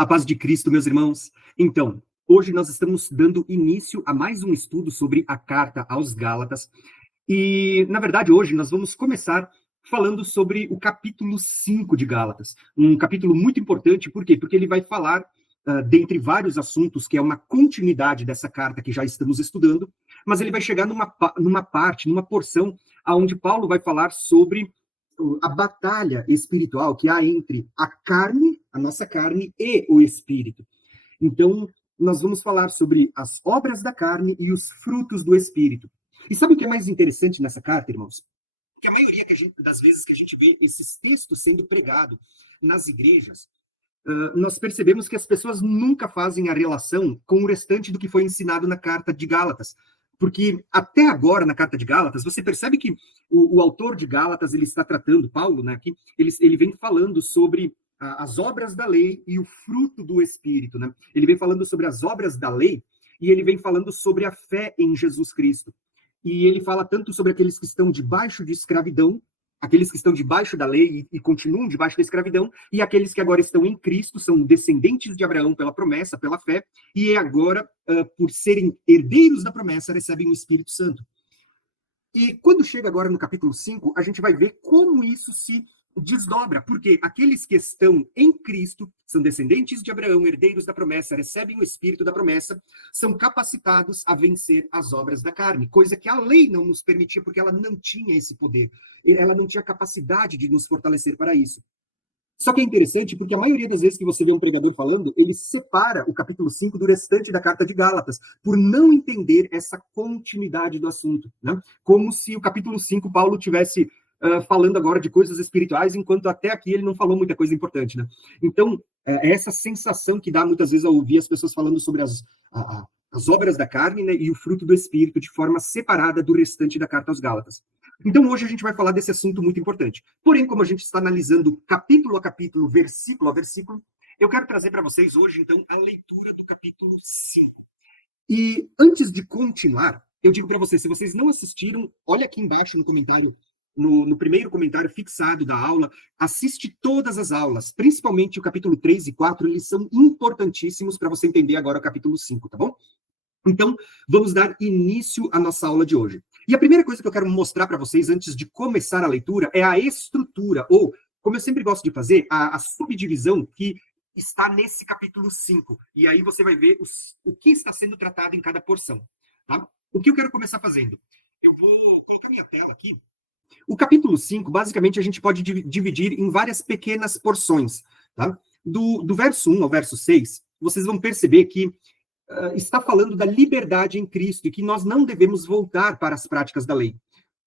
A paz de Cristo, meus irmãos. Então, hoje nós estamos dando início a mais um estudo sobre a carta aos Gálatas. E, na verdade, hoje nós vamos começar falando sobre o capítulo 5 de Gálatas. Um capítulo muito importante, por quê? Porque ele vai falar, dentre vários assuntos, que é uma continuidade dessa carta que já estamos estudando, mas ele vai chegar numa parte, numa porção, onde Paulo vai falar sobre a batalha espiritual que há entre a carne, a nossa carne, e o espírito. Então, nós vamos falar sobre as obras da carne e os frutos do espírito. E sabe o que é mais interessante nessa carta, irmãos? Que a maioria das vezes que a gente vê esses textos sendo pregados nas igrejas, nós percebemos que as pessoas nunca fazem a relação com o restante do que foi ensinado na carta de Gálatas. Porque até agora, na carta de Gálatas, você percebe que o autor de Gálatas, ele está tratando, Paulo, né, aqui, ele vem falando sobre as obras da lei e o fruto do Espírito. Né? Ele vem falando sobre as obras da lei e ele vem falando sobre a fé em Jesus Cristo. E ele fala tanto sobre aqueles que estão debaixo de escravidão, aqueles que estão debaixo da lei e continuam debaixo da escravidão, e aqueles que agora estão em Cristo, são descendentes de Abraão pela promessa, pela fé, e agora, por serem herdeiros da promessa, recebem o Espírito Santo. E quando chega agora no capítulo 5, a gente vai ver como isso se desdobra, porque aqueles que estão em Cristo, são descendentes de Abraão, herdeiros da promessa, recebem o Espírito da promessa, são capacitados a vencer as obras da carne, coisa que a lei não nos permitia, porque ela não tinha esse poder, ela não tinha capacidade de nos fortalecer para isso. Só que é interessante porque a maioria das vezes que você vê um pregador falando, ele separa o capítulo 5 do restante da carta de Gálatas, por não entender essa continuidade do assunto, né? Como se o capítulo 5 Paulo tivesse falando agora de coisas espirituais, enquanto até aqui ele não falou muita coisa importante, né? Então, é essa sensação que dá muitas vezes ao ouvir as pessoas falando sobre as obras da carne, né, e o fruto do Espírito de forma separada do restante da carta aos Gálatas. Então, hoje a gente vai falar desse assunto muito importante. Porém, como a gente está analisando capítulo a capítulo, versículo a versículo, eu quero trazer para vocês hoje, então, a leitura do capítulo 5. E antes de continuar, eu digo para vocês, se vocês não assistiram, olha aqui embaixo no comentário, no primeiro comentário fixado da aula, assiste todas as aulas, principalmente o capítulo 3 e 4, eles são importantíssimos para você entender agora o capítulo 5, tá bom? Então, vamos dar início à nossa aula de hoje. E a primeira coisa que eu quero mostrar para vocês, antes de começar a leitura, é a estrutura, ou, como eu sempre gosto de fazer, a subdivisão que está nesse capítulo 5. E aí você vai ver o que está sendo tratado em cada porção. Tá? O que eu quero começar fazendo? Eu vou colocar minha tela aqui. O capítulo 5, basicamente, a gente pode dividir em várias pequenas porções. Tá? Do verso 1 ao verso 6, vocês vão perceber que está falando da liberdade em Cristo e que nós não devemos voltar para as práticas da lei.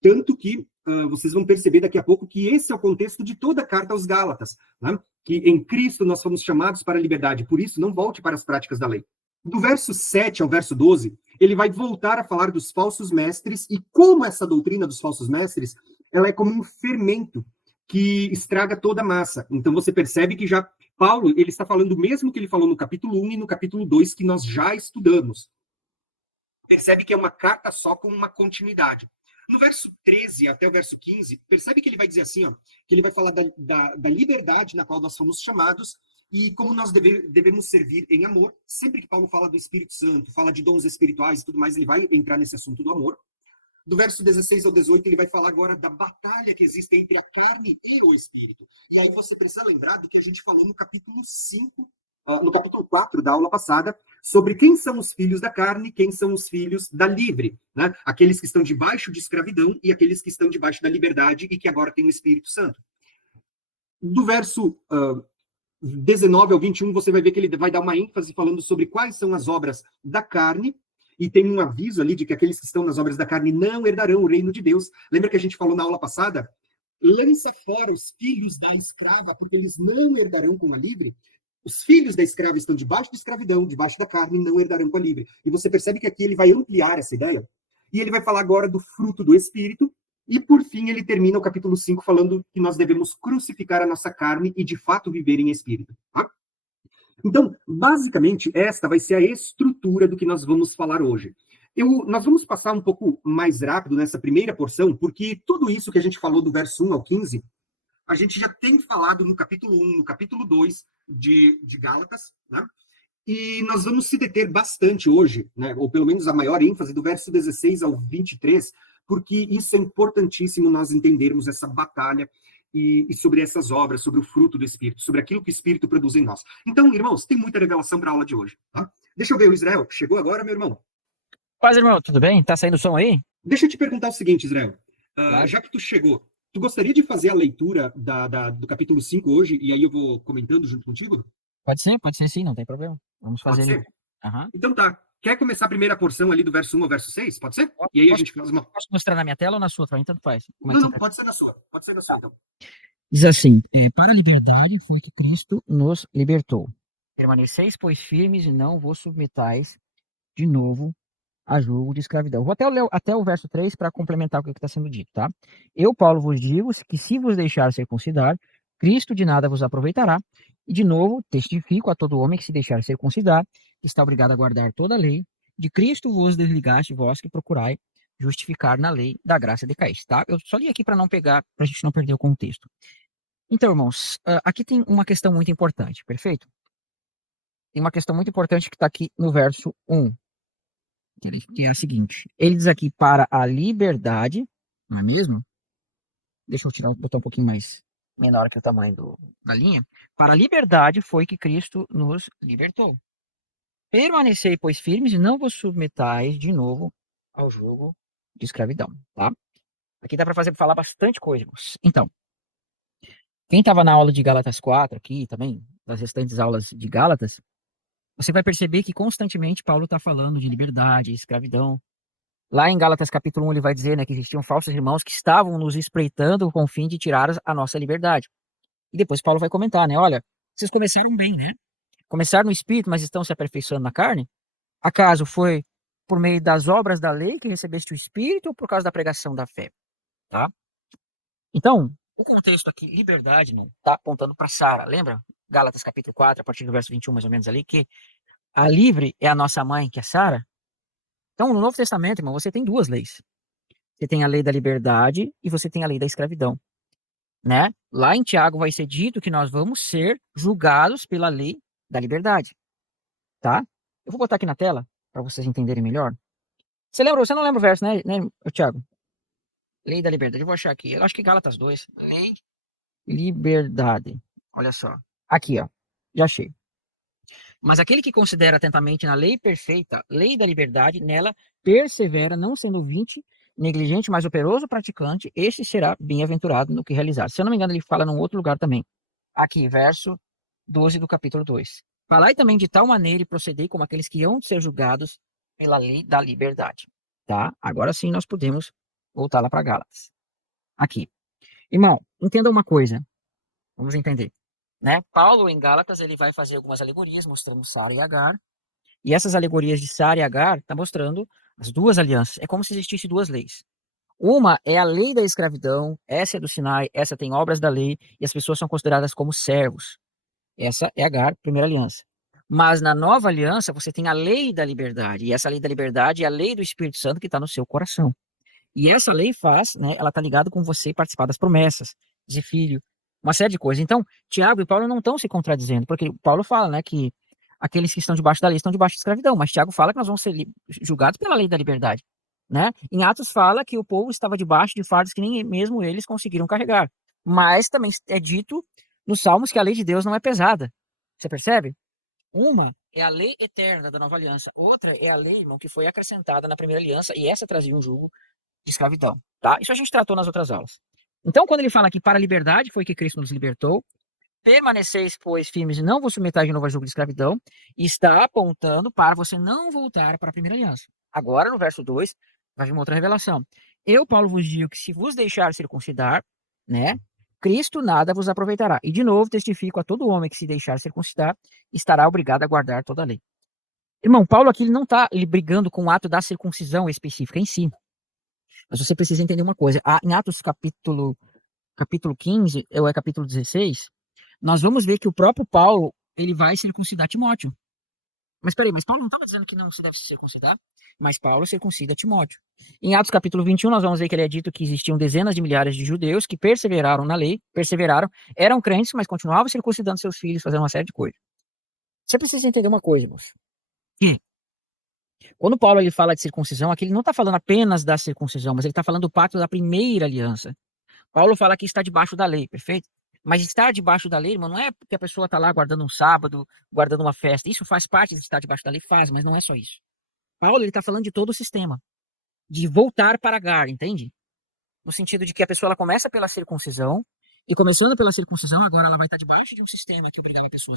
Tanto que vocês vão perceber daqui a pouco que esse é o contexto de toda a carta aos Gálatas, né? Que em Cristo nós fomos chamados para a liberdade, por isso não volte para as práticas da lei. Do verso 7 ao verso 12, ele vai voltar a falar dos falsos mestres e como essa doutrina dos falsos mestres, ela é como um fermento que estraga toda a massa. Então você percebe que já Paulo, ele está falando o mesmo que ele falou no capítulo 1 e no capítulo 2, que nós já estudamos. Percebe que é uma carta só com uma continuidade. No verso 13 até o verso 15, percebe que ele vai dizer assim, ó, que ele vai falar da liberdade na qual nós fomos chamados e como nós devemos servir em amor. Sempre que Paulo fala do Espírito Santo, fala de dons espirituais e tudo mais, ele vai entrar nesse assunto do amor. Do verso 16 ao 18, ele vai falar agora da batalha que existe entre a carne e o espírito. E aí você precisa lembrar do que a gente falou no capítulo 5, no capítulo 4 da aula passada, sobre quem são os filhos da carne, quem são os filhos da livre. Né? Aqueles que estão debaixo de escravidão e aqueles que estão debaixo da liberdade e que agora têm o Espírito Santo. Do verso 19 ao 21, você vai ver que ele vai dar uma ênfase falando sobre quais são as obras da carne. E tem um aviso ali de que aqueles que estão nas obras da carne não herdarão o reino de Deus. Lembra que a gente falou na aula passada? Lança fora os filhos da escrava, porque eles não herdarão com a livre. Os filhos da escrava estão debaixo da escravidão, debaixo da carne, não herdarão com a livre. E você percebe que aqui ele vai ampliar essa ideia. E ele vai falar agora do fruto do Espírito. E, por fim, ele termina o capítulo 5 falando que nós devemos crucificar a nossa carne e, de fato, viver em espírito. Tá? Então, basicamente, esta vai ser a estrutura do que nós vamos falar hoje. Nós vamos passar um pouco mais rápido nessa primeira porção, porque tudo isso que a gente falou do verso 1 ao 15 a gente já tem falado no capítulo 1, no capítulo 2 de Gálatas, né? E nós vamos se deter bastante hoje, né? Ou pelo menos a maior ênfase do verso 16 ao 23, porque isso é importantíssimo nós entendermos essa batalha e sobre essas obras, sobre o fruto do Espírito, sobre aquilo que o Espírito produz em nós. Então, irmãos, tem muita revelação para a aula de hoje. Tá? Deixa eu ver o Israel. Chegou agora, meu irmão? Paz, irmão, tudo bem? Tá saindo som aí? Deixa eu te perguntar o seguinte, Israel. Claro. Já que tu chegou, tu gostaria de fazer a leitura do capítulo 5 hoje, e aí eu vou comentando junto contigo? Pode ser sim, não tem problema. Vamos fazer Pode ele. ser? Aham. Então tá. Quer começar a primeira porção ali do verso 1 ao verso 6? Pode ser? E aí a Posso, gente faz uma. posso mostrar na minha tela ou na sua? Pra mim, tanto faz. Como é Não, que você não, tá? pode ser na sua. Pode ser na sua, então. Diz assim: para a liberdade foi que Cristo nos libertou. Permaneceis, pois, firmes e não vos submetais de novo a julgo de escravidão. Vou até ler até o verso 3 para complementar o que está sendo dito, tá? Eu, Paulo, vos digo que se vos deixar circuncidar, Cristo de nada vos aproveitará. E de novo, testifico a todo homem que se deixar circuncidar, que está obrigado a guardar toda a lei. De Cristo vos desligaste, vós que procurai justificar na lei da graça de Cristo, tá? Eu só li aqui para não pegar, para a gente não perder o contexto. Então, irmãos, aqui tem uma questão muito importante, perfeito? Tem uma questão muito importante que está aqui no verso 1, que é a seguinte. Ele diz aqui para a liberdade, não é mesmo? Deixa eu botar um pouquinho mais menor que o tamanho da linha. Para a liberdade foi que Cristo nos libertou. Permanecei, pois, firmes e não vos submetais de novo ao jugo de escravidão, tá? Aqui dá para falar bastante coisa, irmãos. Então, quem estava na aula de Gálatas 4 aqui também, das restantes aulas de Gálatas, você vai perceber que constantemente Paulo está falando de liberdade, escravidão. Lá em Gálatas capítulo 1 ele vai dizer, né, que existiam falsos irmãos que estavam nos espreitando com o fim de tirar a nossa liberdade. E depois Paulo vai comentar, né, olha, vocês começaram bem, né? Começaram no espírito, mas estão se aperfeiçoando na carne? Acaso foi por meio das obras da lei que recebeste o espírito ou por causa da pregação da fé? Tá? Então, o contexto aqui, liberdade, não tá apontando para Sara, lembra? Gálatas capítulo 4, a partir do verso 21 mais ou menos ali, que a livre é a nossa mãe, que é Sara. Então, no Novo Testamento, irmão, você tem duas leis. Você tem a lei da liberdade e você tem a lei da escravidão, né? Lá em Tiago vai ser dito que nós vamos ser julgados pela lei da liberdade, tá? Eu vou botar aqui na tela para vocês entenderem melhor. Você não lembra o verso, né, Tiago? Lei da liberdade. Eu vou achar aqui. Eu acho que Gálatas 2. Lei, liberdade. Olha só. Aqui, ó. Já achei. Mas aquele que considera atentamente na lei perfeita, lei da liberdade, nela persevera, não sendo ouvinte, negligente, mas operoso praticante, este será bem-aventurado no que realizar. Se eu não me engano, ele fala num outro lugar também. Aqui, verso 12 do capítulo 2. Falai também de tal maneira e procedei como aqueles que hão de ser julgados pela lei da liberdade. Tá? Agora sim nós podemos voltar lá para Gálatas. Aqui. Irmão, entenda uma coisa. Vamos entender. Né? Paulo, em Gálatas, ele vai fazer algumas alegorias mostrando Sara e Agar. E essas alegorias de Sara e Agar estão mostrando as duas alianças. É como se existissem duas leis. Uma é a lei da escravidão, essa é do Sinai, essa tem obras da lei, e as pessoas são consideradas como servos. Essa é Agar, primeira aliança. Mas na nova aliança, você tem a lei da liberdade, e essa lei da liberdade é a lei do Espírito Santo que está no seu coração. E essa lei faz, né, ela está ligada com você participar das promessas, de filho, uma série de coisas. Então, Tiago e Paulo não estão se contradizendo, porque Paulo fala, né, que aqueles que estão debaixo da lei estão debaixo de escravidão, mas Tiago fala que nós vamos ser julgados pela lei da liberdade, né? Em Atos fala que o povo estava debaixo de fardos que nem mesmo eles conseguiram carregar. Mas também é dito nos Salmos que a lei de Deus não é pesada. Você percebe? Uma é a lei eterna da nova aliança, outra é a lei, irmão, que foi acrescentada na primeira aliança, e essa trazia um jugo de escravidão, tá? Isso a gente tratou nas outras aulas. Então, quando ele fala que para a liberdade foi que Cristo nos libertou, permaneceis, pois, firmes e não vos submetais de novo a jugo de escravidão, está apontando para você não voltar para a primeira aliança. Agora, no verso 2, vai vir uma outra revelação. Eu, Paulo, vos digo que se vos deixar circuncidar, né, Cristo nada vos aproveitará. E, de novo, testifico a todo homem que se deixar circuncidar, estará obrigado a guardar toda a lei. Irmão, Paulo aqui ele não está brigando com o ato da circuncisão específica em si. Mas você precisa entender uma coisa. Em Atos capítulo 15, ou é capítulo 16, nós vamos ver que o próprio Paulo, ele vai circuncidar Timóteo. Mas peraí, mas Paulo não estava dizendo que não se deve se circuncidar? Mas Paulo circuncida Timóteo. Em Atos capítulo 21, nós vamos ver que ele é dito que existiam dezenas de milhares de judeus que perseveraram na lei, eram crentes, mas continuavam circuncidando seus filhos, fazendo uma série de coisas. Você precisa entender uma coisa, moço. Que quando Paulo ele fala de circuncisão, aqui ele não está falando apenas da circuncisão, mas ele está falando do pacto da primeira aliança. Paulo fala que está debaixo da lei, perfeito? Mas estar debaixo da lei, irmão, não é porque a pessoa está lá guardando um sábado, guardando uma festa. Isso faz parte de estar debaixo da lei, faz, mas não é só isso. Paulo ele está falando de todo o sistema, de voltar para Agar, entende? No sentido de que a pessoa ela começa pela circuncisão, e começando pela circuncisão, agora ela vai estar debaixo de um sistema que obrigava a pessoa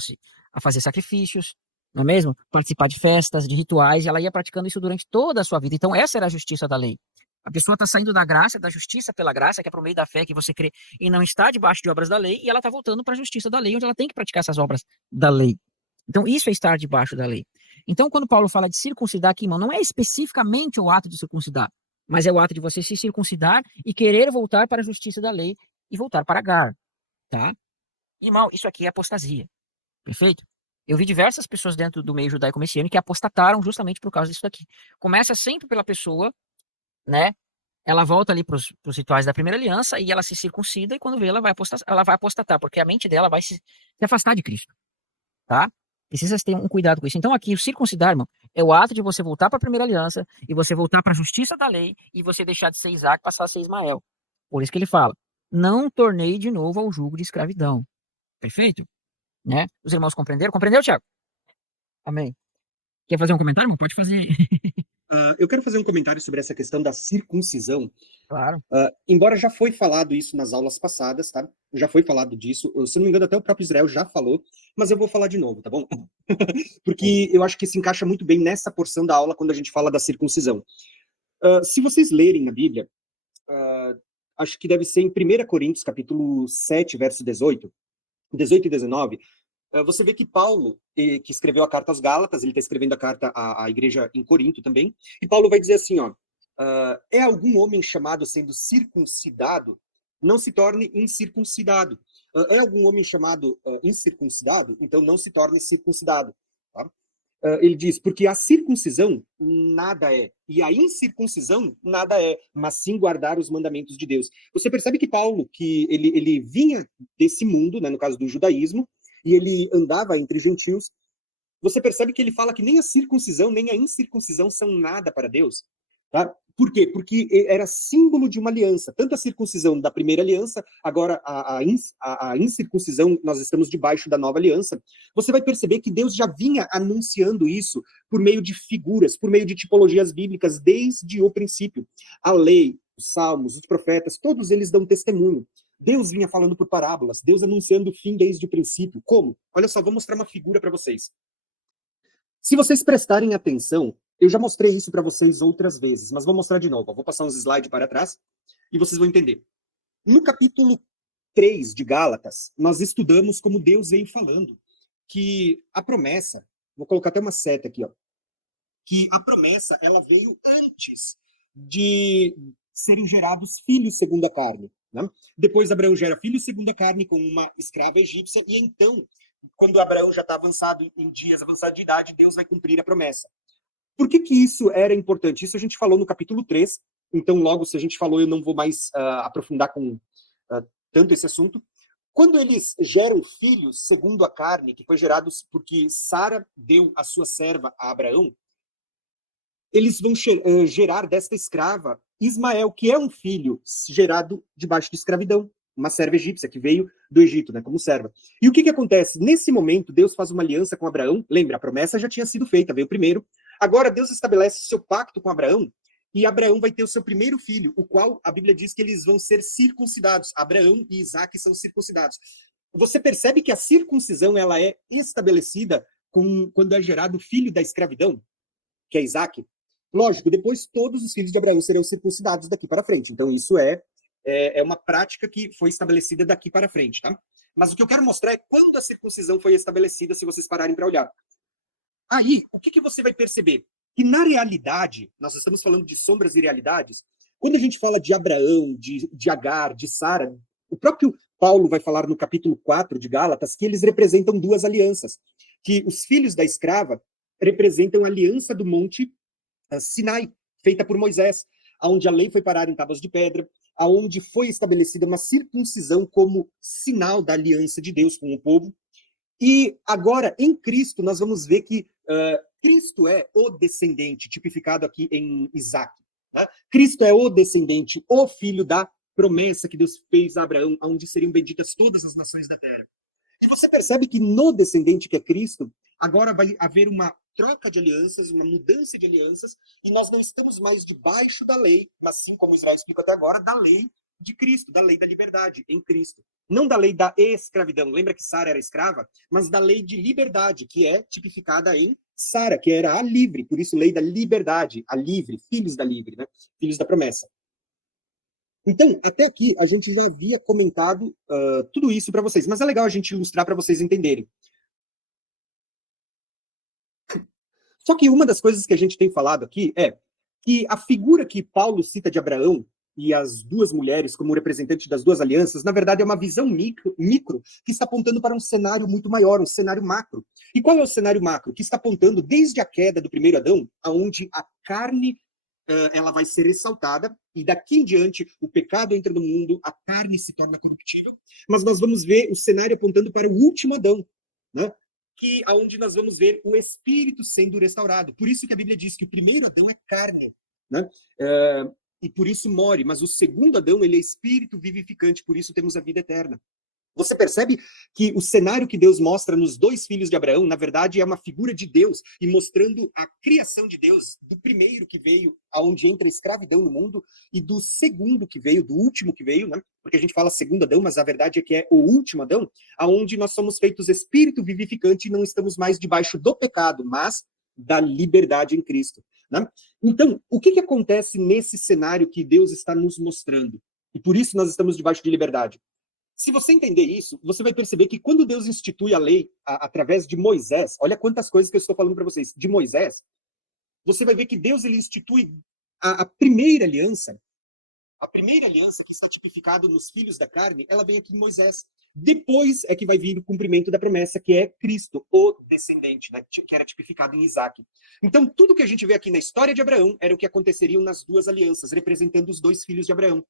a fazer sacrifícios, não é mesmo? Participar de festas, de rituais, e ela ia praticando isso durante toda a sua vida. Então, essa era a justiça da lei. A pessoa está saindo da graça, da justiça pela graça, que é por meio da fé que você crê, e não está debaixo de obras da lei, e ela está voltando para a justiça da lei, onde ela tem que praticar essas obras da lei. Então, isso é estar debaixo da lei. Então, quando Paulo fala de circuncidar aqui, irmão, não é especificamente o ato de circuncidar, mas é o ato de você se circuncidar e querer voltar para a justiça da lei e voltar para Agar, tá? Irmão, isso aqui é apostasia, perfeito? Eu vi diversas pessoas dentro do meio judaico-messiânico que apostataram justamente por causa disso daqui. Começa sempre pela pessoa, né? Ela volta ali para os rituais da primeira aliança e ela se circuncida e quando vê ela vai apostatar, porque a mente dela vai se afastar de Cristo, tá? Precisa ter um cuidado com isso. Então aqui, o circuncidar, irmão, é o ato de você voltar para a primeira aliança e você voltar para a justiça da lei e você deixar de ser Isaac e passar a ser Ismael. Por isso que ele fala, não tornei de novo ao jugo de escravidão. Perfeito? Né? Os irmãos compreenderam? Compreendeu, Tiago? Amém. Quer fazer um comentário, irmão? Pode fazer. Eu quero fazer um comentário sobre essa questão da circuncisão. Claro. Embora já foi falado isso nas aulas passadas, tá? Já foi falado disso. Se não me engano, até o próprio Israel já falou, mas eu vou falar de novo, tá bom? Porque eu acho que se encaixa muito bem nessa porção da aula quando a gente fala da circuncisão. Se vocês lerem na Bíblia, acho que deve ser em 1 Coríntios, capítulo 7, verso 18 e 19, você vê que Paulo, que escreveu a carta aos Gálatas, ele está escrevendo a carta à igreja em Corinto também, e Paulo vai dizer assim, ó, é algum homem chamado sendo circuncidado, não se torne incircuncidado. É algum homem chamado incircuncidado, então não se torne circuncidado. Tá? Ele diz, porque a circuncisão nada é, e a incircuncisão nada é, mas sim guardar os mandamentos de Deus. Você percebe que Paulo, que ele vinha desse mundo, né, no caso do judaísmo, e ele andava entre gentios, você percebe que ele fala que nem a circuncisão, nem a incircuncisão são nada para Deus. Tá? Por quê? Porque era símbolo de uma aliança. Tanto a circuncisão da primeira aliança, agora a incircuncisão, nós estamos debaixo da nova aliança. Você vai perceber que Deus já vinha anunciando isso por meio de figuras, por meio de tipologias bíblicas, desde o princípio. A lei, os salmos, os profetas, todos eles dão testemunho. Deus vinha falando por parábolas, Deus anunciando o fim desde o princípio. Como? Olha só, vou mostrar uma figura para vocês. Se vocês prestarem atenção, eu já mostrei isso para vocês outras vezes, mas vou mostrar de novo. Vou passar uns slides para trás e vocês vão entender. No capítulo 3 de Gálatas, nós estudamos como Deus veio falando que a promessa, vou colocar até uma seta aqui, ó, que a promessa ela veio antes de serem gerados filhos segundo a carne. Né? Depois Abraão gera filhos segundo a carne com uma escrava egípcia e então, quando Abraão já está avançado em dias, avançado de idade, Deus vai cumprir a promessa. Por que isso era importante? Isso a gente falou no capítulo 3, então logo se a gente falou eu não vou mais aprofundar com tanto esse assunto. Quando eles geram filhos segundo a carne, que foi gerados porque Sara deu a sua serva a Abraão, eles vão gerar desta escrava Ismael, que é um filho gerado debaixo de escravidão, uma serva egípcia que veio do Egito, né, como serva. E o que acontece? Nesse momento, Deus faz uma aliança com Abraão. Lembra, a promessa já tinha sido feita, veio primeiro. Agora, Deus estabelece seu pacto com Abraão, e Abraão vai ter o seu primeiro filho, o qual a Bíblia diz que eles vão ser circuncidados. Abraão e Isaac são circuncidados. Você percebe que a circuncisão ela é estabelecida quando é gerado o filho da escravidão, que é Isaac. Lógico, depois todos os filhos de Abraão serão circuncidados daqui para frente. Então, isso é uma prática que foi estabelecida daqui para frente, tá? Mas o que eu quero mostrar é quando a circuncisão foi estabelecida, se vocês pararem para olhar. Aí, o que você vai perceber? Que na realidade, nós estamos falando de sombras e realidades, quando a gente fala de Abraão, de Agar, de Sara, o próprio Paulo vai falar no capítulo 4 de Gálatas que eles representam duas alianças. Que os filhos da escrava representam a aliança do Monte Sinai, feita por Moisés, onde a lei foi parar em tábuas de pedra, aonde foi estabelecida uma circuncisão como sinal da aliança de Deus com o povo. E agora, em Cristo, nós vamos ver que Cristo é o descendente, tipificado aqui em Isaac. Tá? Cristo é o descendente, o filho da promessa que Deus fez a Abraão, onde seriam benditas todas as nações da terra. E você percebe que no descendente que é Cristo, agora vai haver uma troca de alianças, uma mudança de alianças, e nós não estamos mais debaixo da lei, mas sim, como Israel explica até agora, da lei de Cristo, da lei da liberdade em Cristo. Não da lei da escravidão, lembra que Sara era escrava? Mas da lei de liberdade, que é tipificada em Sara, que era a livre, por isso lei da liberdade, a livre, filhos da livre, né? Filhos da promessa. Então, até aqui, a gente já havia comentado tudo isso para vocês, mas é legal a gente ilustrar para vocês entenderem. Só que uma das coisas que a gente tem falado aqui é que a figura que Paulo cita de Abraão e as duas mulheres como representante das duas alianças, na verdade é uma visão micro que está apontando para um cenário muito maior, um cenário macro. E qual é o cenário macro? Que está apontando desde a queda do primeiro Adão, aonde a carne ela vai ser ressaltada, e daqui em diante o pecado entra no mundo, a carne se torna corruptível, mas nós vamos ver o cenário apontando para o último Adão, né? Que aonde nós vamos ver o espírito sendo restaurado. Por isso que a Bíblia diz que o primeiro Adão é carne, né? E por isso morre, mas o segundo Adão, ele é espírito vivificante, por isso temos a vida eterna. Você percebe que o cenário que Deus mostra nos dois filhos de Abraão, na verdade, é uma figura de Deus e mostrando a criação de Deus do primeiro que veio, aonde entra a escravidão no mundo, e do segundo que veio, do último que veio, né? Porque a gente fala segundo Adão, mas a verdade é que é o último Adão, aonde nós somos feitos espírito vivificante e não estamos mais debaixo do pecado, mas da liberdade em Cristo, né? Então, o que acontece nesse cenário que Deus está nos mostrando? E por isso nós estamos debaixo de liberdade. Se você entender isso, você vai perceber que quando Deus institui a lei através de Moisés, olha quantas coisas que eu estou falando para vocês, de Moisés, você vai ver que Deus ele institui a primeira aliança. A primeira aliança que está tipificada nos filhos da carne, ela vem aqui em Moisés. Depois é que vai vir o cumprimento da promessa, que é Cristo, o descendente, né, que era tipificado em Isaac. Então, tudo que a gente vê aqui na história de Abraão era o que aconteceria nas duas alianças, representando os dois filhos de Abraão,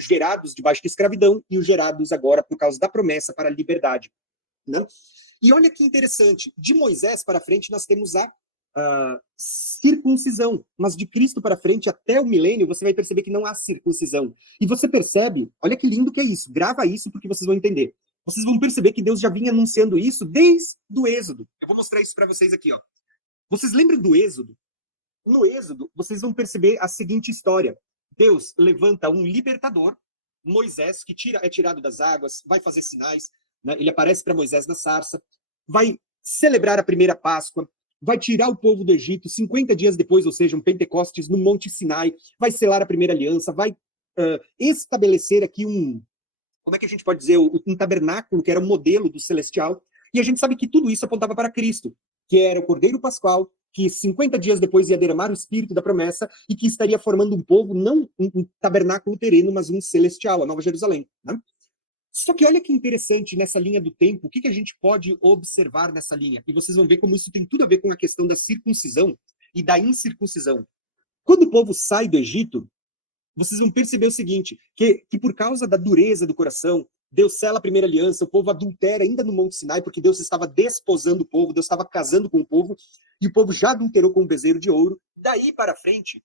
gerados debaixo de escravidão e os gerados agora por causa da promessa para a liberdade, né? E olha que interessante, de Moisés para frente nós temos a circuncisão, mas de Cristo para frente até o milênio você vai perceber que não há circuncisão. E você percebe, olha que lindo que é isso, grava isso porque vocês vão entender. Vocês vão perceber que Deus já vinha anunciando isso desde o Êxodo. Eu vou mostrar isso para vocês aqui, ó. Vocês lembram do Êxodo? No Êxodo, vocês vão perceber a seguinte história. Deus levanta um libertador, Moisés, que é tirado das águas, vai fazer sinais, né? Ele aparece para Moisés na sarça, vai celebrar a primeira Páscoa, vai tirar o povo do Egito 50 dias depois, ou seja, um Pentecostes no Monte Sinai, vai selar a primeira aliança, vai estabelecer aqui como é que a gente pode dizer, um tabernáculo que era o modelo do celestial, e a gente sabe que tudo isso apontava para Cristo, que era o Cordeiro Pascual, que 50 dias depois ia derramar o Espírito da promessa e que estaria formando um povo, não um tabernáculo terreno, mas um celestial, a Nova Jerusalém, né? Só que olha que interessante nessa linha do tempo, o que a gente pode observar nessa linha? E vocês vão ver como isso tem tudo a ver com a questão da circuncisão e da incircuncisão. Quando o povo sai do Egito, vocês vão perceber o seguinte, que por causa da dureza do coração, Deus sela a primeira aliança, o povo adultera ainda no Monte Sinai, porque Deus estava desposando o povo, Deus estava casando com o povo, e o povo já adulterou com um bezerro de ouro. Daí para frente,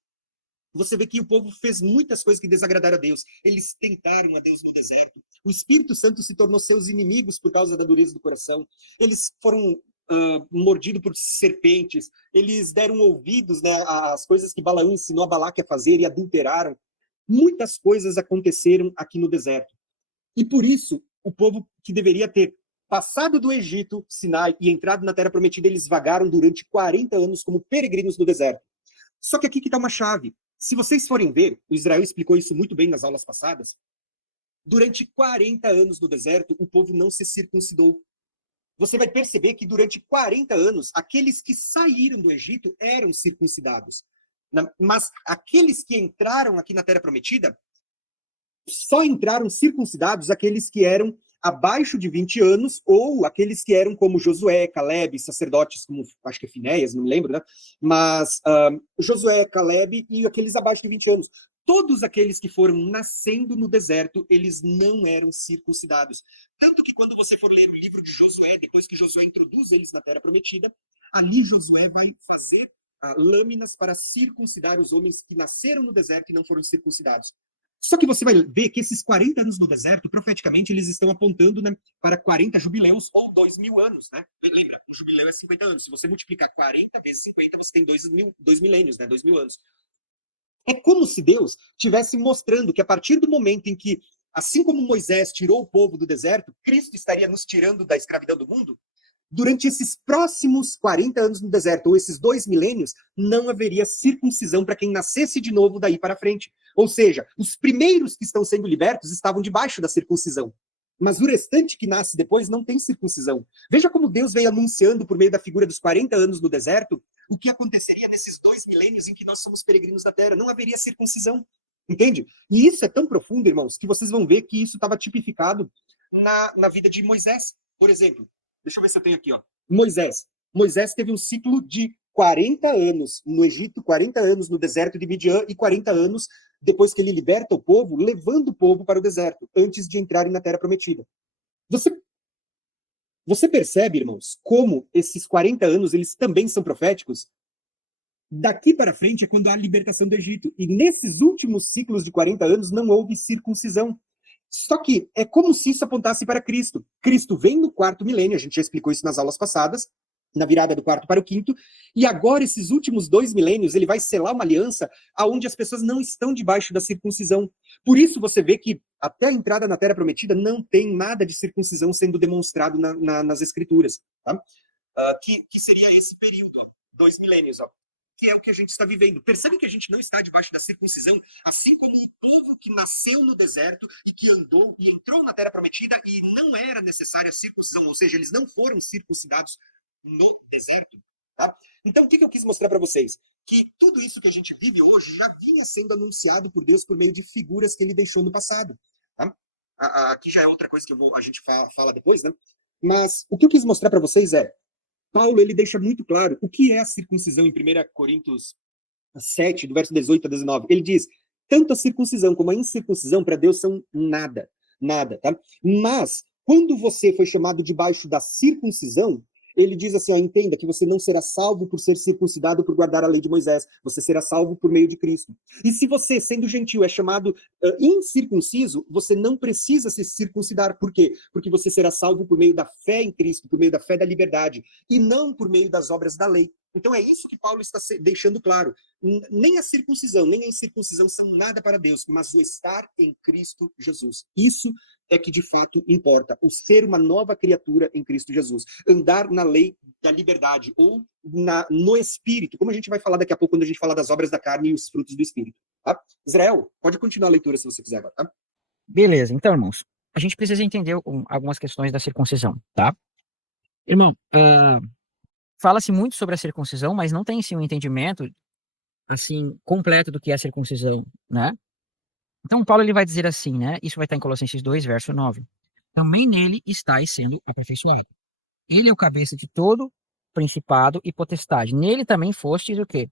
você vê que o povo fez muitas coisas que desagradaram a Deus. Eles tentaram a Deus no deserto. O Espírito Santo se tornou seus inimigos por causa da dureza do coração. Eles foram mordidos por serpentes. Eles deram ouvidos, né, às coisas que Balaão ensinou a Balaque a fazer e adulteraram. Muitas coisas aconteceram aqui no deserto. E por isso, o povo que deveria ter passado do Egito, Sinai, e entrado na Terra Prometida, eles vagaram durante 40 anos como peregrinos no deserto. Só que aqui que está uma chave. Se vocês forem ver, o Israel explicou isso muito bem nas aulas passadas, durante 40 anos no deserto, o povo não se circuncidou. Você vai perceber que durante 40 anos, aqueles que saíram do Egito eram circuncidados. Mas aqueles que entraram aqui na Terra Prometida, só entraram circuncidados aqueles que eram abaixo de 20 anos, ou aqueles que eram como Josué, Caleb, sacerdotes como, acho que é Finéias, não me lembro, né? Mas Josué, Caleb e aqueles abaixo de 20 anos. Todos aqueles que foram nascendo no deserto, eles não eram circuncidados. Tanto que quando você for ler o livro de Josué, depois que Josué introduz eles na Terra Prometida, ali Josué vai fazer lâminas para circuncidar os homens que nasceram no deserto e não foram circuncidados. Só que você vai ver que esses 40 anos no deserto, profeticamente, eles estão apontando, né, para 40 jubileus ou 2.000 anos, né? Lembra, o jubileu é 50 anos. Se você multiplicar 40 vezes 50, você tem 2 milênios, né? 2.000 anos. É como se Deus estivesse mostrando que a partir do momento em que, assim como Moisés tirou o povo do deserto, Cristo estaria nos tirando da escravidão do mundo, durante esses próximos 40 anos no deserto, ou esses 2 milênios, não haveria circuncisão para quem nascesse de novo daí para frente. Ou seja, os primeiros que estão sendo libertos estavam debaixo da circuncisão. Mas o restante que nasce depois não tem circuncisão. Veja como Deus veio anunciando por meio da figura dos 40 anos no deserto o que aconteceria nesses 2 milênios em que nós somos peregrinos da terra. Não haveria circuncisão. Entende? E isso é tão profundo, irmãos, que vocês vão ver que isso estava tipificado na vida de Moisés. Por exemplo, deixa eu ver se eu tenho aqui, ó. Moisés. Moisés teve um ciclo de 40 anos no Egito, 40 anos no deserto de Midian e 40 anos depois que ele liberta o povo, levando o povo para o deserto, antes de entrarem na Terra Prometida. Você percebe, irmãos, como esses 40 anos eles também são proféticos? Daqui para frente é quando há a libertação do Egito. E nesses últimos ciclos de 40 anos não houve circuncisão. Só que é como se isso apontasse para Cristo. Cristo vem no 4º milênio, a gente já explicou isso nas aulas passadas, na virada do 4º para o 5º, e agora esses últimos 2 milênios ele vai selar uma aliança aonde as pessoas não estão debaixo da circuncisão. Por isso você vê que até a entrada na Terra Prometida não tem nada de circuncisão sendo demonstrado nas Escrituras. Tá? Que seria esse período, ó, 2 milênios, ó, que é o que a gente está vivendo. Percebe que a gente não está debaixo da circuncisão, assim como o povo que nasceu no deserto e que andou e entrou na Terra Prometida e não era necessária a circuncisão, ou seja, eles não foram circuncidados no deserto. Tá? Então, o que eu quis mostrar para vocês? Que tudo isso que a gente vive hoje já vinha sendo anunciado por Deus por meio de figuras que ele deixou no passado. Tá? Aqui já é outra coisa que a gente fala depois, né? Mas o que eu quis mostrar para vocês é Paulo ele deixa muito claro o que é a circuncisão em 1 Coríntios 7, do verso 18 a 19. Ele diz, tanto a circuncisão como a incircuncisão para Deus são nada, nada, tá? Mas, quando você foi chamado debaixo da circuncisão, ele diz assim, ó, entenda que você não será salvo por ser circuncidado por guardar a lei de Moisés, você será salvo por meio de Cristo. E se você, sendo gentil, é chamado incircunciso, você não precisa se circuncidar. Por quê? Porque você será salvo por meio da fé em Cristo, por meio da fé da liberdade, e não por meio das obras da lei. Então é isso que Paulo está deixando claro. Nem a circuncisão, nem a incircuncisão são nada para Deus, mas o estar em Cristo Jesus. Isso é que de fato importa, o ser uma nova criatura em Cristo Jesus. Andar na lei da liberdade, ou no Espírito, como a gente vai falar daqui a pouco, quando a gente falar das obras da carne e os frutos do Espírito. Tá? Israel, pode continuar a leitura se você quiser agora. Tá? Beleza, então, irmãos, a gente precisa entender algumas questões da circuncisão, tá? Irmão, fala-se muito sobre a circuncisão, mas não tem sim um entendimento assim completo do que é a circuncisão, né? Então Paulo ele vai dizer assim, né? Isso vai estar em Colossenses 2, verso 9. Também nele estáis sendo aperfeiçoado. Ele é o cabeça de todo principado e potestade. Nele também fostes o quê?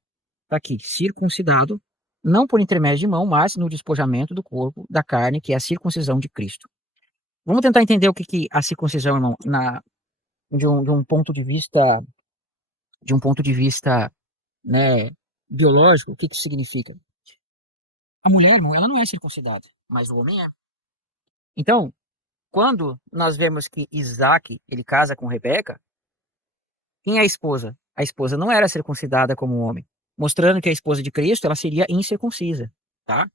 Tá aqui, circuncidado, não por intermédio de mão, mas no despojamento do corpo, da carne, que é a circuncisão de Cristo. Vamos tentar entender o que a circuncisão, irmão, de um ponto de vista, né, biológico, o que significa? A mulher, irmão, ela não é circuncidada, mas o homem é. Então, quando nós vemos que Isaac, ele casa com Rebeca, quem é a esposa? A esposa não era circuncidada como um homem, mostrando que a esposa de Cristo, ela seria incircuncisa, tá?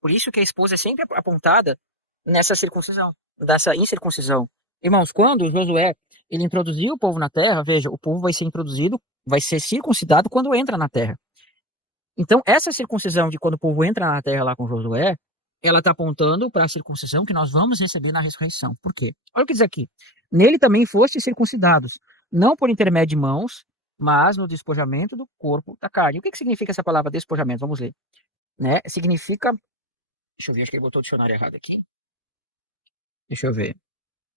Por isso que a esposa é sempre apontada nessa circuncisão, dessa incircuncisão. Irmãos, quando Josué, ele introduziu o povo na terra, veja, o povo vai ser introduzido, vai ser circuncidado quando entra na terra. Então, essa circuncisão de quando o povo entra na terra lá com Josué, ela está apontando para a circuncisão que nós vamos receber na ressurreição. Por quê? Olha o que diz aqui. Nele também fostes circuncidados, não por intermédio de mãos, mas no despojamento do corpo da carne. O que significa essa palavra despojamento? Vamos ler. Né? Significa... Deixa eu ver, acho que ele botou o dicionário errado aqui. Deixa eu ver.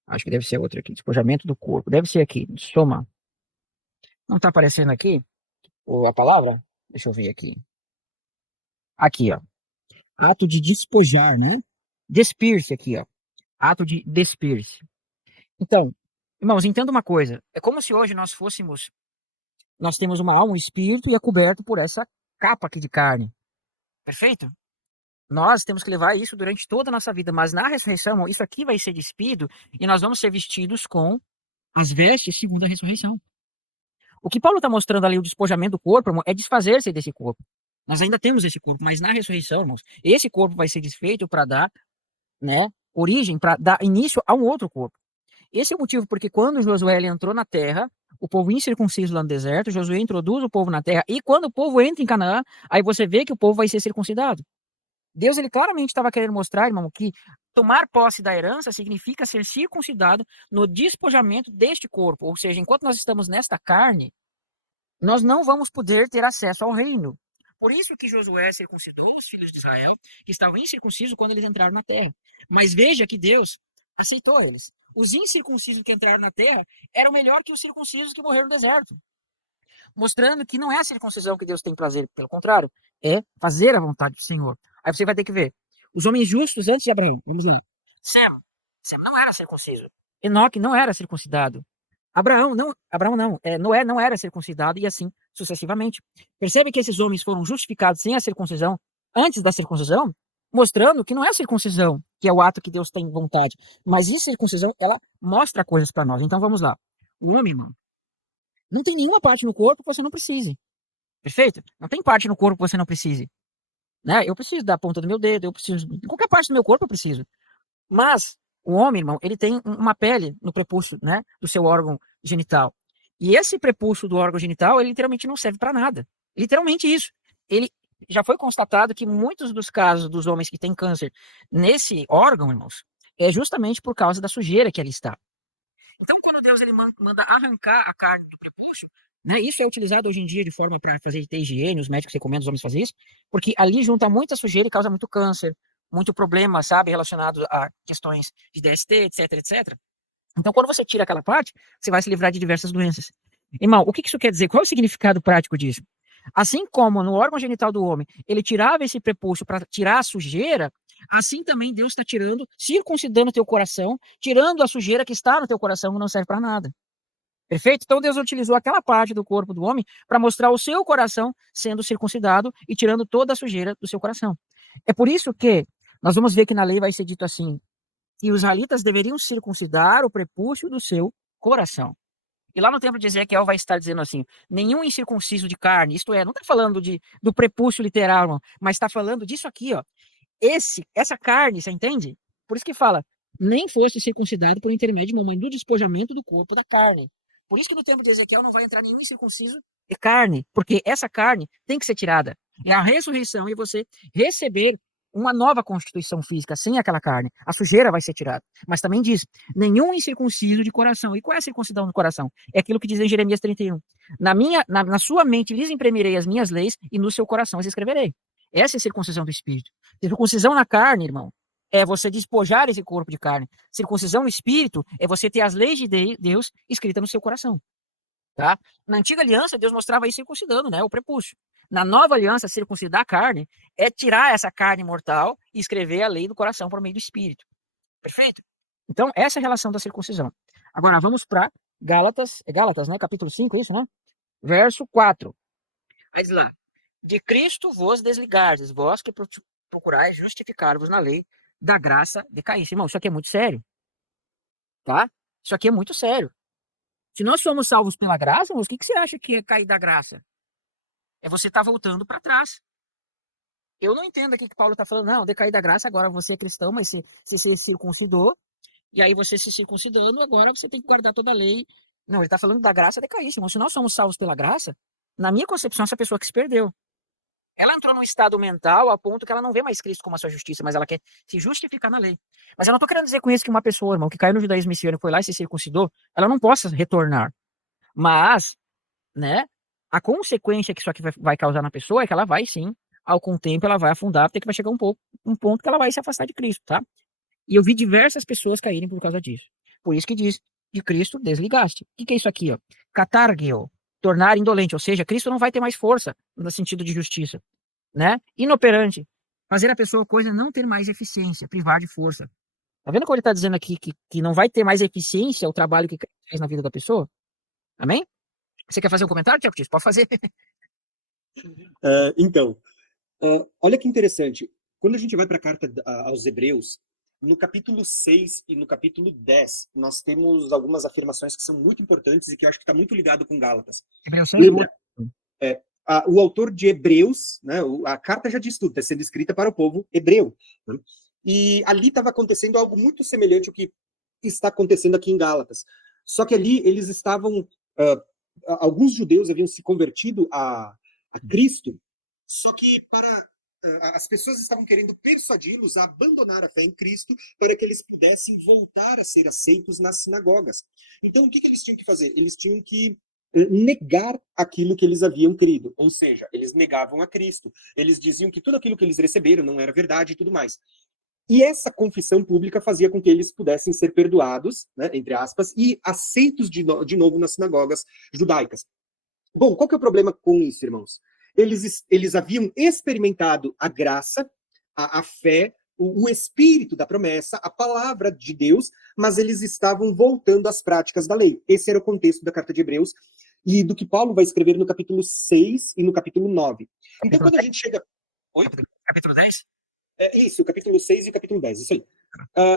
Acho que deve ser outra aqui. Despojamento do corpo. Deve ser aqui. Soma. Não tá aparecendo aqui a palavra? Deixa eu ver aqui. Aqui, ó. Ato de despojar, né? Despir-se aqui, ó. Ato de despir-se. Então, irmãos, entenda uma coisa. É como se hoje nós temos uma alma, um espírito e é coberto por essa capa aqui de carne. Perfeito? Nós temos que levar isso durante toda a nossa vida, mas na ressurreição, irmão, isso aqui vai ser despido e nós vamos ser vestidos com as vestes segundo a ressurreição. O que Paulo está mostrando ali, o despojamento do corpo, irmão, é desfazer-se desse corpo. Nós ainda temos esse corpo, mas na ressurreição, irmãos, esse corpo vai ser desfeito para dar, né, origem, para dar início a um outro corpo. Esse é o motivo porque quando Josué ele entrou na terra, o povo incircunciso lá no deserto, Josué introduz o povo na terra, e quando o povo entra em Canaã, aí você vê que o povo vai ser circuncidado. Deus ele claramente estava querendo mostrar, irmão, que tomar posse da herança significa ser circuncidado no despojamento deste corpo. Ou seja, enquanto nós estamos nesta carne, nós não vamos poder ter acesso ao reino. Por isso que Josué circuncidou os filhos de Israel, que estavam incircuncisos quando eles entraram na terra. Mas veja que Deus aceitou eles. Os incircuncisos que entraram na terra eram melhor que os circuncisos que morreram no deserto. Mostrando que não é a circuncisão que Deus tem prazer, pelo contrário, é fazer a vontade do Senhor. Aí você vai ter que ver. Os homens justos antes de Abraão, vamos lá. Sem não era circunciso. Enoque não era circuncidado. Abraão não, Noé não era circuncidado e assim sucessivamente. Percebe que esses homens foram justificados sem a circuncisão, antes da circuncisão, mostrando que não é a circuncisão que é o ato que Deus tem vontade, mas a circuncisão, ela mostra coisas para nós. Então vamos lá. O homem, irmão, não tem nenhuma parte no corpo que você não precise. Perfeito? Não tem parte no corpo que você não precise. Né? Eu preciso da ponta do meu dedo, eu preciso. De qualquer parte do meu corpo eu preciso. Mas o homem, irmão, ele tem uma pele no prepúcio, né, do seu órgão genital. E esse prepúcio do órgão genital, ele literalmente não serve para nada. Literalmente isso. Ele já foi constatado que muitos dos casos dos homens que têm câncer nesse órgão, irmãos, é justamente por causa da sujeira que ali está. Então, quando Deus ele manda arrancar a carne do prepúcio, né, isso é utilizado hoje em dia de forma para fazer ter higiene, os médicos recomendam os homens fazer isso, porque ali junta muita sujeira e causa muito câncer, muito problema, sabe, relacionado a questões de DST, etc, etc. Então, quando você tira aquela parte, você vai se livrar de diversas doenças. Irmão, o que isso quer dizer? Qual é o significado prático disso? Assim como no órgão genital do homem, ele tirava esse prepúcio para tirar a sujeira, assim também Deus está tirando, circuncidando o teu coração, tirando a sujeira que está no teu coração que não serve para nada. Perfeito? Então Deus utilizou aquela parte do corpo do homem para mostrar o seu coração sendo circuncidado e tirando toda a sujeira do seu coração. É por isso que nós vamos ver que na lei vai ser dito assim, que os israelitas deveriam circuncidar o prepúcio do seu coração. E lá no templo de Ezequiel vai estar dizendo assim, nenhum incircunciso de carne, isto é, não está falando do prepúcio literal, irmão, mas está falando disso aqui, ó. Essa carne, você entende? Por isso que fala, nem fosse circuncidado por intermédio de mamãe do despojamento do corpo da carne. Por isso que no templo de Ezequiel não vai entrar nenhum incircunciso de carne, porque essa carne tem que ser tirada. É a ressurreição e você receber uma nova constituição física sem aquela carne. A sujeira vai ser tirada. Mas também diz, nenhum incircunciso de coração. E qual é a circuncisão do coração? É aquilo que diz em Jeremias 31. Na sua mente lhes imprimirei as minhas leis e no seu coração as escreverei. Essa é a circuncisão do espírito. Circuncisão na carne, irmão, é você despojar esse corpo de carne. Circuncisão no espírito é você ter as leis de Deus escritas no seu coração. Tá? Na antiga aliança, Deus mostrava isso circuncidando, né? O prepúcio. Na nova aliança, circuncidar a carne é tirar essa carne mortal e escrever a lei do coração por meio do espírito. Perfeito? Então, essa é a relação da circuncisão. Agora, vamos para Gálatas, né? Capítulo 5, isso, né? Verso 4. Aí diz lá, de Cristo vos desligardes, vós que procurais justificar-vos na lei da graça de Cristo. Irmão, isso aqui é muito sério. Tá? Isso aqui é muito sério. Se nós somos salvos pela graça, irmãos, o que você acha que é cair da graça? É você estar voltando para trás. Eu não entendo aqui que Paulo está falando, não, decair da graça, agora você é cristão, mas se circuncidou, e aí você se circuncidando, agora você tem que guardar toda a lei. Não, ele está falando da graça decair, irmão. Se nós somos salvos pela graça, na minha concepção, essa pessoa que se perdeu. Ela entrou num estado mental a ponto que ela não vê mais Cristo como a sua justiça, mas ela quer se justificar na lei. Mas eu não estou querendo dizer com isso que uma pessoa, irmão, que caiu no judaísmo messiânico, foi lá e se circuncidou, ela não possa retornar. Mas, né, a consequência que isso aqui vai causar na pessoa é que ela vai sim, com o tempo ela vai afundar, até que vai chegar um ponto que ela vai se afastar de Cristo, tá? E eu vi diversas pessoas caírem por causa disso. Por isso que diz, de Cristo desligaste. O que é isso aqui, ó? Catargio, tornar indolente, ou seja, Cristo não vai ter mais força no sentido de justiça, né? Inoperante, fazer a pessoa coisa não ter mais eficiência, privar de força. Tá vendo como ele está dizendo aqui que não vai ter mais eficiência o trabalho que Cristo fez na vida da pessoa? Amém? Você quer fazer um comentário, Tiago Tis? Pode fazer. Então, olha que interessante. Quando a gente vai para a carta aos Hebreus, no capítulo 6 e no capítulo 10, nós temos algumas afirmações que são muito importantes e que eu acho que está muito ligado com Gálatas. Hebreus 6, Lembra? O autor de Hebreus, né, a carta já diz tudo, está sendo escrita para o povo hebreu. Né? E ali estava acontecendo algo muito semelhante ao que está acontecendo aqui em Gálatas. Só que ali eles estavam... alguns judeus haviam se convertido a Cristo, só que as pessoas estavam querendo persuadi-los a abandonar a fé em Cristo para que eles pudessem voltar a ser aceitos nas sinagogas. Então, o que eles tinham que fazer? Eles tinham que negar aquilo que eles haviam crido, ou seja, eles negavam a Cristo. Eles diziam que tudo aquilo que eles receberam não era verdade e tudo mais. E essa confissão pública fazia com que eles pudessem ser perdoados, né, entre aspas, e aceitos de novo nas sinagogas judaicas. Bom, qual que é o problema com isso, irmãos? Eles haviam experimentado a graça, a fé, o espírito da promessa, a palavra de Deus, mas eles estavam voltando às práticas da lei. Esse era o contexto da carta de Hebreus e do que Paulo vai escrever no capítulo 6 e no capítulo 9. Então, quando a gente chega... Oi? Capítulo 10? Isso, o capítulo 6 e o capítulo 10, isso aí.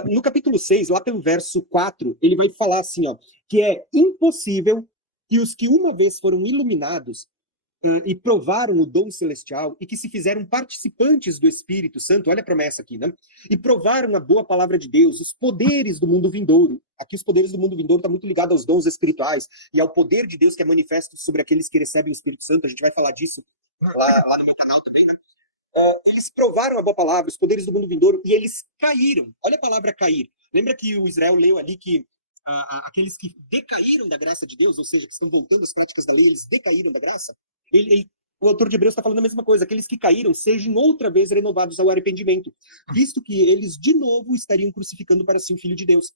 No capítulo 6, lá pelo verso 4, ele vai falar assim, ó, que é impossível que os que uma vez foram iluminados e provaram o dom celestial e que se fizeram participantes do Espírito Santo, olha a promessa aqui, né? E provaram a boa palavra de Deus, os poderes do mundo vindouro. Aqui os poderes do mundo vindouro estão muito ligados aos dons espirituais e ao poder de Deus que é manifesto sobre aqueles que recebem o Espírito Santo. A gente vai falar disso lá no meu canal também, né? Eles provaram a boa palavra, os poderes do mundo vindouro, e eles caíram. Olha a palavra cair. Lembra que o Israel leu ali que aqueles que decaíram da graça de Deus, ou seja, que estão voltando às práticas da lei, eles decaíram da graça? O autor de Hebreus está falando a mesma coisa. Aqueles que caíram sejam outra vez renovados ao arrependimento, visto que eles de novo estariam crucificando para si o Filho de Deus.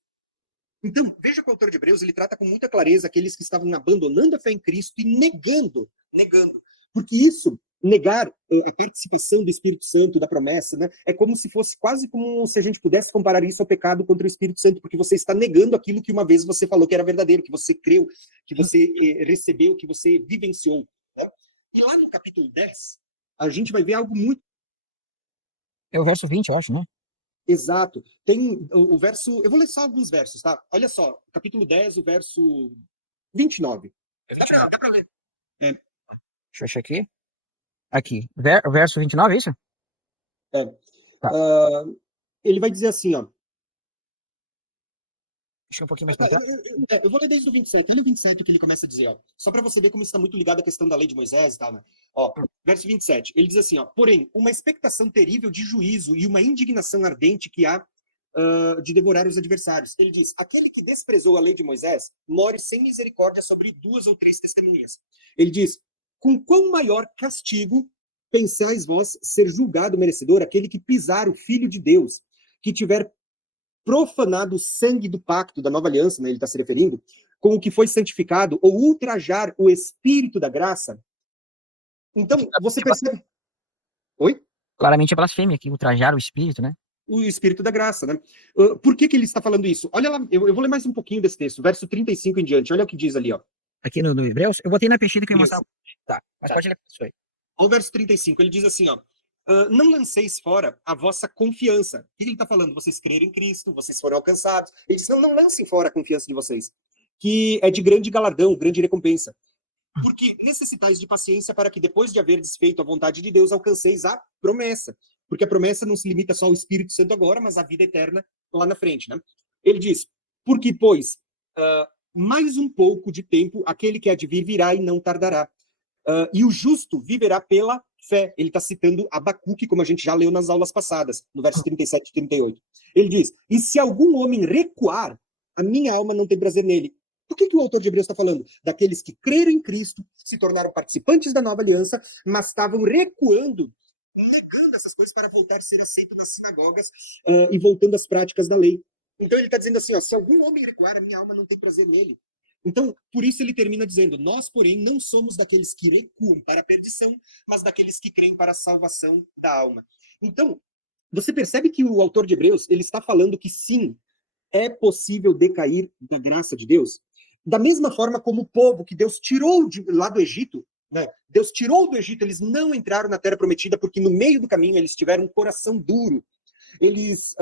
Então, veja que o autor de Hebreus ele trata com muita clareza aqueles que estavam abandonando a fé em Cristo e negando. Porque isso, negar a participação do Espírito Santo, da promessa, né, é como se fosse quase como se a gente pudesse comparar isso ao pecado contra o Espírito Santo, porque você está negando aquilo que uma vez você falou que era verdadeiro, que você creu, que você recebeu, que você vivenciou. Né? E lá no capítulo 10, a gente vai ver algo muito... É o verso 20, eu acho, né? Exato. Tem o verso... Eu vou ler só alguns versos, tá? Olha só, capítulo 10, o verso 29. Dá pra ler. Deixa eu achar aqui. Aqui. Verso 29, é isso? Tá. Ele vai dizer assim, ó. Deixa um pouquinho mais pra trás. Eu vou ler desde o 27. Olha o 27 que ele começa a dizer, ó. Só para você ver como isso está muito ligado à questão da lei de Moisés e tal, né? Ó, verso 27. Ele diz assim, ó. Porém, uma expectação terrível de juízo e uma indignação ardente que há de devorar os adversários. Ele diz, aquele que desprezou a lei de Moisés morre sem misericórdia sobre 2 ou 3 testemunhas. Ele diz, com quão maior castigo pensais vós ser julgado merecedor aquele que pisar o Filho de Deus, que tiver profanado o sangue do pacto, da nova aliança, né, ele está se referindo, com o que foi santificado, ou ultrajar o Espírito da graça. Então, você percebe... Oi? Claramente é blasfêmia aqui, ultrajar o Espírito, né? O Espírito da graça, né? Por que ele está falando isso? Olha lá, eu vou ler mais um pouquinho desse texto, verso 35 em diante, olha o que diz ali, ó. Aqui no Hebreus, eu botei na peixeira que eu ia mostrar. Tá, mas pode ler isso aí. Olha o verso 35, ele diz assim, ó. Não lanceis fora a vossa confiança. O que ele está falando? Vocês creram em Cristo, vocês foram alcançados. Ele diz, não lancem fora a confiança de vocês, que é de grande galardão, grande recompensa. Porque necessitais de paciência para que depois de haver desfeito a vontade de Deus, alcanceis a promessa. Porque a promessa não se limita só ao Espírito Santo agora, mas à vida eterna lá na frente, né? Ele diz, porque, pois, mais um pouco de tempo, aquele que há de vir virá e não tardará. E o justo viverá pela fé. Ele está citando Abacuque, como a gente já leu nas aulas passadas, no verso 37 e 38. Ele diz, e se algum homem recuar, a minha alma não tem prazer nele. Do que o autor de Hebreus está falando? Daqueles que creram em Cristo, se tornaram participantes da nova aliança, mas estavam recuando, negando essas coisas para voltar a ser aceito nas sinagogas e voltando às práticas da lei. Então ele está dizendo assim, ó, se algum homem recuar, a minha alma não tem prazer nele. Então, por isso ele termina dizendo, nós, porém, não somos daqueles que recuam para a perdição, mas daqueles que creem para a salvação da alma. Então, você percebe que o autor de Hebreus, ele está falando que sim, é possível decair da graça de Deus? Da mesma forma como o povo que Deus tirou lá do Egito, né? Deus tirou do Egito, eles não entraram na terra prometida porque no meio do caminho eles tiveram um coração duro, eles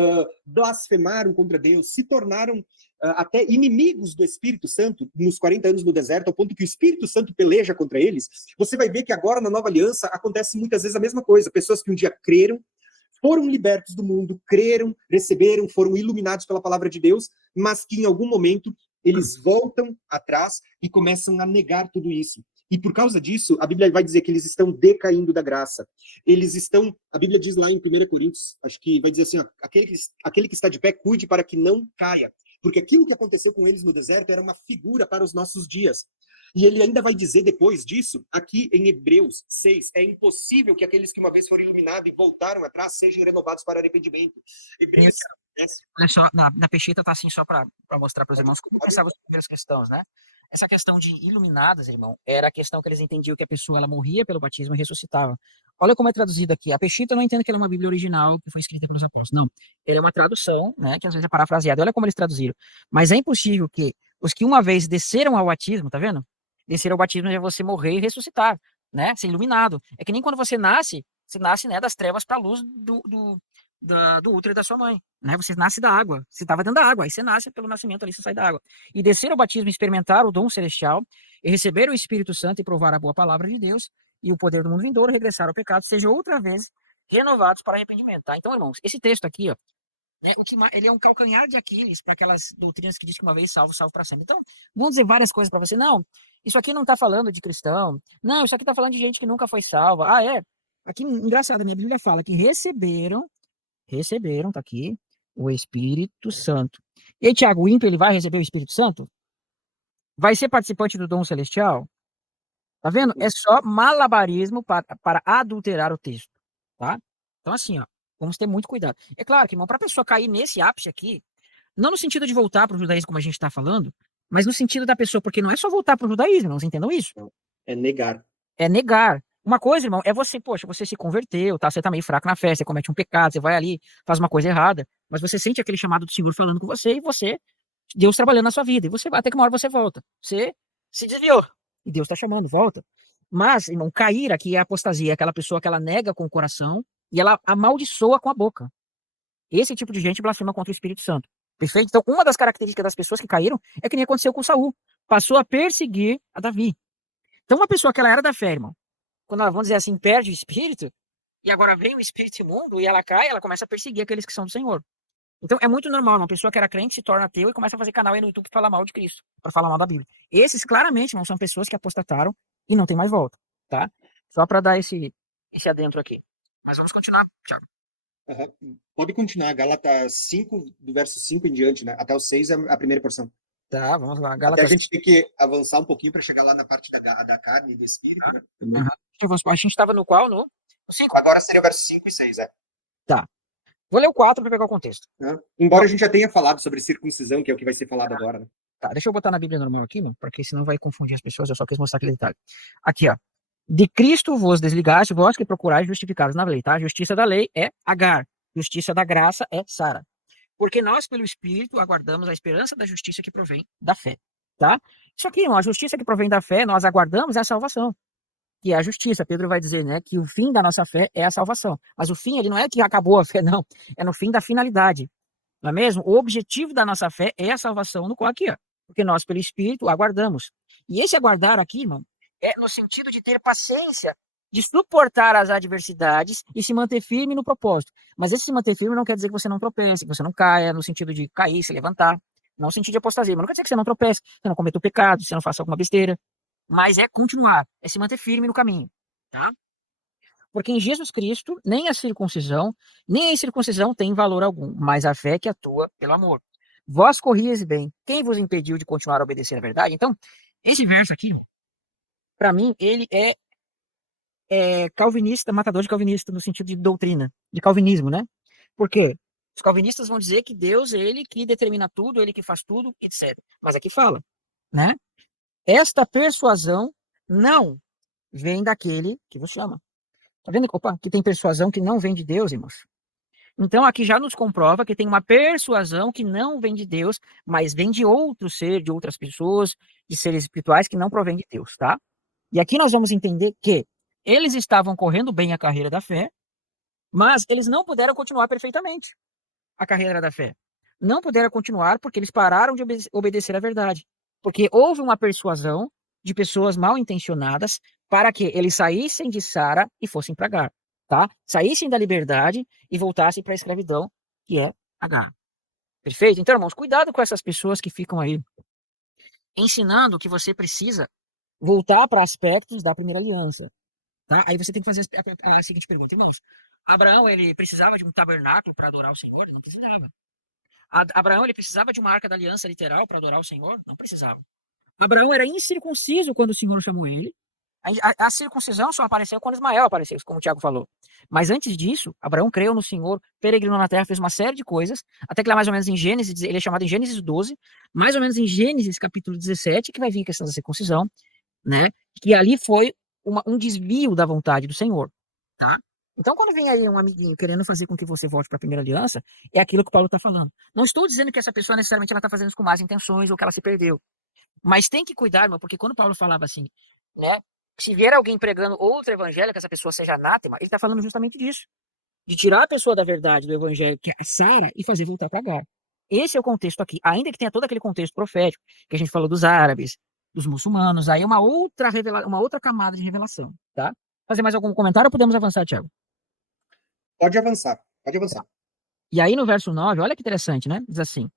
blasfemaram contra Deus, se tornaram até inimigos do Espírito Santo nos 40 anos no deserto, ao ponto que o Espírito Santo peleja contra eles. Você vai ver que agora na nova aliança acontece muitas vezes a mesma coisa. Pessoas que um dia creram, foram libertos do mundo, creram, receberam, foram iluminados pela palavra de Deus, mas que em algum momento eles voltam atrás e começam a negar tudo isso. E por causa disso, a Bíblia vai dizer que eles estão decaindo da graça. Eles estão, a Bíblia diz lá em 1 Coríntios, acho que vai dizer assim, ó, aquele que está de pé, cuide para que não caia. Porque aquilo que aconteceu com eles no deserto era uma figura para os nossos dias. E ele ainda vai dizer depois disso, aqui em Hebreus 6, é impossível que aqueles que uma vez foram iluminados e voltaram atrás sejam renovados para arrependimento. Hebreus, olha só, na Peixeta tá assim só para mostrar para os irmãos como pensavam as primeiras questões, né? Essa questão de iluminadas, irmão, era a questão que eles entendiam que a pessoa ela morria pelo batismo e ressuscitava. Olha como é traduzido aqui. A Peixeta eu não entendo que ela é uma Bíblia original que foi escrita pelos apóstolos. Não. Ela é uma tradução, né, que às vezes é parafraseada. Olha como eles traduziram. Mas é impossível que os que uma vez desceram ao batismo, tá vendo? Descer ao batismo é você morrer e ressuscitar, né? Ser iluminado. É que nem quando você nasce, né, das trevas para a luz do útero da sua mãe, né? Você nasce da água, você estava dentro da água, aí você nasce pelo nascimento ali, você sai da água. E descer ao batismo, experimentar o dom celestial, e receber o Espírito Santo e provar a boa palavra de Deus, e o poder do mundo vindouro, regressar ao pecado, sejam outra vez renovados para arrependimento, tá? Então, irmãos, esse texto aqui, ó, né, ele é um calcanhar de Aquiles para aquelas doutrinas que diz que uma vez salvo, salvo para sempre. Então, vamos dizer várias coisas para você. Não, isso aqui não está falando de cristão. Não, isso aqui está falando de gente que nunca foi salva. Ah, é? Aqui, engraçado, a minha Bíblia fala que receberam, tá aqui, o Espírito Santo. E aí, Tiago, o ímpio, ele vai receber o Espírito Santo? Vai ser participante do dom celestial? Tá vendo? É só malabarismo para adulterar o texto, tá? Então, assim, ó, vamos ter muito cuidado. É claro que, irmão, para a pessoa cair nesse ápice aqui, não no sentido de voltar para o judaísmo, como a gente está falando, mas no sentido da pessoa, porque não é só voltar para o judaísmo, não, vocês entendam isso? é negar. É negar. Uma coisa, irmão, é você, poxa, você se converteu, tá? Você tá meio fraco na fé, você comete um pecado, você vai ali, faz uma coisa errada, mas você sente aquele chamado do Senhor falando com você e você, Deus trabalhando na sua vida, e você vai, até que uma hora você volta. Você se desviou, e Deus tá chamando, volta. Mas, irmão, cair aqui é apostasia, é aquela pessoa que ela nega com o coração e ela amaldiçoa com a boca. Esse tipo de gente blasfema contra o Espírito Santo. Perfeito? Então, uma das características das pessoas que caíram é que nem aconteceu com Saul. Passou a perseguir a Davi. Então, uma pessoa que ela era da fé, irmão, quando ela, vamos dizer assim, perde o espírito, e agora vem o espírito imundo, e ela cai, ela começa a perseguir aqueles que são do Senhor. Então é muito normal, uma pessoa que era crente se torna ateu e começa a fazer canal aí no YouTube para falar mal de Cristo, para falar mal da Bíblia. Esses claramente não são pessoas que apostataram e não tem mais volta, tá? Só para dar esse adentro aqui. Mas vamos continuar, Thiago. Uhum. Pode continuar, Gálatas 5, do verso 5 em diante, né? Até o 6 é a primeira porção. Tá, vamos lá. Até Gálatas. a gente tem que avançar um pouquinho para chegar lá na parte da carne e do espírito, né? Uhum. A gente estava no qual? No 5. Agora seria o verso 5 e 6, é. Tá. Vou ler o 4 para pegar o contexto. Embora a gente já tenha falado sobre circuncisão, que é o que vai ser falado agora, né? Tá, deixa eu botar na Bíblia normal aqui, porque senão vai confundir as pessoas, eu só quis mostrar aquele detalhe. Aqui, ó. De Cristo vos desligaste, vós que procurais justificados na lei, tá? A justiça da lei é Agar, justiça da graça é Sara. Porque nós, pelo Espírito, aguardamos a esperança da justiça que provém da fé, tá? Isso aqui, ó, a justiça que provém da fé, nós aguardamos a salvação, que é a justiça. Pedro vai dizer, né, que o fim da nossa fé é a salvação. Mas o fim, ele não é que acabou a fé, não. É no fim da finalidade, não é mesmo? O objetivo da nossa fé é a salvação, no qual aqui, ó. Porque nós, pelo Espírito, aguardamos. E esse aguardar aqui, irmão, é no sentido de ter paciência, de suportar as adversidades e se manter firme no propósito. Mas esse se manter firme não quer dizer que você não tropece, que você não caia, no sentido de cair, se levantar. Não no sentido de apostasia, mas não quer dizer que você não tropece, você não cometa o pecado, você não faça alguma besteira. Mas é continuar, é se manter firme no caminho, tá? Porque em Jesus Cristo, nem a circuncisão, nem a incircuncisão tem valor algum, mas a fé que atua pelo amor. Vós corrias bem, quem vos impediu de continuar a obedecer à verdade? Então, esse verso aqui, para mim, ele é calvinista, matador de calvinista, no sentido de doutrina, de calvinismo, né? Por quê? Os calvinistas vão dizer que Deus, ele que determina tudo, ele que faz tudo, etc. Mas aqui fala, né? Esta persuasão não vem daquele que vos chama. Tá vendo? Opa, que tem persuasão que não vem de Deus, irmãos. Então aqui já nos comprova que tem uma persuasão que não vem de Deus, mas vem de outro ser, de outras pessoas, de seres espirituais que não provém de Deus, tá? E aqui nós vamos entender que eles estavam correndo bem a carreira da fé, mas eles não puderam continuar perfeitamente a carreira da fé. Não puderam continuar porque eles pararam de obedecer à verdade. Porque houve uma persuasão de pessoas mal intencionadas para que eles saíssem de Sara e fossem para Agar, tá? Saíssem da liberdade e voltassem para a escravidão, que é Agar. Perfeito? Então, irmãos, cuidado com essas pessoas que ficam aí ensinando que você precisa voltar para aspectos da primeira aliança, tá? Aí você tem que fazer a seguinte pergunta, irmãos. Abraão, ele precisava de um tabernáculo para adorar o Senhor? Ele não precisava. Abraão, ele precisava de uma arca da aliança literal para adorar o Senhor? Não precisava. Abraão era incircunciso quando o Senhor chamou ele. A circuncisão só apareceu quando Ismael apareceu, como o Tiago falou. Mas antes disso, Abraão creu no Senhor, peregrinou na terra, fez uma série de coisas, até que lá mais ou menos em Gênesis, ele é chamado em Gênesis 12, mais ou menos em Gênesis capítulo 17, que vai vir a questão da circuncisão, né? Que ali foi um desvio da vontade do Senhor, tá? Então, quando vem aí um amiguinho querendo fazer com que você volte para a primeira aliança, é aquilo que o Paulo está falando. Não estou dizendo que essa pessoa necessariamente ela está fazendo isso com más intenções ou que ela se perdeu. Mas tem que cuidar, irmão, porque quando Paulo falava assim, né? Se vier alguém pregando outro evangelho, que essa pessoa seja anátema, ele está falando justamente disso. De tirar a pessoa da verdade do evangelho, que é a Sara, e fazer voltar para Agar. Esse é o contexto aqui. Ainda que tenha todo aquele contexto profético, que a gente falou dos árabes, dos muçulmanos, aí é uma outra camada de revelação, tá? Fazer mais algum comentário ou podemos avançar, Tiago? Pode avançar, pode avançar. E aí no verso 9, olha que interessante, né? Diz assim,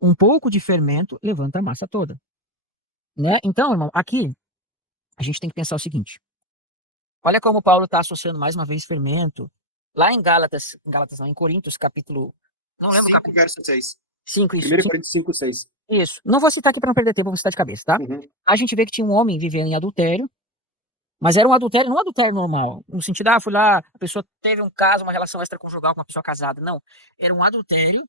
um pouco de fermento levanta a massa toda. Né? Então, irmão, aqui a gente tem que pensar o seguinte. Olha como Paulo está associando mais uma vez fermento. Lá em Gálatas não, em Coríntios, capítulo... Não lembro o 5, capítulo. verso 6. 5, isso. 1 Coríntios 5, 6. Isso. Não vou citar aqui para não perder tempo, vou citar de cabeça, tá? Uhum. A gente vê que tinha um homem vivendo em adultério, mas era um adultério, não um adultério normal. No sentido, fui lá, a pessoa teve um caso, uma relação extraconjugal com uma pessoa casada. Não. Era um adultério,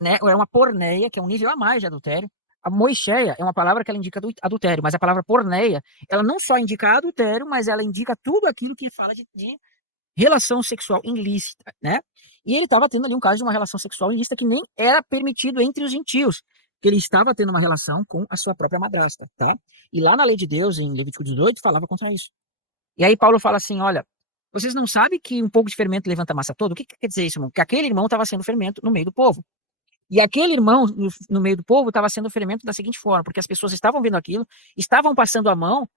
né? Ou era uma porneia, que é um nível a mais de adultério. A moicheia é uma palavra que ela indica adultério, mas a palavra porneia, ela não só indica adultério, mas ela indica tudo aquilo que fala de relação sexual ilícita, né? E ele estava tendo ali um caso de uma relação sexual ilícita que nem era permitido entre os gentios, que ele estava tendo uma relação com a sua própria madrasta, tá? E lá na lei de Deus, em Levítico 18, falava contra isso. E aí Paulo fala assim, olha, vocês não sabem que um pouco de fermento levanta a massa toda? O que quer dizer isso, irmão? Que aquele irmão estava sendo fermento no meio do povo. E aquele irmão, no meio do povo, estava sendo fermento da seguinte forma, porque as pessoas estavam vendo aquilo, estavam passando a mão,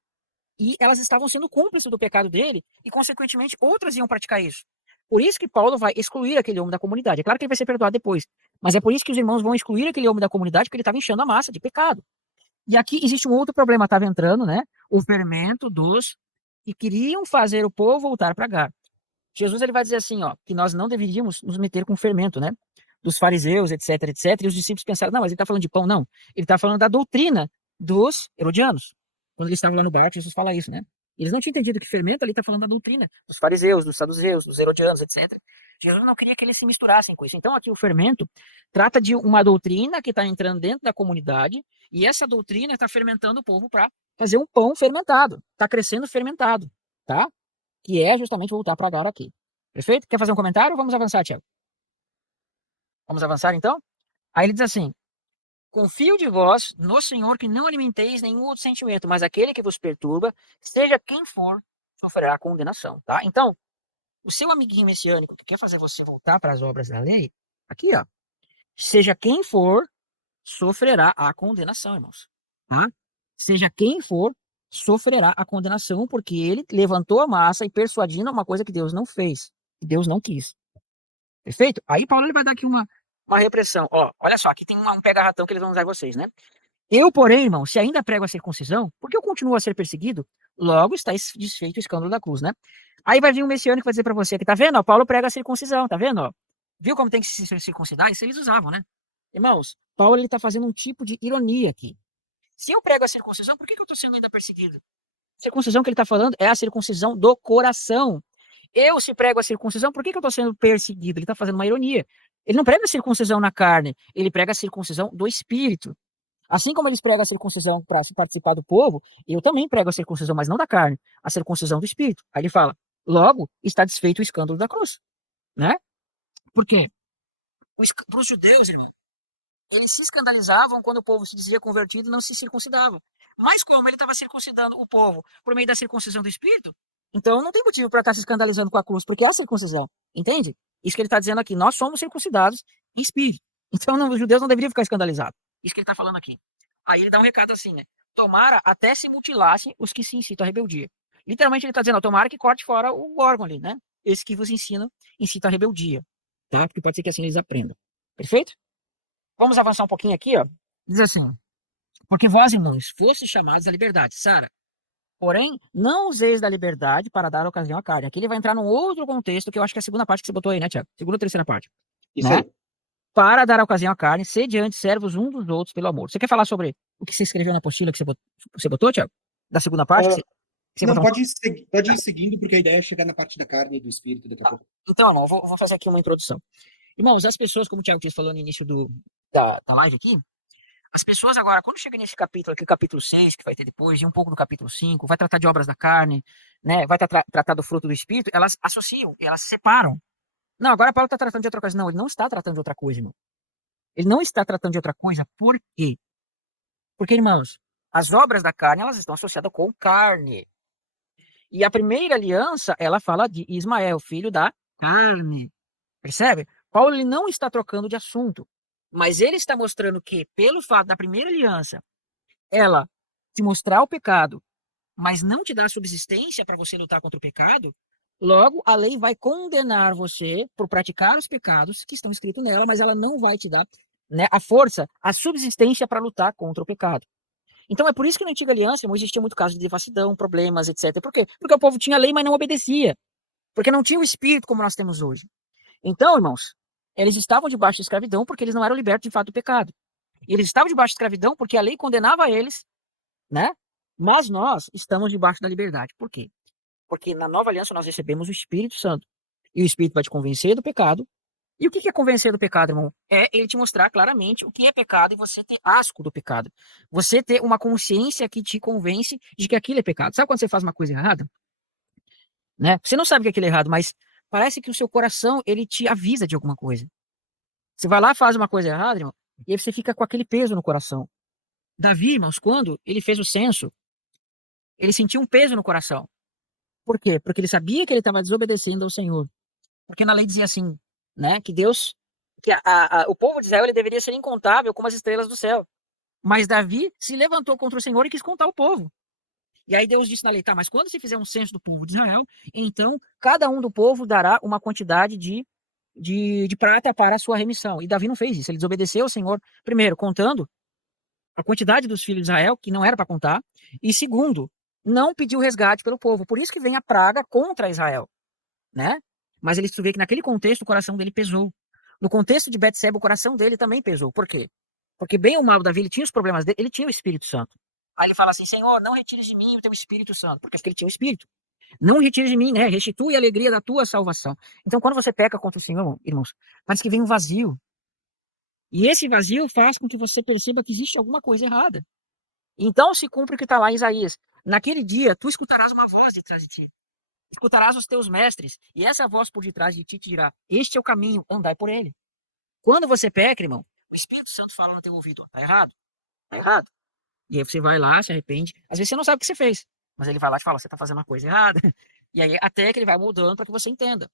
e elas estavam sendo cúmplices do pecado dele, e consequentemente outras iam praticar isso. Por isso que Paulo vai excluir aquele homem da comunidade. É claro que ele vai ser perdoado depois, mas é por isso que os irmãos vão excluir aquele homem da comunidade, porque ele estava enchendo a massa de pecado. E aqui existe um outro problema, estava entrando, né? O fermento dos que queriam fazer o povo voltar para Agar. Jesus ele vai dizer assim, ó, que nós não deveríamos nos meter com fermento, né? Dos fariseus, etc, etc. E os discípulos pensaram, não, mas ele está falando de pão, não. Ele está falando da doutrina dos herodianos. Quando eles estavam lá no barco, Jesus fala isso, né? Eles não tinham entendido que fermento ali está falando da doutrina dos fariseus, dos saduceus, dos herodianos, etc. Jesus não queria que eles se misturassem com isso. Então aqui o fermento trata de uma doutrina que está entrando dentro da comunidade e essa doutrina está fermentando o povo para fazer um pão fermentado. Está crescendo fermentado, tá? Que é justamente voltar para Agar aqui. Perfeito? Quer fazer um comentário ou vamos avançar, Tiago? Vamos avançar então? Aí ele diz assim: confio de vós no Senhor que não alimenteis nenhum outro sentimento, mas aquele que vos perturba, seja quem for, sofrerá condenação, tá? Então, o seu amiguinho messiânico que quer fazer você voltar para as obras da lei, aqui, ó, seja quem for, sofrerá a condenação, irmãos, tá? Seja quem for, sofrerá a condenação, porque ele levantou a massa e persuadindo uma coisa que Deus não fez, que Deus não quis. Perfeito? Aí Paulo ele vai dar aqui uma repressão. Ó, olha só, aqui tem um pega-ratão que eles vão usar em vocês, né? Eu, porém, irmão, se ainda prego a circuncisão, porque eu continuo a ser perseguido, logo está desfeito o escândalo da cruz, né? Aí vai vir um messiânico que vai dizer para você que tá vendo, ó, Paulo prega a circuncisão, tá vendo, ó? Viu como tem que se circuncidar? Isso eles usavam, né? Irmãos, Paulo ele tá fazendo um tipo de ironia aqui. Se eu prego a circuncisão, por que eu tô sendo ainda perseguido? A circuncisão que ele tá falando é a circuncisão do coração. Eu, se prego a circuncisão, por que que eu estou sendo perseguido? Ele está fazendo uma ironia. Ele não prega a circuncisão na carne, ele prega a circuncisão do espírito. Assim como eles pregam a circuncisão para se participar do povo, eu também prego a circuncisão, mas não da carne, a circuncisão do espírito. Aí ele fala, logo está desfeito o escândalo da cruz, né? Por quê? Para os judeus, irmão, eles se escandalizavam quando o povo se dizia convertido e não se circuncidavam. Mas como ele estava circuncidando o povo por meio da circuncisão do espírito, então não tem motivo para estar se escandalizando com a cruz, porque é a circuncisão, entende? Isso que ele está dizendo aqui, nós somos circuncidados em espírito. Então os judeus não deveriam ficar escandalizados. Isso que ele está falando aqui. Aí ele dá um recado assim, né? Tomara até se mutilassem os que se incitam à rebeldia. Literalmente ele está dizendo, ó, tomara que corte fora o órgão ali, né? Esse que vos ensina, incita à rebeldia, tá? Porque pode ser que assim eles aprendam. Perfeito? Vamos avançar um pouquinho aqui, ó. Diz assim, porque vós, irmãos, fostes chamados à liberdade, Sara. Porém, não useis da liberdade para dar ocasião à carne. Aqui ele vai entrar num outro contexto, que eu acho que é a segunda parte que você botou aí, né, Tiago? Segunda ou terceira parte. Isso Né? aí. Para dar ocasião à carne, sede antes servos uns dos outros pelo amor. Você quer falar sobre o que você escreveu na apostila que você botou, Tiago? Da segunda parte? Que você Não, botou? pode ir seguindo, porque a ideia é chegar na parte da carne e do espírito daqui a pouco. Então, irmão, vou fazer aqui uma introdução. Irmãos, as pessoas, como o Tiago disse, falou no início da live aqui, as pessoas agora, quando chega nesse capítulo aqui, o capítulo 6, que vai ter depois, e um pouco do capítulo 5, vai tratar de obras da carne, né? Vai tratar do fruto do espírito, elas associam, elas separam. Não, agora Paulo está tratando de outra coisa. Não, ele não está tratando de outra coisa, irmão. Ele não está tratando de outra coisa. Por quê? Porque, irmãos, as obras da carne, elas estão associadas com carne. E a primeira aliança, ela fala de Ismael, filho da carne. Percebe? Paulo ele não está trocando de assunto. Mas ele está mostrando que, pelo fato da primeira aliança, ela te mostrar o pecado, mas não te dar subsistência para você lutar contra o pecado, logo a lei vai condenar você por praticar os pecados que estão escritos nela, mas ela não vai te dar, né, a força, a subsistência para lutar contra o pecado. Então é por isso que na antiga aliança irmão, existia muito caso de devassidão, problemas, etc. Por quê? Porque o povo tinha lei, mas não obedecia. Porque não tinha o espírito como nós temos hoje. Então, irmãos, eles estavam debaixo de escravidão porque eles não eram libertos de fato do pecado. E eles estavam debaixo de escravidão porque a lei condenava eles, né? Mas nós estamos debaixo da liberdade. Por quê? Porque na nova aliança nós recebemos o Espírito Santo. E o Espírito vai te convencer do pecado. E o que é convencer do pecado, irmão? É ele te mostrar claramente o que é pecado e você ter asco do pecado. Você ter uma consciência que te convence de que aquilo é pecado. Sabe quando você faz uma coisa errada? Né? Você não sabe que aquilo é errado, mas parece que o seu coração, ele te avisa de alguma coisa. Você vai lá e faz uma coisa errada, irmão, e aí você fica com aquele peso no coração. Davi, irmãos, quando ele fez o censo, ele sentiu um peso no coração. Por quê? Porque ele sabia que ele estava desobedecendo ao Senhor. Porque na lei dizia assim, né, que Deus, que o povo de Israel ele deveria ser incontável como as estrelas do céu. Mas Davi se levantou contra o Senhor e quis contar o povo. E aí Deus disse na lei, tá, mas quando se fizer um censo do povo de Israel, então cada um do povo dará uma quantidade de prata para a sua remissão. E Davi não fez isso, ele desobedeceu ao Senhor, primeiro, contando a quantidade dos filhos de Israel, que não era para contar, e segundo, não pediu resgate pelo povo. Por isso que vem a praga contra Israel, né? Mas ele vê que naquele contexto o coração dele pesou. No contexto de Betseba, o coração dele também pesou. Por quê? Porque bem ou mal Davi, ele tinha os problemas dele, ele tinha o Espírito Santo. Aí ele fala assim, Senhor, não retires de mim o teu Espírito Santo, porque ele tinha o Espírito. Não retires de mim, né? Restitui a alegria da tua salvação. Então, quando você peca contra o Senhor, irmãos, parece que vem um vazio. E esse vazio faz com que você perceba que existe alguma coisa errada. Então se cumpre o que está lá em Isaías. Naquele dia, tu escutarás uma voz de trás de ti. Escutarás os teus mestres. E essa voz por detrás de ti te dirá, este é o caminho, andai por ele. Quando você peca, irmão, o Espírito Santo fala no teu ouvido, tá errado? Tá errado. E aí você vai lá, se arrepende. Às vezes você não sabe o que você fez. Mas ele vai lá e te fala, você tá fazendo uma coisa errada. E aí até que ele vai mudando para que você entenda.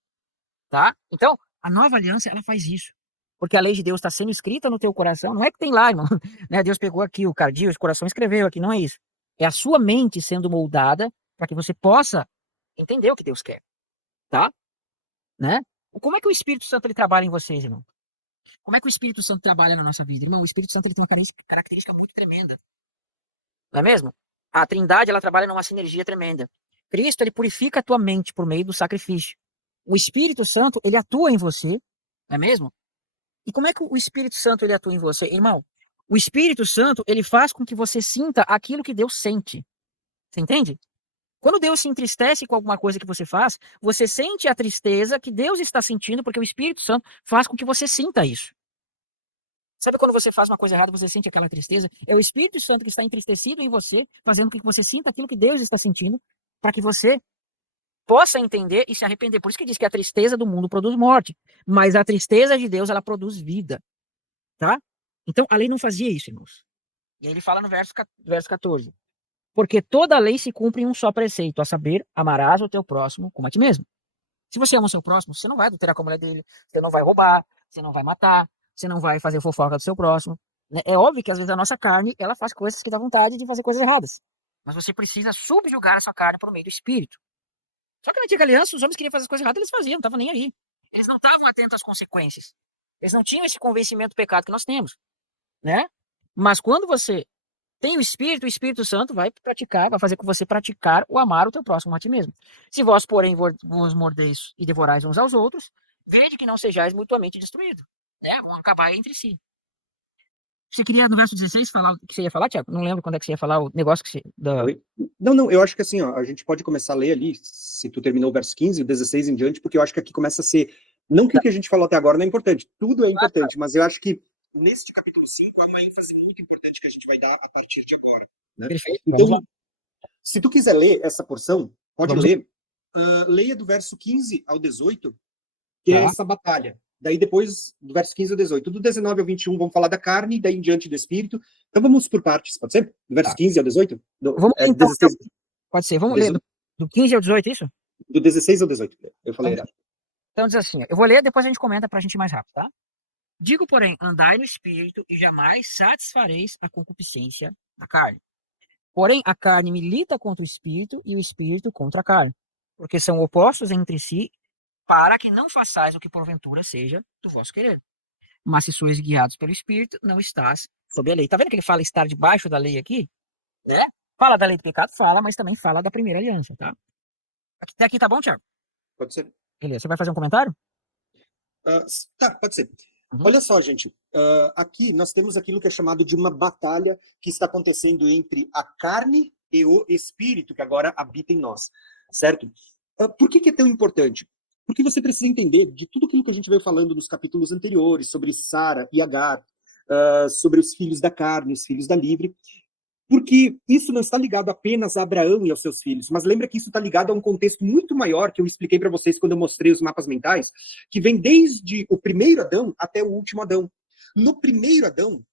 Tá? Então, a nova aliança, ela faz isso. Porque a lei de Deus está sendo escrita no teu coração. Não é que tem lá, irmão. Né? Deus pegou aqui o cardio, o coração e escreveu aqui. Não é isso. É a sua mente sendo moldada para que você possa entender o que Deus quer. Tá? Né? Como é que o Espírito Santo ele trabalha em vocês, irmão? Como é que o Espírito Santo trabalha na nossa vida? Irmão, o Espírito Santo ele tem uma característica muito tremenda. Não é mesmo? A Trindade, ela trabalha numa sinergia tremenda. Cristo, ele purifica a tua mente por meio do sacrifício. O Espírito Santo, ele atua em você, não é mesmo? E como é que o Espírito Santo, ele atua em você? Irmão, o Espírito Santo, ele faz com que você sinta aquilo que Deus sente. Você entende? Quando Deus se entristece com alguma coisa que você faz, você sente a tristeza que Deus está sentindo, porque o Espírito Santo faz com que você sinta isso. Sabe quando você faz uma coisa errada, você sente aquela tristeza? É o Espírito Santo que está entristecido em você, fazendo com que você sinta aquilo que Deus está sentindo, para que você possa entender e se arrepender. Por isso que diz que a tristeza do mundo produz morte, mas a tristeza de Deus, ela produz vida, tá? Então, a lei não fazia isso, irmãos. E aí ele fala no verso 14. Porque toda a lei se cumpre em um só preceito, a saber, amarás o teu próximo como a ti mesmo. Se você ama o seu próximo, você não vai adulterar com a mulher dele, você não vai roubar, você não vai matar, você não vai fazer fofoca do seu próximo. Né? É óbvio que às vezes a nossa carne, ela faz coisas que dá vontade de fazer coisas erradas. Mas você precisa subjugar a sua carne por meio do Espírito. Só que na antiga aliança, os homens queriam fazer as coisas erradas, eles faziam, não estavam nem aí. Eles não estavam atentos às consequências. Eles não tinham esse convencimento do pecado que nós temos, né? Mas quando você tem o Espírito Santo vai fazer com você praticar o amar o teu próximo a ti mesmo. Se vós, porém, vos mordeis e devorais uns aos outros, vede que não sejais mutuamente destruídos, né? Vão acabar entre si. Você queria, no verso 16, falar o que você ia falar, Tiago? Não lembro quando é que você ia falar o negócio que você... Não, eu acho que assim, ó, a gente pode começar a ler ali, se tu terminou o verso 15, o 16 em diante, porque eu acho que aqui começa a ser, não que o que a gente falou até agora não é importante, tudo é importante, mas eu acho que neste capítulo 5 há uma ênfase muito importante que a gente vai dar a partir de agora. Né? Perfeito, então, se tu quiser ler essa porção, pode Vamos ler, leia do verso 15 ao 18, que é essa batalha. Daí depois, do verso 15 ao 18, do 19 ao 21, vamos falar da carne, daí em diante do espírito. Então vamos por partes, pode ser? Do verso 15 ao 18? Vamos ler, então, 16, pode ser, vamos ler do 15 ao 18, isso? Do 16 ao 18, eu falei errado. Então diz assim, eu vou ler, depois a gente comenta pra gente ir mais rápido, tá? Digo, porém, andai no espírito e jamais satisfareis a concupiscência da carne. Porém, a carne milita contra o espírito e o espírito contra a carne, porque são opostos entre si, para que não façais o que porventura seja do vosso querer. Mas se sois guiados pelo espírito, não estás sob a lei. Tá vendo que ele fala estar debaixo da lei aqui? É? Fala da lei do pecado, fala, mas também fala da primeira aliança, tá? Até aqui tá bom, Tiago? Pode ser. Beleza, você vai fazer um comentário? Tá, pode ser. Uhum. Olha só, gente, aqui nós temos aquilo que é chamado de uma batalha que está acontecendo entre a carne e o espírito que agora habita em nós, certo? Por que é tão importante? Porque você precisa entender de tudo aquilo que a gente veio falando nos capítulos anteriores, sobre Sara e Agar, sobre os filhos da carne, os filhos da livre, porque isso não está ligado apenas a Abraão e aos seus filhos, mas lembra que isso está ligado a um contexto muito maior que eu expliquei para vocês quando eu mostrei os mapas mentais, que vem desde o primeiro Adão até o último Adão. No primeiro Adão,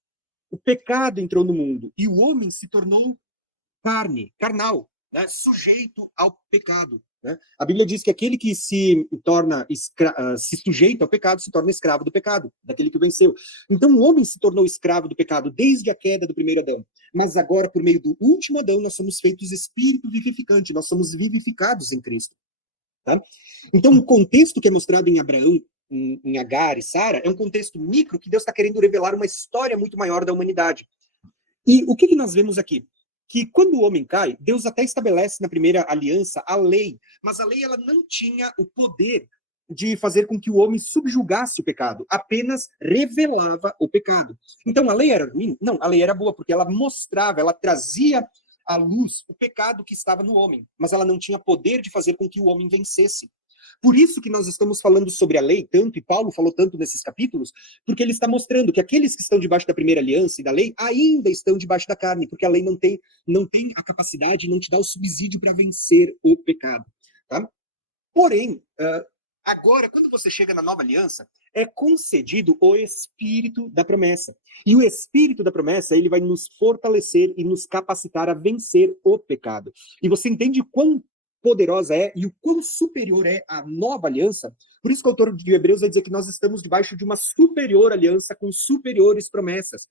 o pecado entrou no mundo e o homem se tornou carnal, né, sujeito ao pecado. Né? A Bíblia diz que aquele que se sujeita ao pecado se torna escravo do pecado, daquele que o venceu. Então o homem se tornou escravo do pecado desde a queda do primeiro Adão. Mas agora, por meio do último Adão, nós somos feitos espírito vivificante, nós somos vivificados em Cristo. Tá? Então o contexto que é mostrado em Abraão, em Agar e Sara, é um contexto micro que Deus está querendo revelar uma história muito maior da humanidade. E o que nós vemos aqui? Que quando o homem cai, Deus até estabelece na primeira aliança a lei, mas a lei ela não tinha o poder de fazer com que o homem subjugasse o pecado, apenas revelava o pecado. Então a lei era ruim? Não, a lei era boa, porque ela mostrava, ela trazia à luz o pecado que estava no homem, mas ela não tinha poder de fazer com que o homem vencesse. Por isso que nós estamos falando sobre a lei tanto, e Paulo falou tanto nesses capítulos, porque ele está mostrando que aqueles que estão debaixo da primeira aliança e da lei ainda estão debaixo da carne, porque a lei não tem a capacidade, não te dá o subsídio para vencer o pecado. Tá? Porém, agora, quando você chega na nova aliança, é concedido o Espírito da promessa. E o Espírito da promessa, ele vai nos fortalecer e nos capacitar a vencer o pecado. E você entende quão poderosa é e o quão superior é a nova aliança? Por isso que o autor de Hebreus vai dizer que nós estamos debaixo de uma superior aliança com superiores promessas.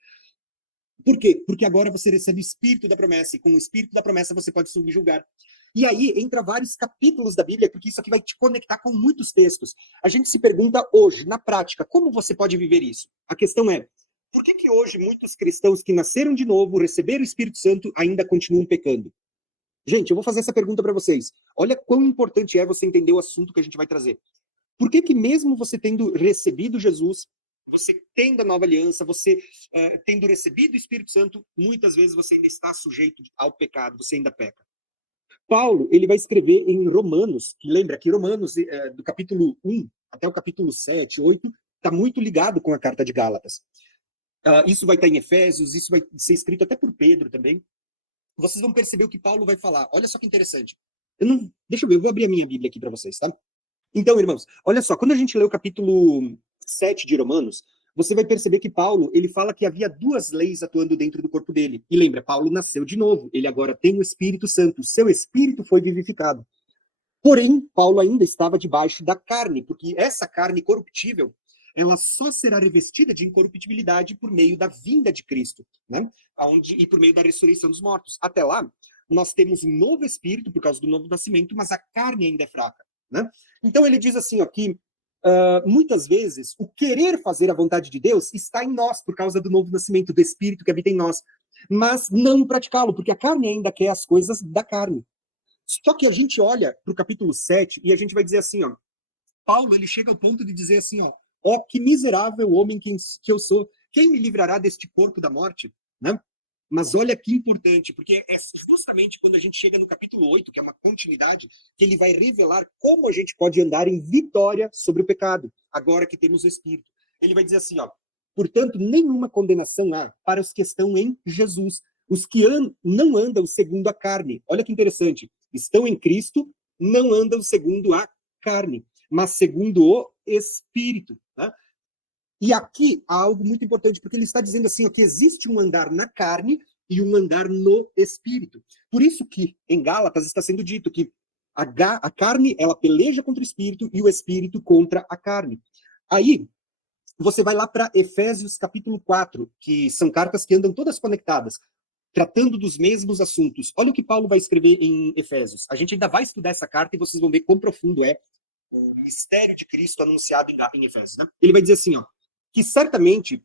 Por quê? Porque agora você recebe o Espírito da promessa, e com o Espírito da promessa você pode subjugar. E aí entra vários capítulos da Bíblia, porque isso aqui vai te conectar com muitos textos. A gente se pergunta hoje, na prática, como você pode viver isso? A questão é, por que hoje muitos cristãos que nasceram de novo, receberam o Espírito Santo, ainda continuam pecando? Gente, eu vou fazer essa pergunta para vocês. Olha quão importante é você entender o assunto que a gente vai trazer. Por que mesmo você tendo recebido Jesus, você tendo a nova aliança, você tendo recebido o Espírito Santo, muitas vezes você ainda está sujeito ao pecado, você ainda peca? Paulo, ele vai escrever em Romanos, que lembra que Romanos, do capítulo 1 até o capítulo 7, 8, está muito ligado com a carta de Gálatas. Isso vai estar em Efésios, isso vai ser escrito até por Pedro também. Vocês vão perceber o que Paulo vai falar. Olha só que interessante. Deixa eu ver, eu vou abrir a minha Bíblia aqui para vocês, tá? Então, irmãos, olha só, quando a gente lê o capítulo 7 de Romanos, você vai perceber que Paulo, ele fala que havia duas leis atuando dentro do corpo dele. E lembra, Paulo nasceu de novo, ele agora tem o Espírito Santo, o seu espírito foi vivificado. Porém, Paulo ainda estava debaixo da carne, porque essa carne corruptível, ela só será revestida de incorruptibilidade por meio da vinda de Cristo, né? E por meio da ressurreição dos mortos. Até lá, nós temos um novo espírito por causa do novo nascimento, mas a carne ainda é fraca, né? Então ele diz assim, ó, que muitas vezes o querer fazer a vontade de Deus está em nós por causa do novo nascimento, do espírito que habita em nós, mas não praticá-lo, porque a carne ainda quer as coisas da carne. Só que a gente olha para o capítulo 7 e a gente vai dizer assim, ó, Paulo, ele chega ao ponto de dizer assim, ó, que miserável homem que eu sou, quem me livrará deste corpo da morte, né? Mas olha que importante, porque é justamente quando a gente chega no capítulo 8, que é uma continuidade, que ele vai revelar como a gente pode andar em vitória sobre o pecado, agora que temos o Espírito. Ele vai dizer assim, ó, portanto, nenhuma condenação há para os que estão em Jesus, os que não andam segundo a carne. Olha que interessante, estão em Cristo, não andam segundo a carne, mas segundo o Espírito, né? E aqui há algo muito importante, porque ele está dizendo assim, ó, que existe um andar na carne e um andar no Espírito. Por isso que em Gálatas está sendo dito que a carne, ela peleja contra o Espírito e o Espírito contra a carne. Aí, você vai lá para Efésios capítulo 4, que são cartas que andam todas conectadas, tratando dos mesmos assuntos. Olha o que Paulo vai escrever em Efésios. A gente ainda vai estudar essa carta e vocês vão ver quão profundo é o mistério de Cristo anunciado em Efésios, né? Ele vai dizer assim, ó, que certamente,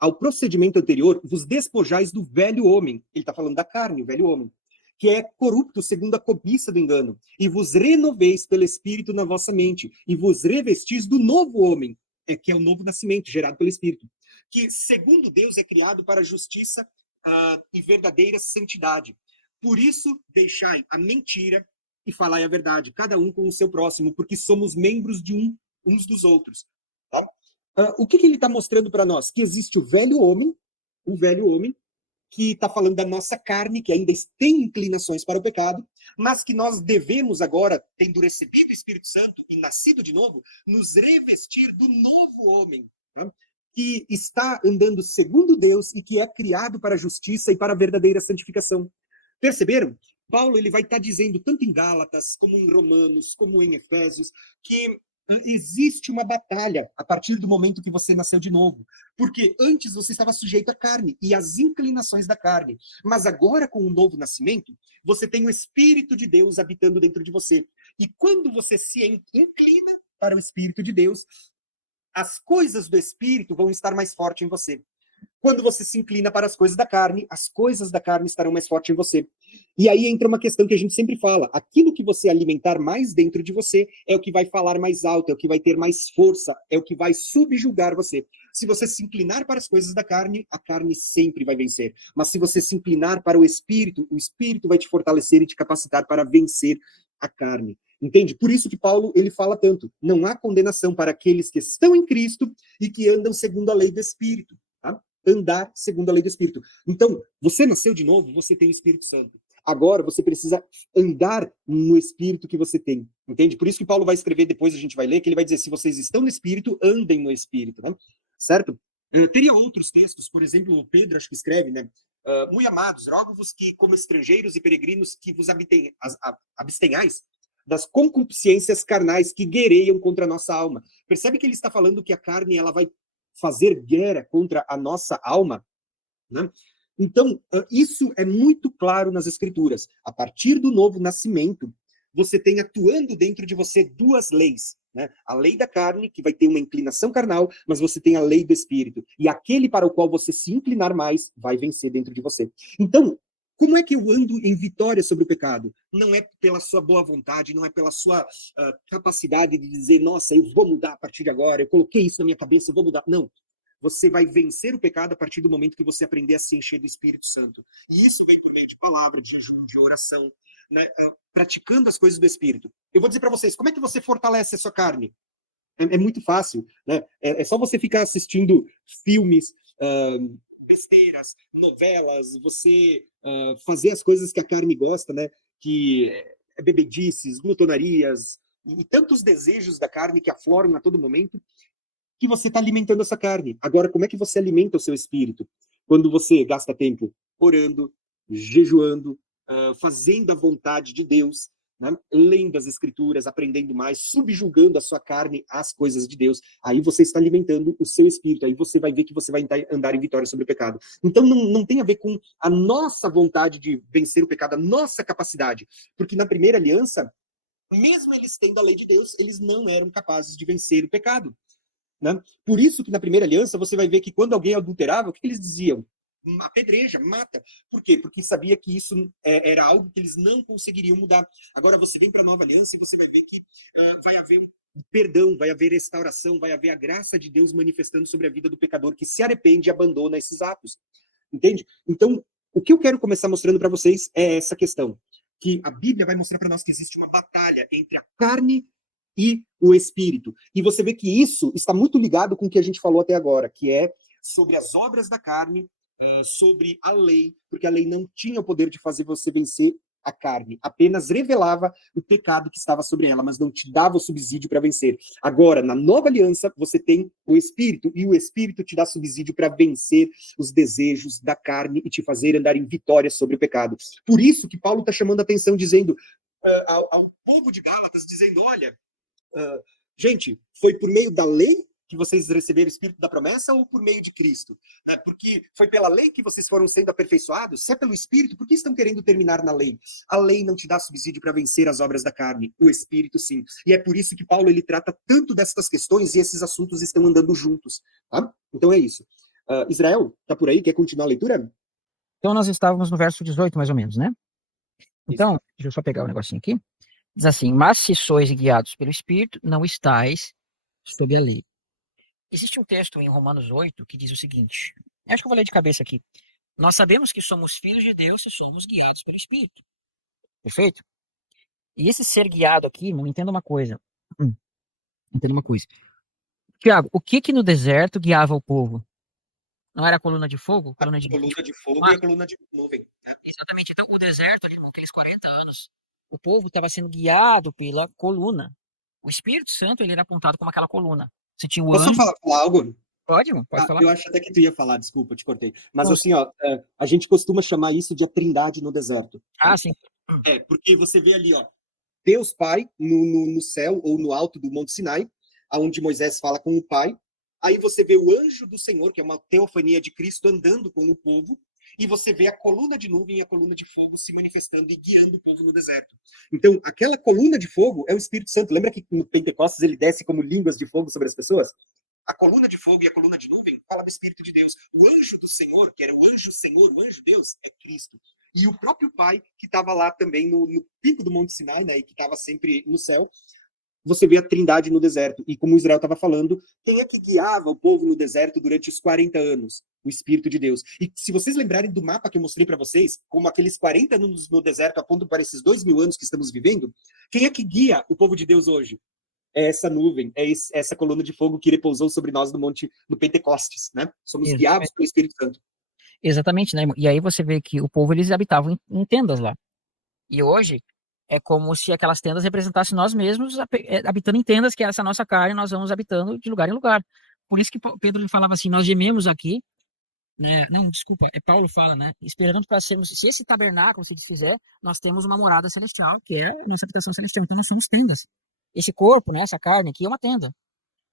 ao procedimento anterior, vos despojais do velho homem. Ele está falando da carne, o velho homem, que é corrupto segundo a cobiça do engano, e vos renoveis pelo Espírito na vossa mente, e vos revestis do novo homem, que é o novo nascimento, gerado pelo Espírito, que, segundo Deus, é criado para a justiça e verdadeira santidade. Por isso, deixai a mentira e falai a verdade, cada um com o seu próximo, porque somos membros de uns dos outros. Tá? O que ele está mostrando para nós? Que existe o velho homem, que está falando da nossa carne, que ainda tem inclinações para o pecado, mas que nós devemos agora, tendo recebido o Espírito Santo e nascido de novo, nos revestir do novo homem, né? Que está andando segundo Deus e que é criado para a justiça e para a verdadeira santificação. Perceberam? Paulo ele vai estar dizendo, tanto em Gálatas, como em Romanos, como em Efésios, que existe uma batalha a partir do momento que você nasceu de novo. Porque antes você estava sujeito à carne e às inclinações da carne. Mas agora, com o novo nascimento, você tem o Espírito de Deus habitando dentro de você. E quando você se inclina para o Espírito de Deus, as coisas do Espírito vão estar mais fortes em você. Quando você se inclina para as coisas da carne, as coisas da carne estarão mais fortes em você. E aí entra uma questão que a gente sempre fala, aquilo que você alimentar mais dentro de você é o que vai falar mais alto, é o que vai ter mais força, é o que vai subjugar você. Se você se inclinar para as coisas da carne, a carne sempre vai vencer. Mas se você se inclinar para o Espírito vai te fortalecer e te capacitar para vencer a carne. Entende? Por isso que Paulo ele fala tanto, não há condenação para aqueles que estão em Cristo e que andam segundo a lei do Espírito. Tá? Andar segundo a lei do Espírito. Então, você nasceu de novo, você tem o Espírito Santo. Agora, você precisa andar no Espírito que você tem. Entende? Por isso que Paulo vai escrever, depois a gente vai ler, que ele vai dizer, se vocês estão no Espírito, andem no Espírito. Né? Certo? Teria outros textos, por exemplo, Pedro, acho que escreve, né? Muito amados, rogo-vos que, como estrangeiros e peregrinos, que vos abstenhais das concupiscências carnais que guerreiam contra a nossa alma. Percebe que ele está falando que a carne ela vai fazer guerra contra a nossa alma, né? Então, isso é muito claro nas Escrituras. A partir do novo nascimento, você tem atuando dentro de você duas leis, né? A lei da carne, que vai ter uma inclinação carnal, mas você tem a lei do Espírito. E aquele para o qual você se inclinar mais, vai vencer dentro de você. Então, como é que eu ando em vitória sobre o pecado? Não é pela sua boa vontade, não é pela sua capacidade de dizer, nossa, eu vou mudar a partir de agora, eu coloquei isso na minha cabeça, eu vou mudar. Não. Você vai vencer o pecado a partir do momento que você aprender a se encher do Espírito Santo. E isso vem por meio de palavra, de jejum, de oração. né, praticando as coisas do Espírito. Eu vou dizer para vocês, como é que você fortalece a sua carne? É muito fácil, né? É só você ficar assistindo filmes, besteiras, novelas, você fazer as coisas que a carne gosta, né? Que é bebedices, glutonarias e tantos desejos da carne que afloram a todo momento, que você está alimentando essa carne. Agora, como é que você alimenta o seu espírito? Quando você gasta tempo orando, jejuando, fazendo a vontade de Deus, né? Lendo as escrituras, aprendendo mais, subjugando a sua carne às coisas de Deus. Aí você está alimentando o seu espírito. Aí você vai ver que você vai andar em vitória sobre o pecado. Então não tem a ver com a nossa vontade de vencer o pecado, a nossa capacidade. Porque na primeira aliança, mesmo eles tendo a lei de Deus, eles não eram capazes de vencer o pecado. Né? Por isso que na primeira aliança você vai ver que quando alguém adulterava, o que eles diziam? Apedreja, mata. Por quê? Porque sabia que isso era algo que eles não conseguiriam mudar. Agora você vem para a nova aliança e você vai ver que vai haver perdão, vai haver restauração, vai haver a graça de Deus manifestando sobre a vida do pecador que se arrepende e abandona esses atos. Entende? Então, o que eu quero começar mostrando para vocês é essa questão. Que a Bíblia vai mostrar para nós que existe uma batalha entre a carne e o espírito. E você vê que isso está muito ligado com o que a gente falou até agora, que é sobre as obras da carne, sobre a lei, porque a lei não tinha o poder de fazer você vencer a carne, apenas revelava o pecado que estava sobre ela, mas não te dava o subsídio para vencer. Agora, na nova aliança, você tem o Espírito, e o Espírito te dá subsídio para vencer os desejos da carne e te fazer andar em vitória sobre o pecado. Por isso que Paulo está chamando a atenção, dizendo ao povo de Gálatas, dizendo, olha, gente, foi por meio da lei que vocês receberam o Espírito da promessa ou por meio de Cristo? Porque foi pela lei que vocês foram sendo aperfeiçoados? Se é pelo Espírito, por que estão querendo terminar na lei? A lei não te dá subsídio para vencer as obras da carne, o Espírito sim. E é por isso que Paulo ele trata tanto dessas questões e esses assuntos estão andando juntos. Tá? Então é isso. Israel, tá por aí? Quer continuar a leitura? Então nós estávamos no verso 18, mais ou menos, né? Então, deixa eu só pegar o negocinho aqui. Diz assim, mas se sois guiados pelo Espírito, não estáis sob a lei. Existe um texto em Romanos 8 que diz o seguinte, acho que eu vou ler de cabeça aqui. Nós sabemos que somos filhos de Deus se somos guiados pelo Espírito. Perfeito? E esse ser guiado aqui, não entenda uma coisa. Entenda uma coisa. Tiago, o que no deserto guiava o povo? Não era a coluna de fogo? Coluna de fogo e a coluna de nuvem. Né? Exatamente. Então, o deserto, irmão, aqueles 40 anos, o povo estava sendo guiado pela coluna. O Espírito Santo, ele era apontado como aquela coluna. Você tinha o Posso anjo... falar algo? Pode, irmão, pode falar. Eu acho até que tu ia falar, desculpa, te cortei. Mas assim, ó, a gente costuma chamar isso de a trindade no deserto. Ah, sim. Porque você vê ali, ó, Deus Pai no céu ou no alto do Monte Sinai, aonde Moisés fala com o Pai. Aí você vê o anjo do Senhor, que é uma teofania de Cristo, andando com o povo. E você vê a coluna de nuvem e a coluna de fogo se manifestando e guiando o povo no deserto. Então, aquela coluna de fogo é o Espírito Santo. Lembra que no Pentecostes ele desce como línguas de fogo sobre as pessoas? A coluna de fogo e a coluna de nuvem fala do Espírito de Deus. O anjo do Senhor, que era o anjo Senhor, o anjo Deus, é Cristo. E o próprio Pai, que estava lá também no pico do Monte Sinai, né, e que estava sempre no céu, você vê a trindade no deserto. E como o Israel estava falando, quem é que guiava o povo no deserto durante os 40 anos? O Espírito de Deus. E se vocês lembrarem do mapa que eu mostrei para vocês, como aqueles 40 anos no deserto apontam para esses 2000 anos que estamos vivendo, quem é que guia o povo de Deus hoje? É essa nuvem, é essa coluna de fogo que repousou sobre nós no monte do Pentecostes, né? Somos guiados pelo Espírito Santo. Exatamente, né? E aí você vê que o povo, eles habitavam em tendas lá. E hoje é como se aquelas tendas representassem nós mesmos habitando em tendas, que é essa nossa carne, nós vamos habitando de lugar em lugar. Por isso que Pedro ele falava assim, nós gememos aqui, né? Não, desculpa, Paulo fala, né? Esperando para sermos, se esse tabernáculo se desfizer, nós temos uma morada celestial, que é a nossa habitação celestial. Então nós somos tendas. Esse corpo, né, essa carne aqui é uma tenda.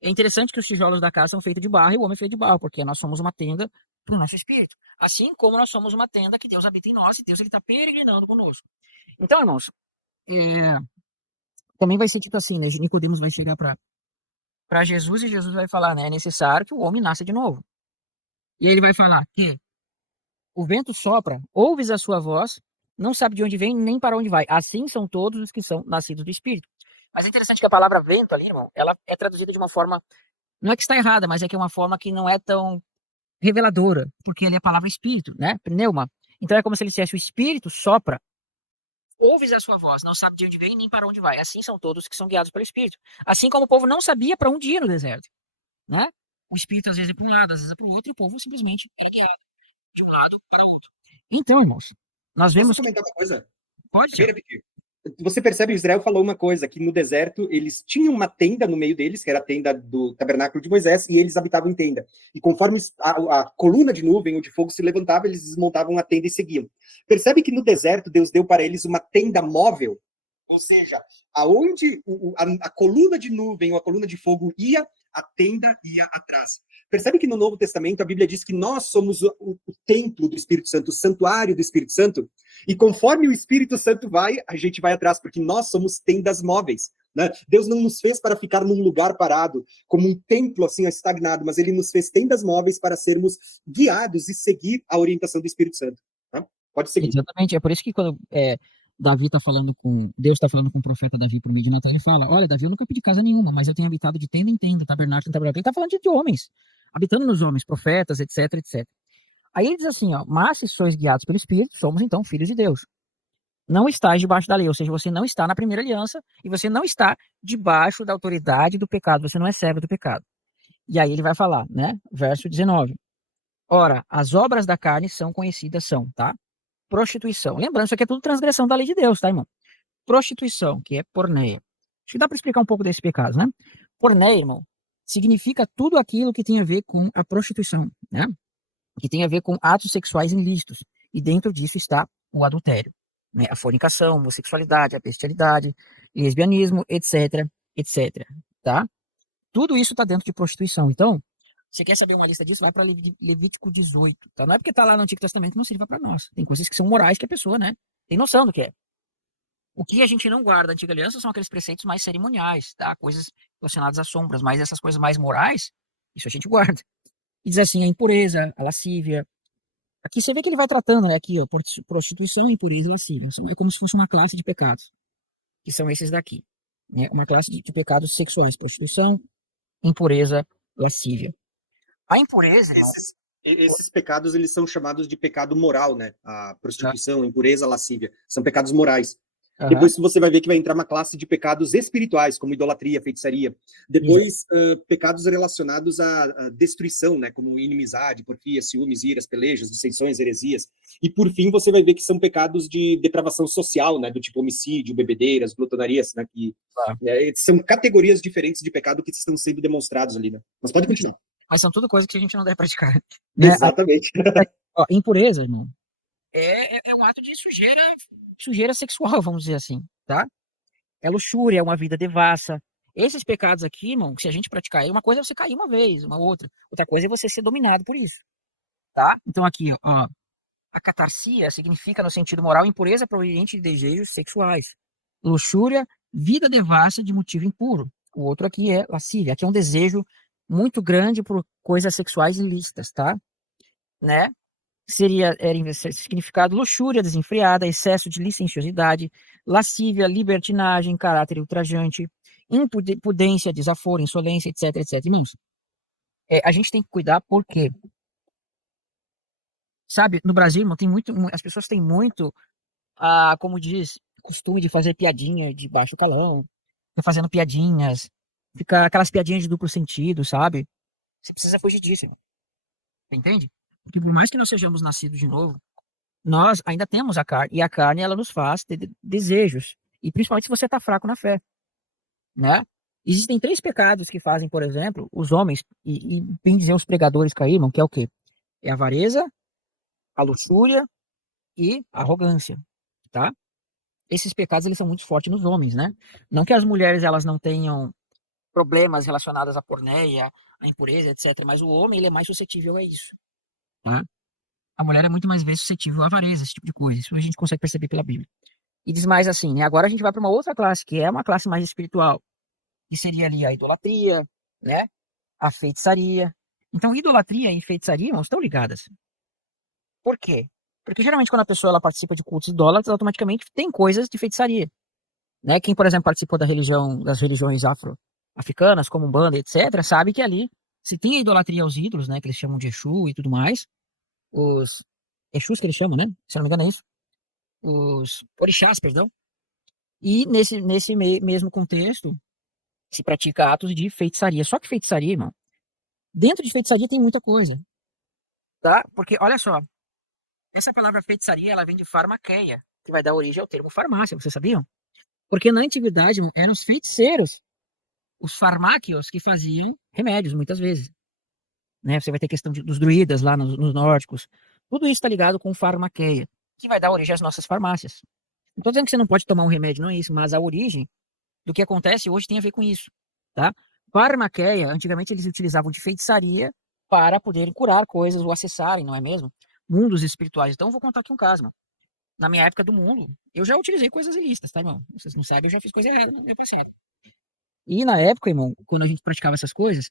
É interessante que os tijolos da casa são feitos de barro e o homem é feito de barro, porque nós somos uma tenda para o nosso espírito. Assim como nós somos uma tenda que Deus habita em nós e Deus está peregrinando conosco. Então, irmãos, também vai ser dito assim, né? Nicodemos vai chegar para Jesus e Jesus vai falar, né? É necessário que o homem nasça de novo. E ele vai falar que o vento sopra, ouves a sua voz, não sabe de onde vem nem para onde vai. Assim são todos os que são nascidos do Espírito. Mas é interessante que a palavra vento ali, irmão, ela é traduzida de uma forma, não é que está errada, mas é que é uma forma que não é tão reveladora, porque ali é a palavra espírito, né? Pneuma. Então é como se ele dissesse, o espírito sopra ouves a sua voz, não sabe de onde vem nem para onde vai. Assim são todos que são guiados pelo Espírito. Assim como o povo não sabia para onde ir no deserto, né? O Espírito às vezes é para um lado, às vezes é para o outro, e o povo simplesmente era guiado de um lado para o outro. Então, irmãos, nós Posso vemos que... comentar uma coisa? Pode, Bem senhor. rapidinho. Você percebe, Israel falou uma coisa, que no deserto eles tinham uma tenda no meio deles, que era a tenda do tabernáculo de Moisés, e eles habitavam em tenda. E conforme a coluna de nuvem ou de fogo se levantava, eles desmontavam a tenda e seguiam. Percebe que no deserto Deus deu para eles uma tenda móvel? Ou seja, aonde a coluna de nuvem ou a coluna de fogo ia, a tenda ia atrás. Percebe que no Novo Testamento a Bíblia diz que nós somos o templo do Espírito Santo, o santuário do Espírito Santo, e conforme o Espírito Santo vai, a gente vai atrás, porque nós somos tendas móveis. Né? Deus não nos fez para ficar num lugar parado, como um templo assim estagnado, mas ele nos fez tendas móveis para sermos guiados e seguir a orientação do Espírito Santo. Tá? Pode seguir. Exatamente, é por isso que quando Davi está falando com, Deus está falando com o profeta Davi por meio de Natan, ele fala, olha, Davi, eu nunca pedi casa nenhuma, mas eu tenho habitado de tenda em tenda, tabernáculo em tabernáculo. Ele está falando de homens, habitando nos homens, profetas, etc, etc. Aí ele diz assim, ó, mas se sois guiados pelo Espírito, somos então filhos de Deus. Não estáis debaixo da lei, ou seja, você não está na primeira aliança e você não está debaixo da autoridade do pecado, você não é servo do pecado. E aí ele vai falar, né, verso 19. Ora, as obras da carne são conhecidas, tá? Prostituição. Lembrando, isso aqui é tudo transgressão da lei de Deus, tá, irmão? Prostituição, que é porneia. Acho que dá para explicar um pouco desse pecado, né? Porneia, irmão, significa tudo aquilo que tem a ver com a prostituição, né? Que tem a ver com atos sexuais ilícitos. E dentro disso está o adultério, né? A fornicação, a homossexualidade, a bestialidade, lesbianismo, etc, etc, tá? Tudo isso está dentro de prostituição. Então, você quer saber uma lista disso? Vai para Levítico 18, tá? Não é porque está lá no Antigo Testamento que não sirva para nós. Tem coisas que são morais que a pessoa, né, tem noção do que é. O que a gente não guarda da Antiga Aliança são aqueles preceitos mais cerimoniais, tá? Coisas relacionadas às sombras, mas essas coisas mais morais, isso a gente guarda. E diz assim, a impureza, a lascívia. Aqui você vê que ele vai tratando, né, aqui, ó, prostituição, impureza e lascívia. É como se fosse uma classe de pecados, que são esses daqui, né? Uma classe de pecados sexuais, prostituição, impureza, lascívia. A impureza, irmão, Esses pecados, eles são chamados de pecado moral, né? A prostituição, a impureza, a lascívia. São pecados morais. Depois você vai ver que vai entrar uma classe de pecados espirituais, como idolatria, feitiçaria. Depois, pecados relacionados à destruição, né? Como inimizade, porfia, ciúmes, iras, pelejas, dissensões, heresias. E, por fim, você vai ver que são pecados de depravação social, né? Do tipo homicídio, bebedeiras, glutonarias, né? Que são categorias diferentes de pecado que estão sendo demonstrados ali, né? Mas pode continuar. Mas são tudo coisas que a gente não deve praticar, né? Exatamente. Ó, impureza, irmão, é um ato de sujeira sexual, vamos dizer assim, tá? É luxúria, é uma vida devassa. Esses pecados aqui, irmão, se a gente praticar, uma coisa é você cair uma vez, uma outra coisa é você ser dominado por isso, tá? Então aqui, ó, a catarsia significa no sentido moral impureza proveniente de desejos sexuais. Luxúria, vida devassa de motivo impuro. O outro aqui é lascívia, aqui é um desejo muito grande por coisas sexuais ilícitas, tá? Né? Era significado luxúria desenfreada, excesso de licenciosidade, lascívia, libertinagem, caráter ultrajante, impudência, desaforo, insolência, etc, etc. Irmãos, a gente tem que cuidar porque, sabe, no Brasil, irmão, as pessoas têm muito, como diz, costume de fazer piadinha de baixo calão, fica fazendo piadinhas, fica aquelas piadinhas de duplo sentido, sabe? Você precisa fugir disso, irmão. Entende? Porque por mais que nós sejamos nascidos de novo, nós ainda temos a carne, e a carne ela nos faz ter desejos, e principalmente se você está fraco na fé, né? Existem 3 pecados que fazem, por exemplo, os homens, e bem dizer os pregadores caíram, que é o quê? É a avareza, a luxúria e a arrogância, tá? Esses pecados, eles são muito fortes nos homens, né? Não que as mulheres, elas não tenham problemas relacionados à porneia, à impureza, etc., mas o homem, ele é mais suscetível a isso, tá? A mulher é muito mais vezes suscetível à avareza, esse tipo de coisa. Isso a gente consegue perceber pela Bíblia. E diz mais assim, né? Agora a gente vai para uma outra classe, que é uma classe mais espiritual, que seria ali a idolatria, né? A feitiçaria. Então, idolatria e feitiçaria, irmãos, estão ligadas. Por quê? Porque geralmente quando a pessoa ela participa de cultos idólatras, automaticamente tem coisas de feitiçaria, né? Quem, por exemplo, participou das religiões afro-africanas, como Umbanda, etc., sabe que ali, se tem a idolatria aos ídolos, né? Que eles chamam de Exu e tudo mais, os Exus que eles chamam, né? Se eu não me engano é isso. os orixás, perdão. E nesse mesmo contexto se pratica atos de feitiçaria. Só que feitiçaria, irmão, dentro de feitiçaria tem muita coisa, tá? Porque olha só, essa palavra feitiçaria, ela vem de farmaqueia, que vai dar origem ao termo farmácia, vocês sabiam? Porque na antiguidade, irmão, eram os feiticeiros, os farmáquios, que faziam remédios, muitas vezes. Né? Você vai ter questão dos druidas lá nos nórdicos. Tudo isso está ligado com farmaqueia, que vai dar origem às nossas farmácias. Não estou dizendo que você não pode tomar um remédio, não é isso, mas a origem do que acontece hoje tem a ver com isso, tá? Farmaqueia, antigamente eles utilizavam de feitiçaria para poderem curar coisas ou acessarem, não é mesmo? Mundos espirituais. Então, eu vou contar aqui um caso, mano. Na minha época do mundo, eu já utilizei coisas ilícitas, tá, irmão? Vocês não sabem, eu já fiz coisa errada na minha passada. E na época, irmão, quando a gente praticava essas coisas,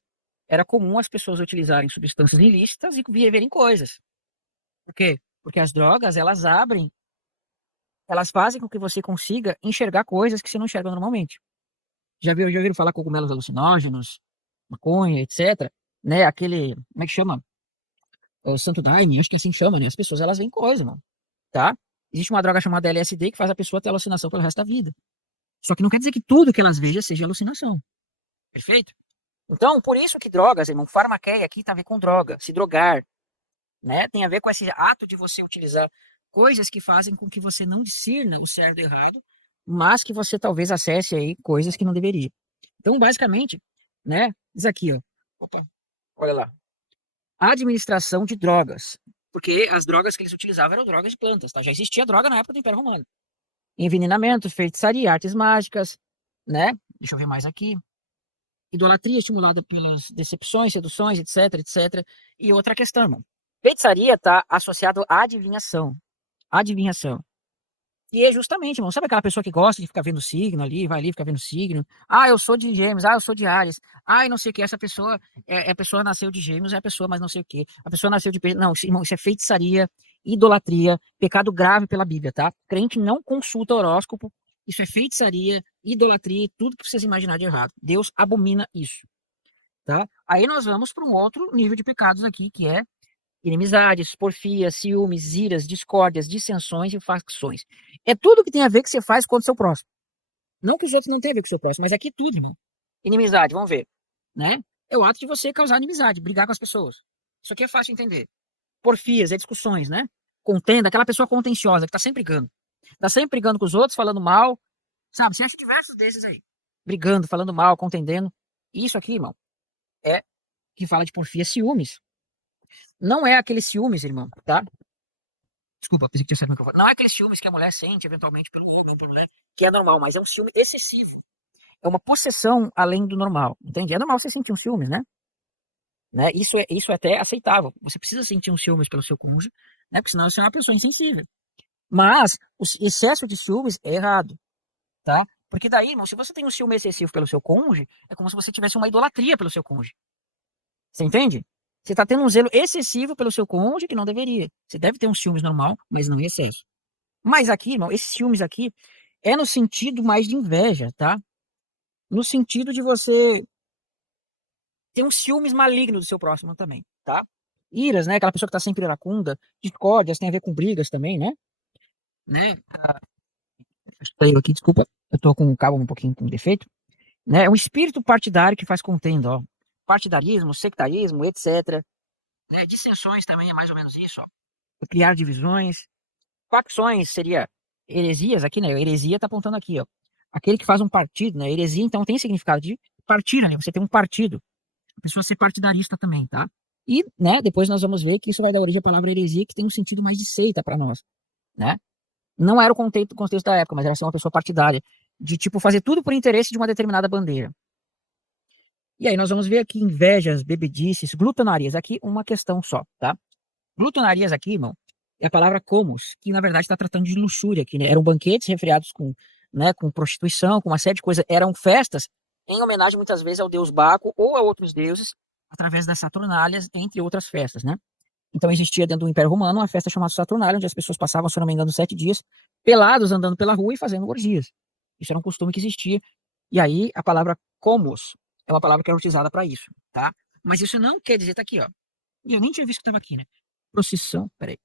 era comum as pessoas utilizarem substâncias ilícitas e viverem coisas. Por quê? Porque as drogas, elas fazem com que você consiga enxergar coisas que você não enxerga normalmente. Já viram falar cogumelos alucinógenos, maconha, etc. Né? Aquele, como é que chama? O Santo Daime, acho que assim chama, né? As pessoas, elas veem coisa, mano, tá? Existe uma droga chamada LSD que faz a pessoa ter alucinação pelo resto da vida. Só que não quer dizer que tudo que elas vejam seja alucinação. Perfeito? Então, por isso que drogas, irmão, farmaqueia aqui tem a ver com droga, se drogar, né? Tem a ver com esse ato de você utilizar coisas que fazem com que você não discirna o certo e o errado, mas que você talvez acesse aí coisas que não deveria. Então, basicamente, né? Diz aqui, ó. Opa, olha lá. Administração de drogas. Porque as drogas que eles utilizavam eram drogas de plantas, tá? Já existia droga na época do Império Romano. Envenenamento, feitiçaria, artes mágicas, né? Deixa eu ver mais aqui. Idolatria estimulada pelas decepções, seduções, etc, etc. E outra questão, irmão. Feitiçaria está associado à adivinhação. Adivinhação. E é justamente, irmão, sabe aquela pessoa que gosta de ficar vendo signo ali, vai ali ficar vendo signo? Ah, eu sou de Gêmeos, ah, eu sou de Áries. Ah, e não sei o que, essa pessoa, a pessoa nasceu de Gêmeos, é a pessoa, mas não sei o que. A pessoa nasceu de Peixes. Não, irmão, isso é feitiçaria, idolatria, pecado grave pela Bíblia, tá? Crente não consulta horóscopo, isso é feitiçaria, idolatria, tudo que vocês imaginarem de errado. Deus abomina isso, tá? Aí nós vamos para um outro nível de pecados aqui, que é inimizades, porfias, ciúmes, iras, discórdias, dissensões e facções. É tudo que tem a ver que você faz contra o seu próximo. Não que os outros não tenham a ver com o seu próximo, mas aqui tudo, irmão. Inimizade, vamos ver, né? É o ato de você causar inimizade, brigar com as pessoas. Isso aqui é fácil de entender. Porfias, é discussões, né? Contenda, aquela pessoa contenciosa que tá sempre brigando. Tá sempre brigando com os outros, falando mal, sabe? Você acha diversos desses aí. Brigando, falando mal, contendendo. Isso aqui, irmão, é que fala de porfia, ciúmes. Não é aquele ciúmes, irmão, tá? Desculpa, pensei que tinha saído o microfone. Não é aquele ciúmes que a mulher sente, eventualmente, pelo homem, pela mulher, que é normal, mas é um ciúme excessivo. É uma possessão além do normal, entende? É normal você sentir um ciúmes, né? Isso é até aceitável. Você precisa sentir um ciúmes pelo seu cônjuge, né? Porque senão você é uma pessoa insensível. Mas o excesso de ciúmes é errado, tá? Porque daí, irmão, se você tem um ciúme excessivo pelo seu cônjuge, é como se você tivesse uma idolatria pelo seu cônjuge. Você entende? Você está tendo um zelo excessivo pelo seu cônjuge que não deveria. Você deve ter um ciúmes normal, mas não em excesso. Mas aqui, irmão, esses ciúmes aqui é no sentido mais de inveja, tá? No sentido de você ter um ciúmes maligno do seu próximo também, tá? Iras, né? Aquela pessoa que tá sempre iracunda. Discórdias tem a ver com brigas também, né? Caiu aqui, desculpa. Eu tô com o cabo um pouquinho com defeito. Né? É um espírito partidário que faz contenda, ó. Partidarismo, sectarismo, etc. Né? Dissensões também é mais ou menos isso, ó. Criar divisões. Facções seria heresias aqui, né? Heresia tá apontando aqui, ó. Aquele que faz um partido, né? Heresia, então, tem significado de partir, né? Você tem um partido. A pessoa ser partidarista também, tá? E, né, depois nós vamos ver que isso vai dar origem à palavra heresia, que tem um sentido mais de seita para nós, né? Não era o contexto da época, mas era ser uma pessoa partidária, de tipo fazer tudo por interesse de uma determinada bandeira. E aí nós vamos ver aqui invejas, bebedices, glutonarias. Aqui uma questão só, tá? Glutonarias aqui, irmão, é a palavra comos, que na verdade está tratando de luxúria aqui, né? Eram banquetes refriados com, né, com prostituição, com uma série de coisas. Eram festas em homenagem muitas vezes ao deus Baco ou a outros deuses, através das Saturnálias, entre outras festas, né? Então existia dentro do Império Romano uma festa chamada Saturnália, onde as pessoas passavam, se não me engano, 7 dias, pelados, andando pela rua e fazendo orgias. Isso era um costume que existia. E aí a palavra comos é uma palavra que é utilizada para isso, tá? Mas isso não quer dizer, tá aqui, ó. Eu nem tinha visto que estava aqui, né? Procissão, peraí.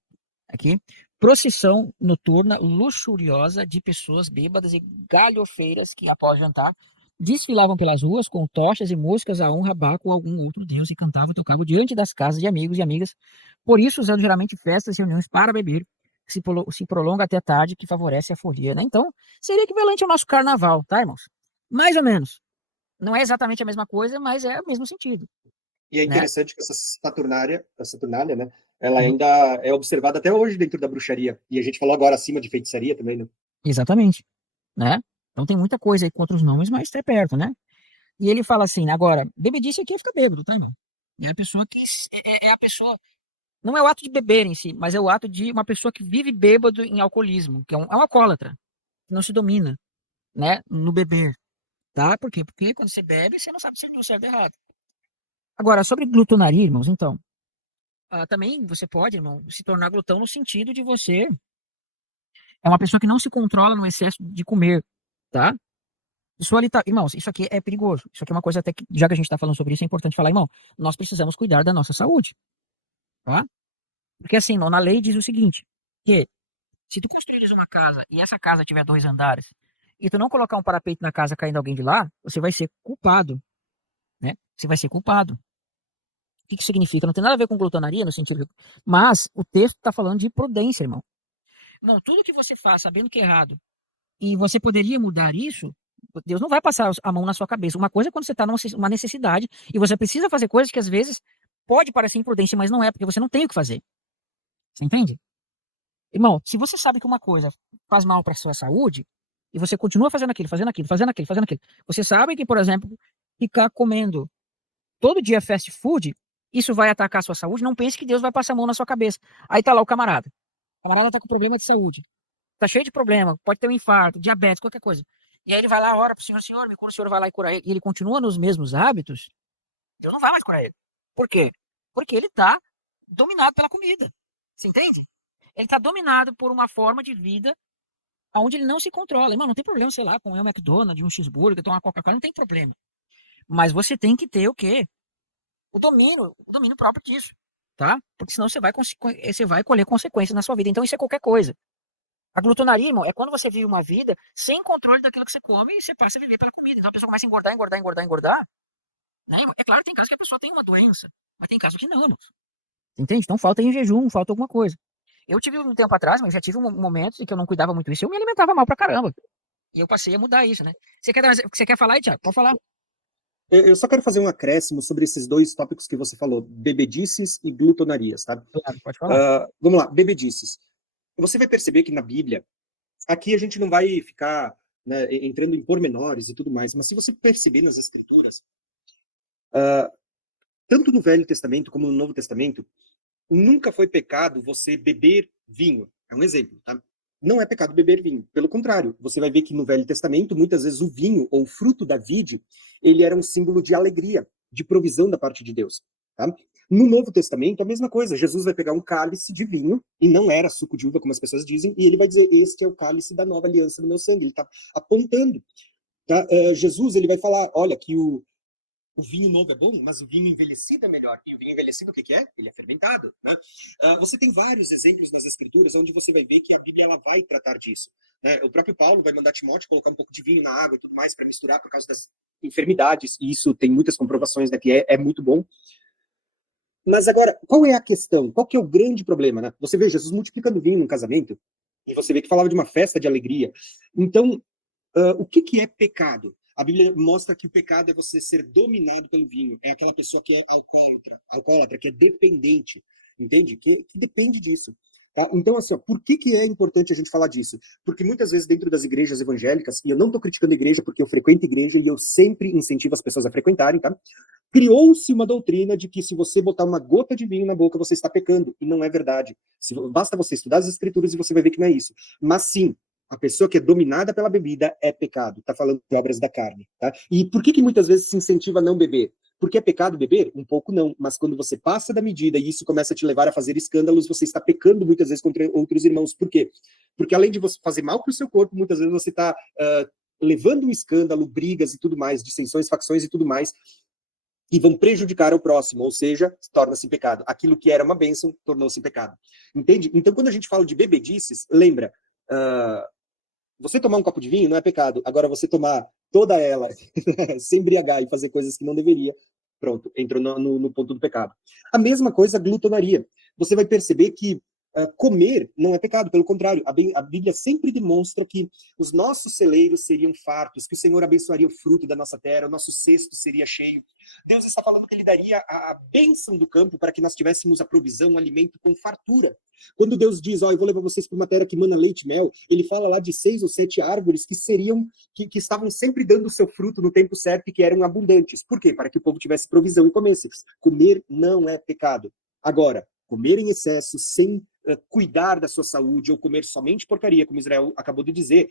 Aqui. procissão noturna luxuriosa de pessoas bêbadas e galhofeiras que, após jantar, desfilavam pelas ruas com tochas e músicas a honra Baco ou algum outro deus e cantavam e tocavam diante das casas de amigos e amigas, por isso usando geralmente festas e reuniões para beber, que se prolonga até tarde, que favorece a folia, né? Então, seria equivalente ao nosso carnaval, tá, irmãos? Mais ou menos. Não é exatamente a mesma coisa, mas é o mesmo sentido, E é né? interessante que essa Saturnália, né, ela Uhum. ainda é observada até hoje dentro da bruxaria. E a gente falou agora acima de feitiçaria também, né? Exatamente, né? Então tem muita coisa aí contra os nomes, mas é perto, né? E ele fala assim, agora, bebedice aqui é ficar bêbado, tá, irmão? É a pessoa que é a pessoa, não é o ato de beber em si, mas é o ato de uma pessoa que vive bêbado em alcoolismo, que é um alcoólatra, que não se domina, né, no beber, tá? Por quê? Porque quando você bebe, você não sabe se é certo ou errado. Agora, sobre glutonaria, irmãos, então, também você pode, irmão, se tornar glutão no sentido de você é uma pessoa que não se controla no excesso de comer, tá? Isso ali tá, irmãos, isso aqui é perigoso. Isso aqui é uma coisa até que, já que a gente tá falando sobre isso, é importante falar, irmão, nós precisamos cuidar da nossa saúde, tá? Porque assim, irmão, na lei diz o seguinte, que se tu construires uma casa e essa casa tiver 2 andares, e tu não colocar um parapeito na casa caindo alguém de lá, você vai ser culpado, né? Você vai ser culpado. O que que significa? Não tem nada a ver com glutonaria, no sentido. Mas o texto está falando de prudência, irmão. Irmão, tudo que você faz sabendo que é errado e você poderia mudar isso, Deus não vai passar a mão na sua cabeça. Uma coisa é quando você está numa necessidade e você precisa fazer coisas que às vezes pode parecer imprudência, mas não é, porque você não tem o que fazer. Você entende? Irmão, se você sabe que uma coisa faz mal para sua saúde e você continua fazendo aquilo, fazendo aquilo, fazendo aquilo, fazendo aquilo, você sabe que, por exemplo, ficar comendo todo dia fast food, isso vai atacar a sua saúde, não pense que Deus vai passar a mão na sua cabeça. Aí tá lá o camarada. O camarada tá com problema de saúde. Tá cheio de problema, pode ter um infarto, diabetes, qualquer coisa. E aí ele vai lá, ora pro Senhor, Senhor, me cura, o Senhor vai lá e cura ele, e ele continua nos mesmos hábitos, Deus não vai mais curar ele. Por quê? Porque ele tá dominado pela comida. Você entende? Ele tá dominado por uma forma de vida onde ele não se controla. Irmão, não tem problema, sei lá, comer um McDonald's, um cheeseburger, tomar uma Coca-Cola, não tem problema. Mas você tem que ter o quê? O domínio próprio disso, tá? Porque senão você vai colher consequências na sua vida. Então isso é qualquer coisa. A glutonaria, irmão, é quando você vive uma vida sem controle daquilo que você come e você passa a viver pela comida. Então a pessoa começa a engordar, engordar, engordar, engordar. Né? É claro que tem casos que a pessoa tem uma doença, mas tem casos que não, irmão. Entende? Então falta em jejum, falta alguma coisa. Eu tive um tempo atrás, mas já tive momentos em que eu não cuidava muito disso. Eu me alimentava mal pra caramba. E eu passei a mudar isso, né? Você quer falar aí, Thiago? Pode falar. Eu só quero fazer um acréscimo sobre esses dois tópicos que você falou, bebedices e glutonarias, tá? Claro, pode falar. Vamos lá, bebedices. Você vai perceber que na Bíblia, aqui a gente não vai ficar, né, entrando em pormenores e tudo mais, mas se você perceber nas Escrituras, tanto no Velho Testamento como no Novo Testamento, nunca foi pecado você beber vinho. É um exemplo, tá? Não é pecado beber vinho. Pelo contrário, você vai ver que no Velho Testamento, muitas vezes o vinho ou o fruto da vide, ele era um símbolo de alegria, de provisão da parte de Deus, tá? No Novo Testamento, a mesma coisa. Jesus vai pegar um cálice de vinho, e não era suco de uva, como as pessoas dizem, e ele vai dizer, este é o cálice da nova aliança no meu sangue. Ele está apontando. Tá? Jesus, ele vai falar, olha, que o vinho novo é bom, mas o vinho envelhecido é melhor. E o vinho envelhecido, o que é? Ele é fermentado. Né? Você tem vários exemplos nas Escrituras onde você vai ver que a Bíblia ela vai tratar disso. Né? O próprio Paulo vai mandar Timóteo colocar um pouco de vinho na água e tudo mais para misturar por causa das enfermidades. E isso tem muitas comprovações, né, que é muito bom. Mas agora, qual é a questão? Qual que é o grande problema? Né? Você vê Jesus multiplicando vinho num casamento e você vê que falava de uma festa de alegria. Então, o que é pecado? A Bíblia mostra que o pecado é você ser dominado pelo vinho. É aquela pessoa que é alcoólatra, que é dependente, entende? Que depende disso. Tá? Então, assim, ó, por que é importante a gente falar disso? Porque muitas vezes dentro das igrejas evangélicas, e eu não estou criticando a igreja porque eu frequento igreja e eu sempre incentivo as pessoas a frequentarem, tá? Criou-se uma doutrina de que se você botar uma gota de vinho na boca, você está pecando. E não é verdade. Basta você estudar as escrituras e você vai ver que não é isso. Mas sim, a pessoa que é dominada pela bebida é pecado. Está falando de obras da carne. Tá? E por que muitas vezes se incentiva a não beber? Porque é pecado beber? Um pouco não. Mas quando você passa da medida e isso começa a te levar a fazer escândalos, você está pecando muitas vezes contra outros irmãos. Por quê? Porque além de você fazer mal para o seu corpo, muitas vezes você está levando um escândalo, brigas e tudo mais, dissensões, facções e tudo mais. e vão prejudicar o próximo, ou seja, torna-se pecado. Aquilo que era uma bênção tornou-se pecado. Entende? Então, quando a gente fala de bebedices, lembra, você tomar um copo de vinho não é pecado. Agora, você tomar toda ela, se embriagar e fazer coisas que não deveria, pronto, entrou no ponto do pecado. A mesma coisa, a glutonaria. Você vai perceber que comer não é pecado, pelo contrário, a Bíblia sempre demonstra que os nossos celeiros seriam fartos, que o Senhor abençoaria o fruto da nossa terra, o nosso cesto seria cheio. Deus está falando que ele daria a bênção do campo para que nós tivéssemos a provisão, o alimento com fartura. Quando Deus diz, eu vou levar vocês para uma terra que mana leite e mel, ele fala lá de 6 ou 7 árvores que seriam, que estavam sempre dando o seu fruto no tempo certo e que eram abundantes. Por quê? Para que o povo tivesse provisão e comesse. Comer não é pecado. Agora, comer em excesso, sem cuidar da sua saúde, ou comer somente porcaria, como Israel acabou de dizer,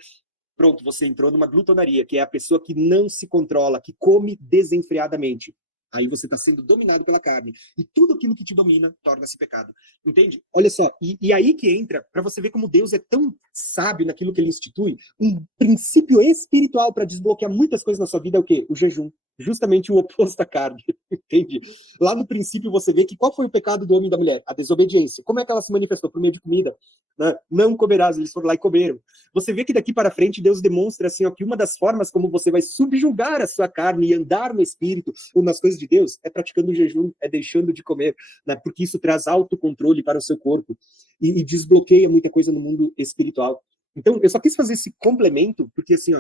pronto, você entrou numa glutonaria, que é a pessoa que não se controla, que come desenfreadamente. Aí você está sendo dominado pela carne. E tudo aquilo que te domina torna-se pecado. Entende? Olha só, e aí que entra, para você ver como Deus é tão sábio naquilo que ele institui, um princípio espiritual para desbloquear muitas coisas na sua vida é o quê? O jejum. Justamente o oposto da carne. Entende? Lá no princípio você vê que qual foi o pecado do homem e da mulher? A desobediência. Como é que ela se manifestou? Por meio de comida. Né? Não comerás, eles foram lá e comeram. Você vê que daqui para frente Deus demonstra assim, que uma das formas como você vai subjugar a sua carne e andar no espírito ou nas coisas de Deus é praticando o jejum, é deixando de comer, né? Porque isso traz autocontrole para o seu corpo e desbloqueia muita coisa no mundo espiritual. Então, eu só quis fazer esse complemento porque assim,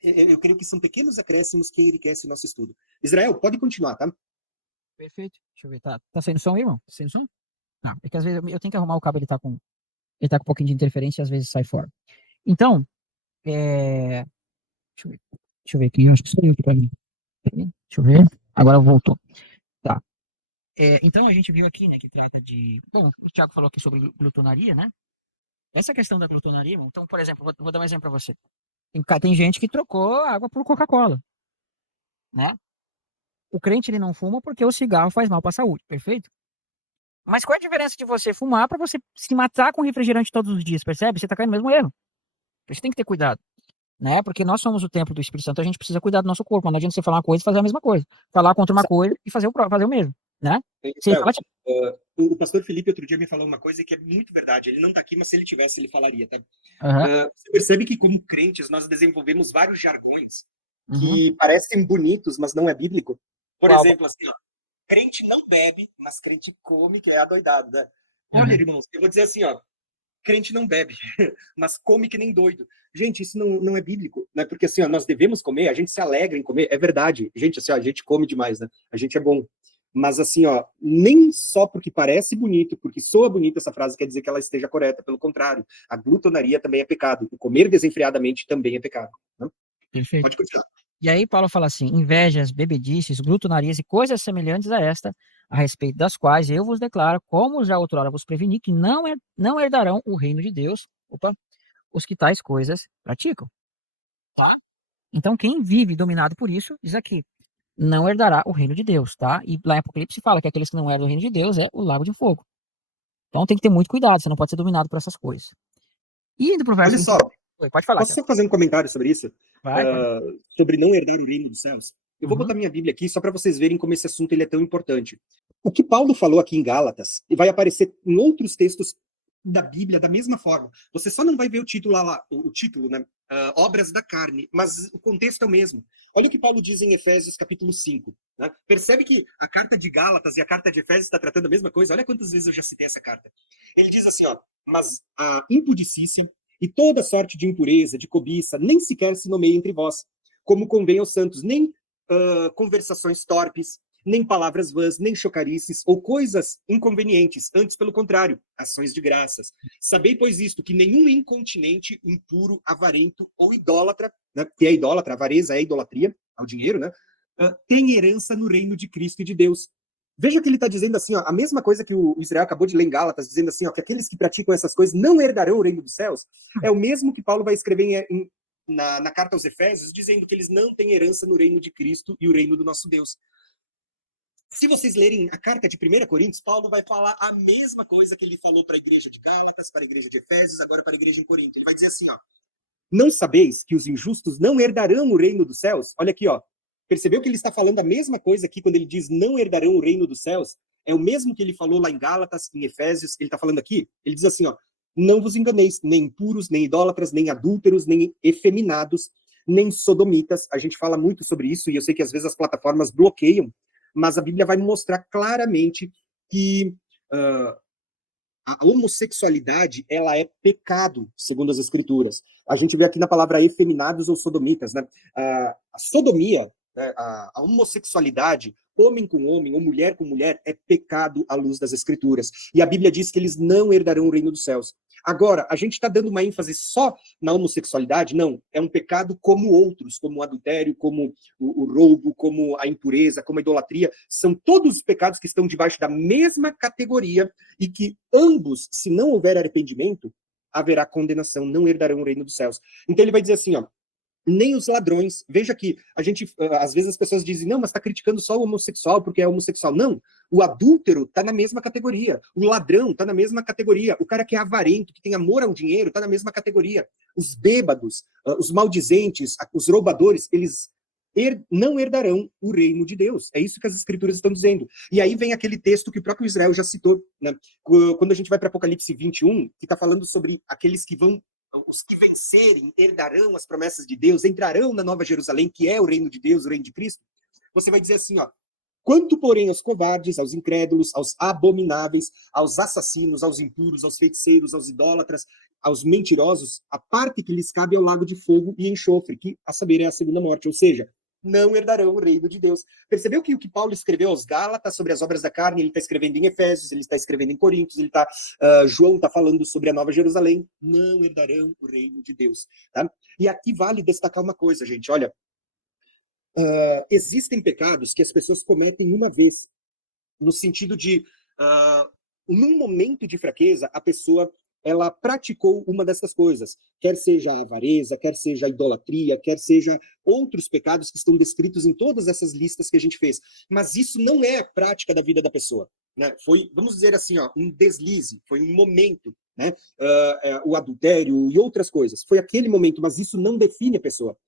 eu creio que são pequenos acréscimos que enriquecem o nosso estudo. Israel, pode continuar, tá? Perfeito. Deixa eu ver, tá saindo som, irmão? Tá saindo som? Não, é que às vezes eu tenho que arrumar o cabo, ele tá com um pouquinho de interferência e às vezes sai fora. Então, deixa eu ver aqui, eu acho que saiu aqui pra mim. Deixa eu ver. Agora voltou. Tá. Então a gente viu aqui, né, que trata de. Bom, o Thiago falou aqui sobre glutonaria, né? Essa questão da glutonaria, irmão, então, por exemplo, vou dar um exemplo pra você. Tem gente que trocou água por Coca-Cola, né? O crente ele não fuma porque o cigarro faz mal pra saúde, perfeito? Mas qual é a diferença de você fumar pra você se matar com refrigerante todos os dias, percebe? Você tá caindo no mesmo erro. Você tem que ter cuidado, né? Porque nós somos o templo do Espírito Santo, a gente precisa cuidar do nosso corpo. Não adianta você falar uma coisa e fazer a mesma coisa. Falar contra uma coisa e fazer o mesmo, né? Você fala, tipo, O pastor Felipe outro dia me falou uma coisa que é muito verdade. Ele não está aqui, mas se ele tivesse, ele falaria, tá? Você percebe que como crentes nós desenvolvemos vários jargões que parecem bonitos, mas não é bíblico. Por exemplo, assim, crente não bebe, mas crente come, que é adoidado, né? Olha, irmãos, eu vou dizer assim, crente não bebe, mas come que nem doido. Gente, isso não é bíblico, né? Porque assim, nós devemos comer, a gente se alegra em comer, é verdade. Gente, assim, a gente come demais, né? A gente é bom. Mas assim, nem só porque parece bonito, porque soa bonita essa frase, quer dizer que ela esteja correta. Pelo contrário, a glutonaria também é pecado. O comer desenfreadamente também é pecado. Né? Perfeito. Pode continuar. E aí Paulo fala assim, invejas, bebedices, glutonarias e coisas semelhantes a esta, a respeito das quais eu vos declaro, como já outrora vos preveni, que não herdarão o reino de Deus, os que tais coisas praticam. Tá? Então quem vive dominado por isso, diz aqui, não herdará o reino de Deus, tá? E lá em Apocalipse fala que aqueles que não herdam o reino de Deus é o lago de fogo. Então tem que ter muito cuidado, você não pode ser dominado por essas coisas. E indo pro verso... Olha só, pode falar. Posso só fazer um comentário sobre isso? Vai. Sobre não herdar o reino dos céus? Eu vou botar minha Bíblia aqui só para vocês verem como esse assunto ele é tão importante. O que Paulo falou aqui em Gálatas vai aparecer em outros textos da Bíblia da mesma forma. Você só não vai ver o título lá, o título, né? Obras da carne, mas o contexto é o mesmo. Olha o que Paulo diz em Efésios capítulo 5. Né? Percebe que a carta de Gálatas e a carta de Efésios está tratando a mesma coisa? Olha quantas vezes eu já citei essa carta. Ele diz assim, mas a impudicícia e toda sorte de impureza, de cobiça, nem sequer se nomeia entre vós, como convém aos santos, nem conversações torpes, nem palavras vãs, nem chocarices, ou coisas inconvenientes, antes pelo contrário, ações de graças. Sabei, pois isto, que nenhum incontinente, impuro, avarento ou idólatra, né, que é idólatra, avareza é idolatria, ao dinheiro, né, tem herança no reino de Cristo e de Deus. Veja que ele está dizendo assim, a mesma coisa que o Israel acabou de ler em Gálatas, dizendo assim, que aqueles que praticam essas coisas não herdarão o reino dos céus, é o mesmo que Paulo vai escrever na carta aos Efésios, dizendo que eles não têm herança no reino de Cristo e o reino do nosso Deus. Se vocês lerem a carta de 1 Coríntios, Paulo vai falar a mesma coisa que ele falou para a igreja de Gálatas, para a igreja de Efésios, agora para a igreja em Corinto. Ele vai dizer assim, não sabeis que os injustos não herdarão o reino dos céus? Olha aqui, Percebeu que ele está falando a mesma coisa aqui quando ele diz não herdarão o reino dos céus? É o mesmo que ele falou lá em Gálatas, em Efésios, ele está falando aqui. Ele diz assim, ó, não vos enganeis, nem impuros, nem idólatras, nem adúlteros, nem efeminados, nem sodomitas. A gente fala muito sobre isso e eu sei que às vezes as plataformas bloqueiam, mas a Bíblia vai mostrar claramente que a homossexualidade, ela é pecado, segundo as escrituras. A gente vê aqui na palavra efeminados ou sodomitas, né? A sodomia, né? A homossexualidade, homem com homem ou mulher com mulher, é pecado à luz das escrituras. E a Bíblia diz que eles não herdarão o reino dos céus. Agora, a gente está dando uma ênfase só na homossexualidade? Não. É um pecado como outros, como o adultério, como o roubo, como a impureza, como a idolatria. São todos os pecados que estão debaixo da mesma categoria e que ambos, se não houver arrependimento, haverá condenação, não herdarão o reino dos céus. Então ele vai dizer assim, ó, nem os ladrões. Veja que a gente, às vezes as pessoas dizem, não, mas está criticando só o homossexual porque é homossexual. Não, o adúltero está na mesma categoria, o ladrão está na mesma categoria, o cara que é avarento, que tem amor ao dinheiro, está na mesma categoria. Os bêbados, os maldizentes, os roubadores, eles não herdarão o reino de Deus. É isso que as escrituras estão dizendo. E aí vem aquele texto que o próprio Israel já citou, né? Quando a gente vai para Apocalipse 21, que está falando sobre aqueles que vão, os que vencerem, herdarão as promessas de Deus, entrarão na Nova Jerusalém, que é o reino de Deus, o reino de Cristo. Você vai dizer assim, ó, quanto, porém, aos covardes, aos incrédulos, aos abomináveis, aos assassinos, aos impuros, aos feiticeiros, aos idólatras, aos mentirosos, a parte que lhes cabe é o lago de fogo e enxofre, que, a saber, é a segunda morte. Ou seja, não herdarão o reino de Deus. Percebeu que o que Paulo escreveu aos Gálatas sobre as obras da carne, ele está escrevendo em Efésios, ele está escrevendo em Coríntios, João está falando sobre a Nova Jerusalém, não herdarão o reino de Deus. Tá? E aqui vale destacar uma coisa, gente, olha, existem pecados que as pessoas cometem uma vez, no sentido de, num momento de fraqueza, a pessoa ela praticou uma dessas coisas, quer seja a avareza, quer seja a idolatria, quer seja outros pecados que estão descritos em todas essas listas que a gente fez. Mas isso não é a prática da vida da pessoa, né? Foi, vamos dizer assim, ó, um deslize, foi um momento, né? O adultério e outras coisas. Foi aquele momento, mas isso não define a pessoa.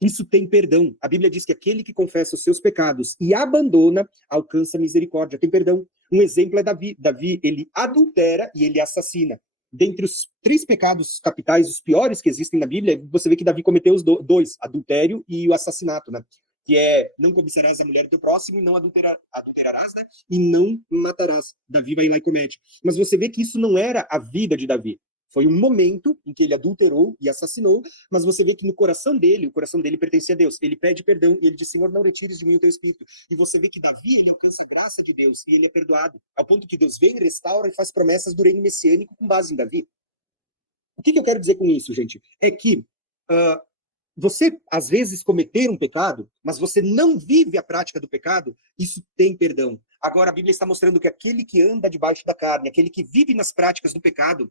Isso tem perdão. A Bíblia diz que aquele que confessa os seus pecados e abandona, alcança misericórdia, tem perdão. Um exemplo é Davi. Davi, ele adultera e ele assassina. Dentre os 3 pecados capitais, os piores que existem na Bíblia, você vê que Davi cometeu os dois, adultério e o assassinato, né? Que é, não cobiçarás a mulher do teu próximo e não adulterarás, né? E não matarás. Davi vai lá e comete. Mas você vê que isso não era a vida de Davi. Foi um momento em que ele adulterou e assassinou, mas você vê que no coração dele, o coração dele pertencia a Deus. Ele pede perdão e ele diz, Senhor, não retires de mim o teu espírito. E você vê que Davi, ele alcança a graça de Deus e ele é perdoado, ao ponto que Deus vem, restaura e faz promessas do reino messiânico com base em Davi. O que eu quero dizer com isso, gente? É que você, às vezes, cometer um pecado, mas você não vive a prática do pecado, isso tem perdão. Agora, a Bíblia está mostrando que aquele que anda debaixo da carne, aquele que vive nas práticas do pecado,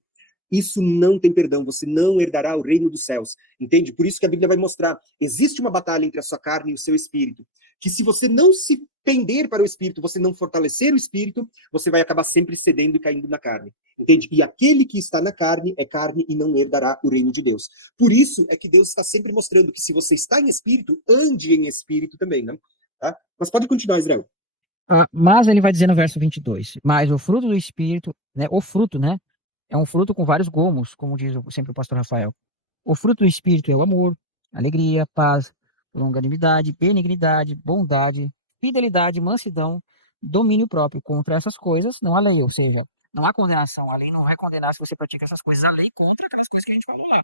isso não tem perdão, você não herdará o reino dos céus, entende? Por isso que a Bíblia vai mostrar, existe uma batalha entre a sua carne e o seu espírito, que se você não se pender para o espírito, você não fortalecer o espírito, você vai acabar sempre cedendo e caindo na carne, entende? E aquele que está na carne é carne e não herdará o reino de Deus. Por isso é que Deus está sempre mostrando que se você está em espírito, ande em espírito também, né? Tá? Mas pode continuar, Israel. Mas ele vai dizer no verso 22, mas o fruto do espírito, né, o fruto, né, é um fruto com vários gomos, como diz sempre o pastor Rafael. O fruto do Espírito é o amor, alegria, paz, longanimidade, benignidade, bondade, fidelidade, mansidão, domínio próprio. Contra essas coisas não há lei, ou seja, não há condenação. A lei não vai condenar se você pratica essas coisas. A lei contra aquelas coisas que a gente falou lá.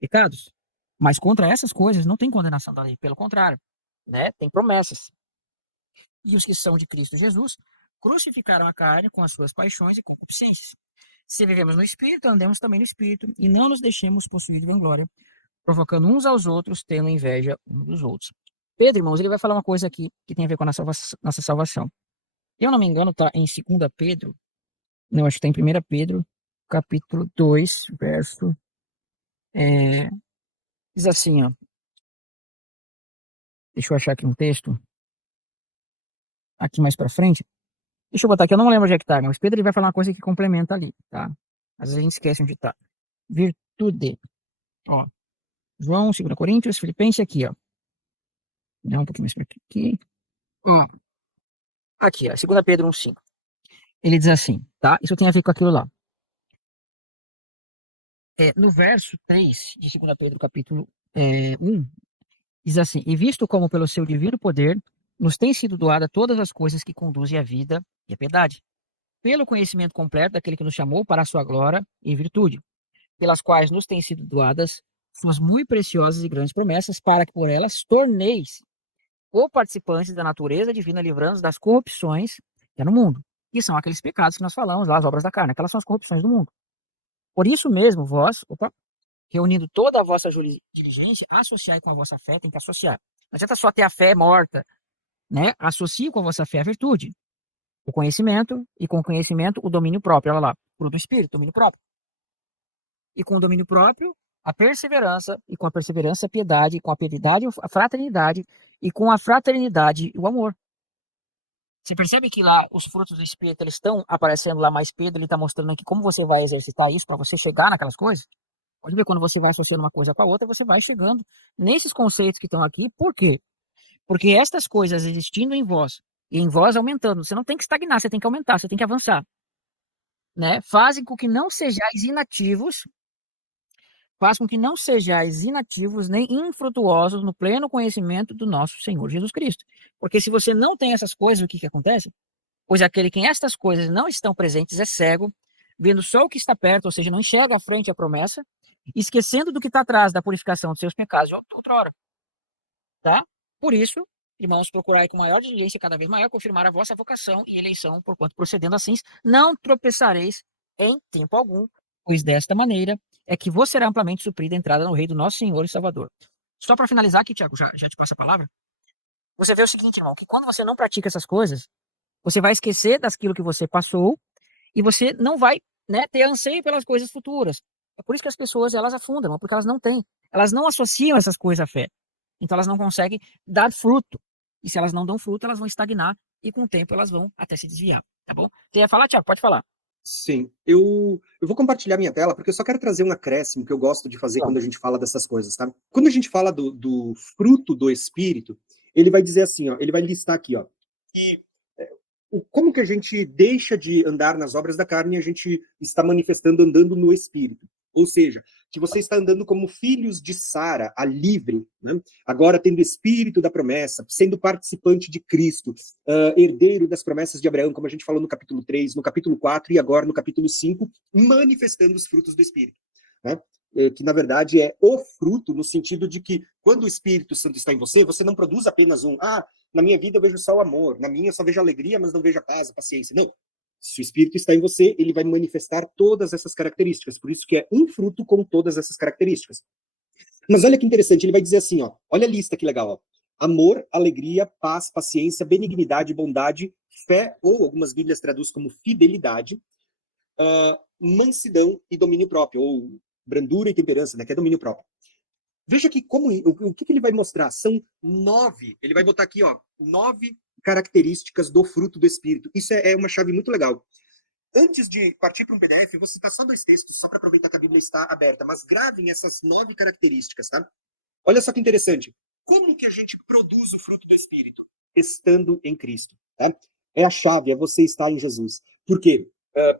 Pecados. Mas contra essas coisas não tem condenação da lei. Pelo contrário, né? Tem promessas. E os que são de Cristo Jesus crucificaram a carne com as suas paixões e concupiscências. Se vivemos no Espírito, andemos também no Espírito, e não nos deixemos possuir de vanglória, provocando uns aos outros, tendo inveja uns dos outros. Pedro, irmãos, ele vai falar uma coisa aqui que tem a ver com a nossa salvação. Se eu não me engano, está em 2 Pedro, não, acho que está em 1 Pedro, capítulo 2, verso... diz assim, ó. Deixa eu achar aqui um texto. Aqui mais para frente. Deixa eu botar aqui, eu não lembro onde é que tá, mas Pedro ele vai falar uma coisa que complementa ali, tá? Às vezes a gente esquece onde tá. Virtude. Ó. João, 2 Coríntios, Filipenses aqui, ó. Não, um pouquinho mais para aqui. Ó, aqui, ó, 2 Pedro 1,5. Ele diz assim, tá? Isso tem a ver com aquilo lá. No verso 3 de 2 Pedro, capítulo 1, diz assim: E visto como pelo seu divino poder nos tem sido doada todas as coisas que conduzem à vida e à piedade, pelo conhecimento completo daquele que nos chamou para a sua glória e virtude, pelas quais nos têm sido doadas suas muito preciosas e grandes promessas, para que por elas torneis co-participantes da natureza divina, livrando-nos das corrupções que há no mundo, que são aqueles pecados que nós falamos lá, as obras da carne, aquelas são as corrupções do mundo. Por isso mesmo, vós, reunindo toda a vossa diligência, associai com a vossa fé, tem que associar. Não adianta só ter a fé morta, né? Associe com a vossa fé a virtude, o conhecimento, e com o conhecimento o domínio próprio, olha lá, fruto do Espírito, domínio próprio. E com o domínio próprio, a perseverança, e com a perseverança a piedade, e com a piedade a fraternidade, e com a fraternidade o amor. Você percebe que lá os frutos do Espírito eles estão aparecendo lá, mais Pedro ele está mostrando aqui como você vai exercitar isso para você chegar naquelas coisas? Pode ver, quando você vai associando uma coisa com a outra, você vai chegando nesses conceitos que estão aqui. Por quê? Porque estas coisas existindo em vós, e em vós aumentando, você não tem que estagnar, você tem que aumentar, você tem que avançar, né? Faz com que não sejais inativos nem infrutuosos no pleno conhecimento do nosso Senhor Jesus Cristo. Porque se você não tem essas coisas, o que acontece? Pois aquele que em estas coisas não estão presentes é cego, vendo só o que está perto, ou seja, não enxerga à frente a promessa, esquecendo do que está atrás da purificação dos seus pecados de outrora, tá? Por isso, irmãos, procurai com maior diligência, cada vez maior, confirmar a vossa vocação e eleição, porquanto procedendo assim, não tropeçareis em tempo algum, pois desta maneira é que vos será amplamente suprida a entrada no reino do nosso Senhor e Salvador. Só para finalizar aqui, Tiago, já te passo a palavra. Você vê o seguinte, irmão, que quando você não pratica essas coisas, você vai esquecer daquilo que você passou e você não vai, né, ter anseio pelas coisas futuras. É por isso que as pessoas elas afundam, porque elas não têm, elas não associam essas coisas à fé. Então elas não conseguem dar fruto. E se elas não dão fruto, elas vão estagnar e com o tempo elas vão até se desviar, tá bom? Você ia falar, Tiago? Pode falar. Sim, eu vou compartilhar minha tela, porque eu só quero trazer um acréscimo que eu gosto de fazer quando a gente fala dessas coisas, tá? Quando a gente fala do fruto do Espírito, ele vai dizer assim, ó, ele vai listar aqui, ó, que como que a gente deixa de andar nas obras da carne e a gente está manifestando andando no Espírito. Ou seja, que você está andando como filhos de Sara, a livre, né? Agora tendo espírito da promessa, sendo participante de Cristo, herdeiro das promessas de Abraão, como a gente falou no capítulo 3, no capítulo 4 e agora no capítulo 5, manifestando os frutos do Espírito. Né? Que na verdade é o fruto, no sentido de que quando o Espírito Santo está em você, você não produz apenas na minha vida eu vejo só o amor, na minha eu só vejo alegria, mas não vejo a paz, a paciência. Não. Se o Espírito está em você, ele vai manifestar todas essas características. Por isso que é um fruto com todas essas características. Mas olha que interessante, ele vai dizer assim, ó, olha a lista que legal, ó. Amor, alegria, paz, paciência, benignidade, bondade, fé, ou algumas Bíblias traduzem como fidelidade, mansidão e domínio próprio, ou brandura e temperança, né, que é domínio próprio. Veja que o que ele vai mostrar? São 9, ele vai botar aqui, ó, 9 características do fruto do Espírito. Isso é uma chave muito legal. Antes de partir para um PDF, vou citar só 2 textos, só para aproveitar que a Bíblia está aberta, mas gravem essas 9 características, tá? Olha só que interessante. Como que a gente produz o fruto do Espírito? Estando em Cristo, tá? É a chave, é você estar em Jesus. Por quê?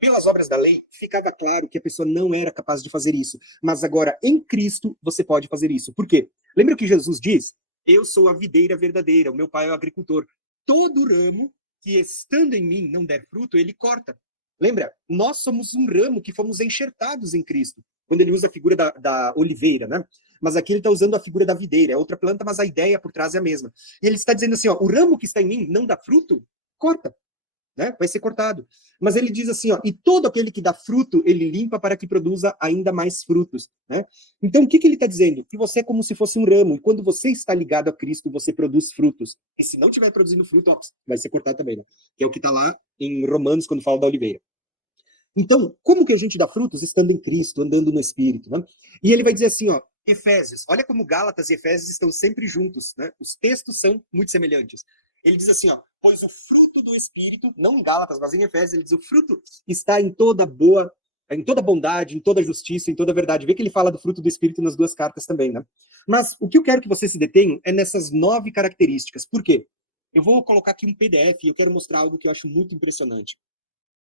Pelas obras da lei, ficava claro que a pessoa não era capaz de fazer isso. Mas agora, em Cristo, você pode fazer isso. Por quê? Lembra que Jesus diz? Eu sou a videira verdadeira, o meu pai é o agricultor. Todo ramo que estando em mim não der fruto, ele corta. Lembra? Nós somos um ramo que fomos enxertados em Cristo. Quando ele usa a figura da oliveira, né? Mas aqui ele está usando a figura da videira. É outra planta, mas a ideia por trás é a mesma. E ele está dizendo assim, ó, o ramo que está em mim não dá fruto, corta. Né? Vai ser cortado. Mas ele diz assim, ó, e todo aquele que dá fruto, ele limpa para que produza ainda mais frutos. Né? Então, o que ele está dizendo? Que você é como se fosse um ramo, e quando você está ligado a Cristo, você produz frutos. E se não estiver produzindo fruto, ó, vai ser cortado também. Né? Que é o que está lá em Romanos, quando fala da oliveira. Então, como que a gente dá frutos? Estando em Cristo, andando no Espírito. Né? E ele vai dizer assim, ó, Efésios, olha como Gálatas e Efésios estão sempre juntos. Né? Os textos são muito semelhantes. Ele diz assim, ó, pois o fruto do Espírito, não em Gálatas, mas em Efésios, ele diz o fruto está em toda boa em toda bondade, em toda justiça, em toda verdade. Vê que ele fala do fruto do Espírito nas duas cartas também, né? Mas o que eu quero que você se detenha é nessas 9 características. Por quê? Eu vou colocar aqui um PDF e eu quero mostrar algo que eu acho muito impressionante.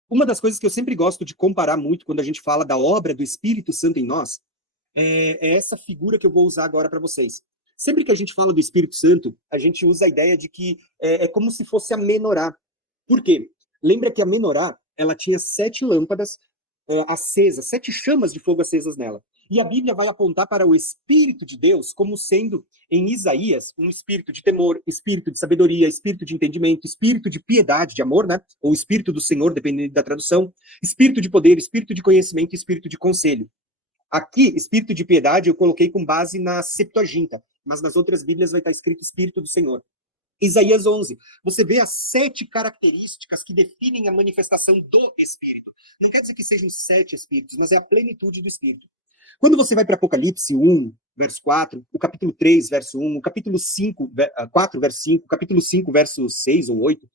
Uma das coisas que eu sempre gosto de comparar muito quando a gente fala da obra do Espírito Santo em nós é essa figura que eu vou usar agora para vocês. Sempre que a gente fala do Espírito Santo, a gente usa a ideia de que é como se fosse a menorá. Por quê? Lembra que a menorá, ela tinha 7 lâmpadas acesas, 7 chamas de fogo acesas nela. E a Bíblia vai apontar para o Espírito de Deus como sendo, em Isaías, um espírito de temor, espírito de sabedoria, espírito de entendimento, espírito de piedade, de amor, né? Ou espírito do Senhor, dependendo da tradução, espírito de poder, espírito de conhecimento e espírito de conselho. Aqui, espírito de piedade, eu coloquei com base na Septuaginta, mas nas outras Bíblias vai estar escrito Espírito do Senhor. Isaías 11, você vê as 7 características que definem a manifestação do Espírito. Não quer dizer que sejam 7 Espíritos, mas é a plenitude do Espírito. Quando você vai para Apocalipse 1, verso 4, o capítulo 3, verso 1, o capítulo 4, verso 5, o capítulo 5, verso 6 ou 8,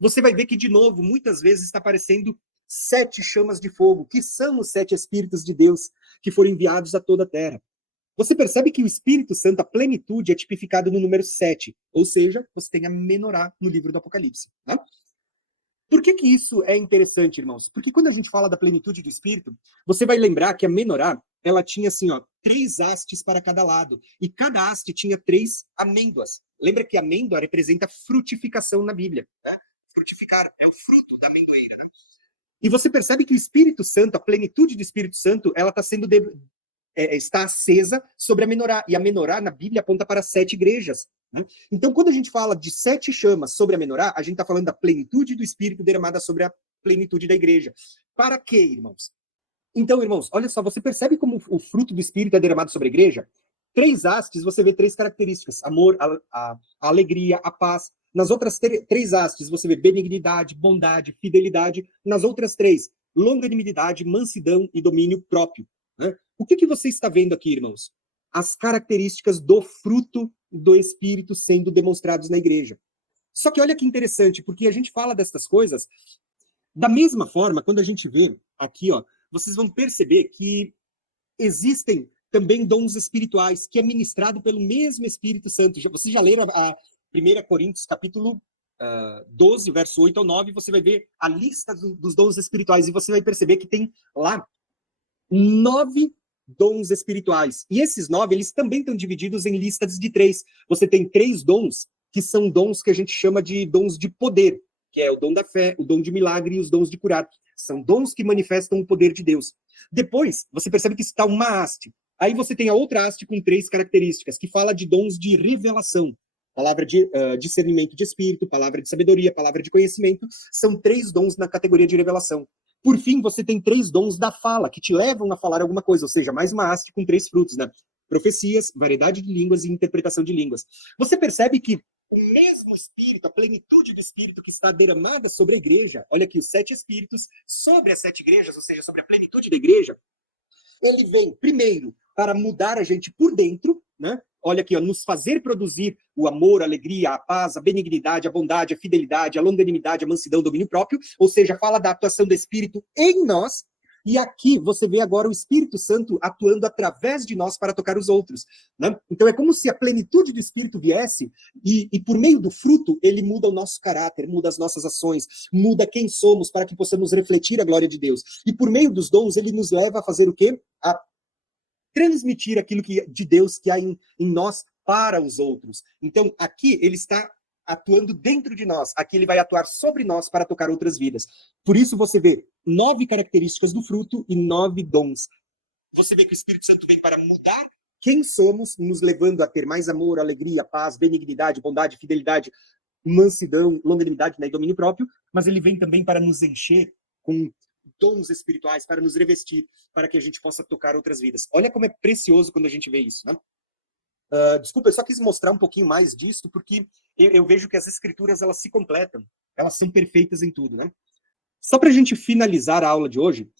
você vai ver que, de novo, muitas vezes está aparecendo 7 chamas de fogo, que são os 7 Espíritos de Deus que foram enviados a toda a terra. Você percebe que o Espírito Santo, a plenitude, é tipificado no número 7, ou seja, você tem a menorá no livro do Apocalipse. Né? Por que isso é interessante, irmãos? Porque quando a gente fala da plenitude do Espírito, você vai lembrar que a menorá, ela tinha assim, 3 hastes para cada lado, e cada haste tinha 3 amêndoas. Lembra que a amêndoa representa frutificação na Bíblia. Né? Frutificar é o fruto da amendoeira. Né? E você percebe que o Espírito Santo, a plenitude do Espírito Santo, ela está sendo está acesa sobre a menorá. E a menorá, na Bíblia, aponta para 7 igrejas. Né? Então, quando a gente fala de 7 chamas sobre a menorá, a gente está falando da plenitude do Espírito derramada sobre a plenitude da igreja. Para quê, irmãos? Então, irmãos, olha só, você percebe como o fruto do Espírito é derramado sobre a igreja? 3 hastes, você vê 3 características: amor, a alegria, a paz. Nas outras 3 hastes, você vê benignidade, bondade, fidelidade. Nas outras 3, longanimidade, mansidão e domínio próprio. Né? O que você está vendo aqui, irmãos? As características do fruto do Espírito sendo demonstrados na igreja. Só que olha que interessante, porque a gente fala dessas coisas da mesma forma, quando a gente vê aqui, vocês vão perceber que existem também dons espirituais, que é ministrado pelo mesmo Espírito Santo. Vocês já leram a 1 Coríntios, capítulo 12, verso 8 ao 9, você vai ver a lista dos dons espirituais, e você vai perceber que tem lá 9 dons espirituais. E esses 9, eles também estão divididos em listas de 3. Você tem 3 dons, que são dons que a gente chama de dons de poder, que é o dom da fé, o dom de milagre e os dons de curar. São dons que manifestam o poder de Deus. Depois, você percebe que está uma haste. Aí você tem a outra haste com 3 características, que fala de dons de revelação. Palavra de discernimento de espírito, palavra de sabedoria, palavra de conhecimento. São 3 dons na categoria de revelação. Por fim, você tem 3 dons da fala, que te levam a falar alguma coisa, ou seja, mais uma haste com 3 frutos, né? Profecias, variedade de línguas e interpretação de línguas. Você percebe que o mesmo Espírito, a plenitude do Espírito que está derramada sobre a igreja, olha aqui, os 7 Espíritos sobre as 7 igrejas, ou seja, sobre a plenitude da igreja, ele vem, primeiro, para mudar a gente por dentro, né? Olha aqui, nos fazer produzir o amor, a alegria, a paz, a benignidade, a bondade, a fidelidade, a longanimidade, a mansidão, o domínio próprio, ou seja, fala da atuação do Espírito em nós. E aqui você vê agora o Espírito Santo atuando através de nós para tocar os outros. Né? Então é como se a plenitude do Espírito viesse e por meio do fruto ele muda o nosso caráter, muda as nossas ações, muda quem somos para que possamos refletir a glória de Deus. E por meio dos dons ele nos leva a fazer o quê? A transmitir aquilo de Deus que há em nós para os outros. Então aqui ele está atuando dentro de nós. Aqui ele vai atuar sobre nós para tocar outras vidas. Por isso você vê 9 características do fruto e 9 dons. Você vê que o Espírito Santo vem para mudar quem somos, nos levando a ter mais amor, alegria, paz, benignidade, bondade, fidelidade, mansidão, longanimidade, né, e domínio próprio, mas ele vem também para nos encher com dons espirituais, para nos revestir, para que a gente possa tocar outras vidas. Olha como é precioso quando a gente vê isso, né? Desculpa, eu só quis mostrar um pouquinho mais disso, porque eu vejo que as escrituras, elas se completam, elas são perfeitas em tudo, né? Só para a gente finalizar a aula de hoje,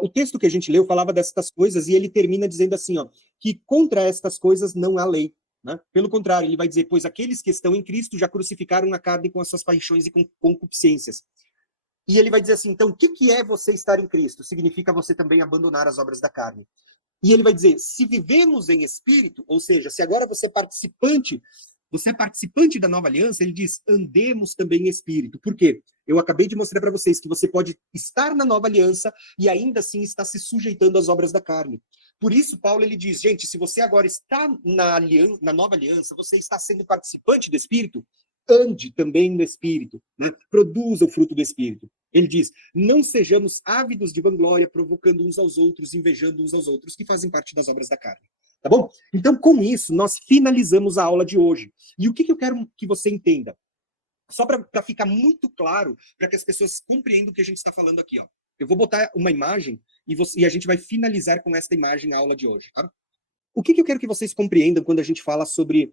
o texto que a gente leu falava destas coisas, e ele termina dizendo assim, que contra estas coisas não há lei, né? Pelo contrário, ele vai dizer, pois aqueles que estão em Cristo já crucificaram a carne com as suas paixões e com concupiscências. E ele vai dizer assim, então, o que é você estar em Cristo? Significa você também abandonar as obras da carne. E ele vai dizer, se vivemos em espírito, ou seja, se agora você é participante da nova aliança, ele diz, andemos também em espírito. Por quê? Eu acabei de mostrar para vocês que você pode estar na nova aliança e ainda assim estar se sujeitando às obras da carne. Por isso, Paulo ele diz, gente, se você agora está na nova aliança, você está sendo participante do espírito, ande também no espírito, né? Produza o fruto do espírito. Ele diz, não sejamos ávidos de vanglória, provocando uns aos outros, invejando uns aos outros, que fazem parte das obras da carne. Tá bom? Então, com isso, nós finalizamos a aula de hoje. E o que eu quero que você entenda? Só para ficar muito claro, para que as pessoas compreendam o que a gente está falando aqui. Ó. Eu vou botar uma imagem e a gente vai finalizar com esta imagem a aula de hoje. Tá? O que eu quero que vocês compreendam quando a gente fala sobre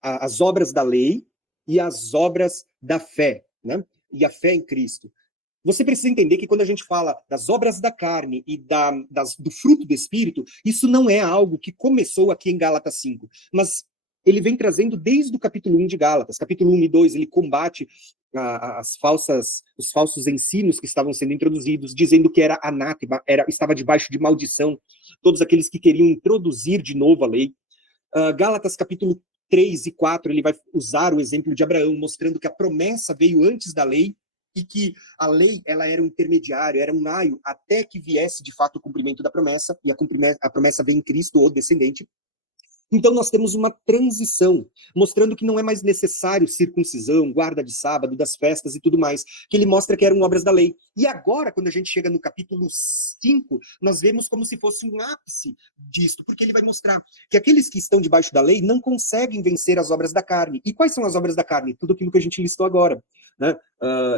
as obras da lei e as obras da fé, né? E a fé em Cristo. Você precisa entender que quando a gente fala das obras da carne e do fruto do Espírito, isso não é algo que começou aqui em Gálatas 5, mas ele vem trazendo desde o capítulo 1 de Gálatas. Capítulo 1 e 2, ele combate os falsos ensinos que estavam sendo introduzidos, dizendo que era anátema, estava debaixo de maldição, todos aqueles que queriam introduzir de novo a lei. Gálatas capítulo 3 e 4, ele vai usar o exemplo de Abraão, mostrando que a promessa veio antes da lei, e que a lei ela era um intermediário, era um aio, até que viesse de fato o cumprimento da promessa, e a promessa vem em Cristo, o descendente. Então nós temos uma transição, mostrando que não é mais necessário circuncisão, guarda de sábado, das festas e tudo mais, que ele mostra que eram obras da lei. E agora, quando a gente chega no capítulo 5, nós vemos como se fosse um ápice disto, porque ele vai mostrar que aqueles que estão debaixo da lei não conseguem vencer as obras da carne. E quais são as obras da carne? Tudo aquilo que a gente listou agora. Né?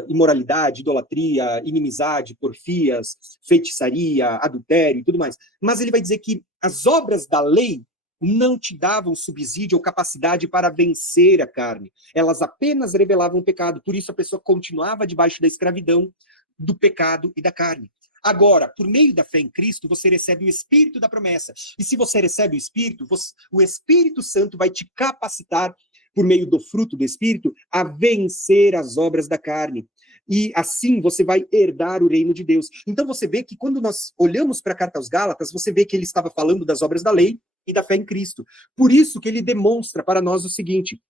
Imoralidade, idolatria, inimizade, porfias, feitiçaria, adultério e tudo mais. Mas ele vai dizer que as obras da lei não te davam subsídio ou capacidade para vencer a carne. Elas apenas revelavam o pecado. Por isso a pessoa continuava debaixo da escravidão, do pecado e da carne. Agora, por meio da fé em Cristo, você recebe o Espírito da promessa. E se você recebe o Espírito, o Espírito Santo vai te capacitar, por meio do fruto do Espírito, a vencer as obras da carne. E assim você vai herdar o reino de Deus. Então você vê que quando nós olhamos para a carta aos Gálatas, você vê que ele estava falando das obras da lei e da fé em Cristo. Por isso que ele demonstra para nós o seguinte,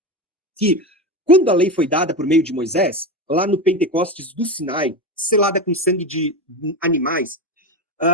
que quando a lei foi dada por meio de Moisés, lá no Pentecostes do Sinai, selada com sangue de animais,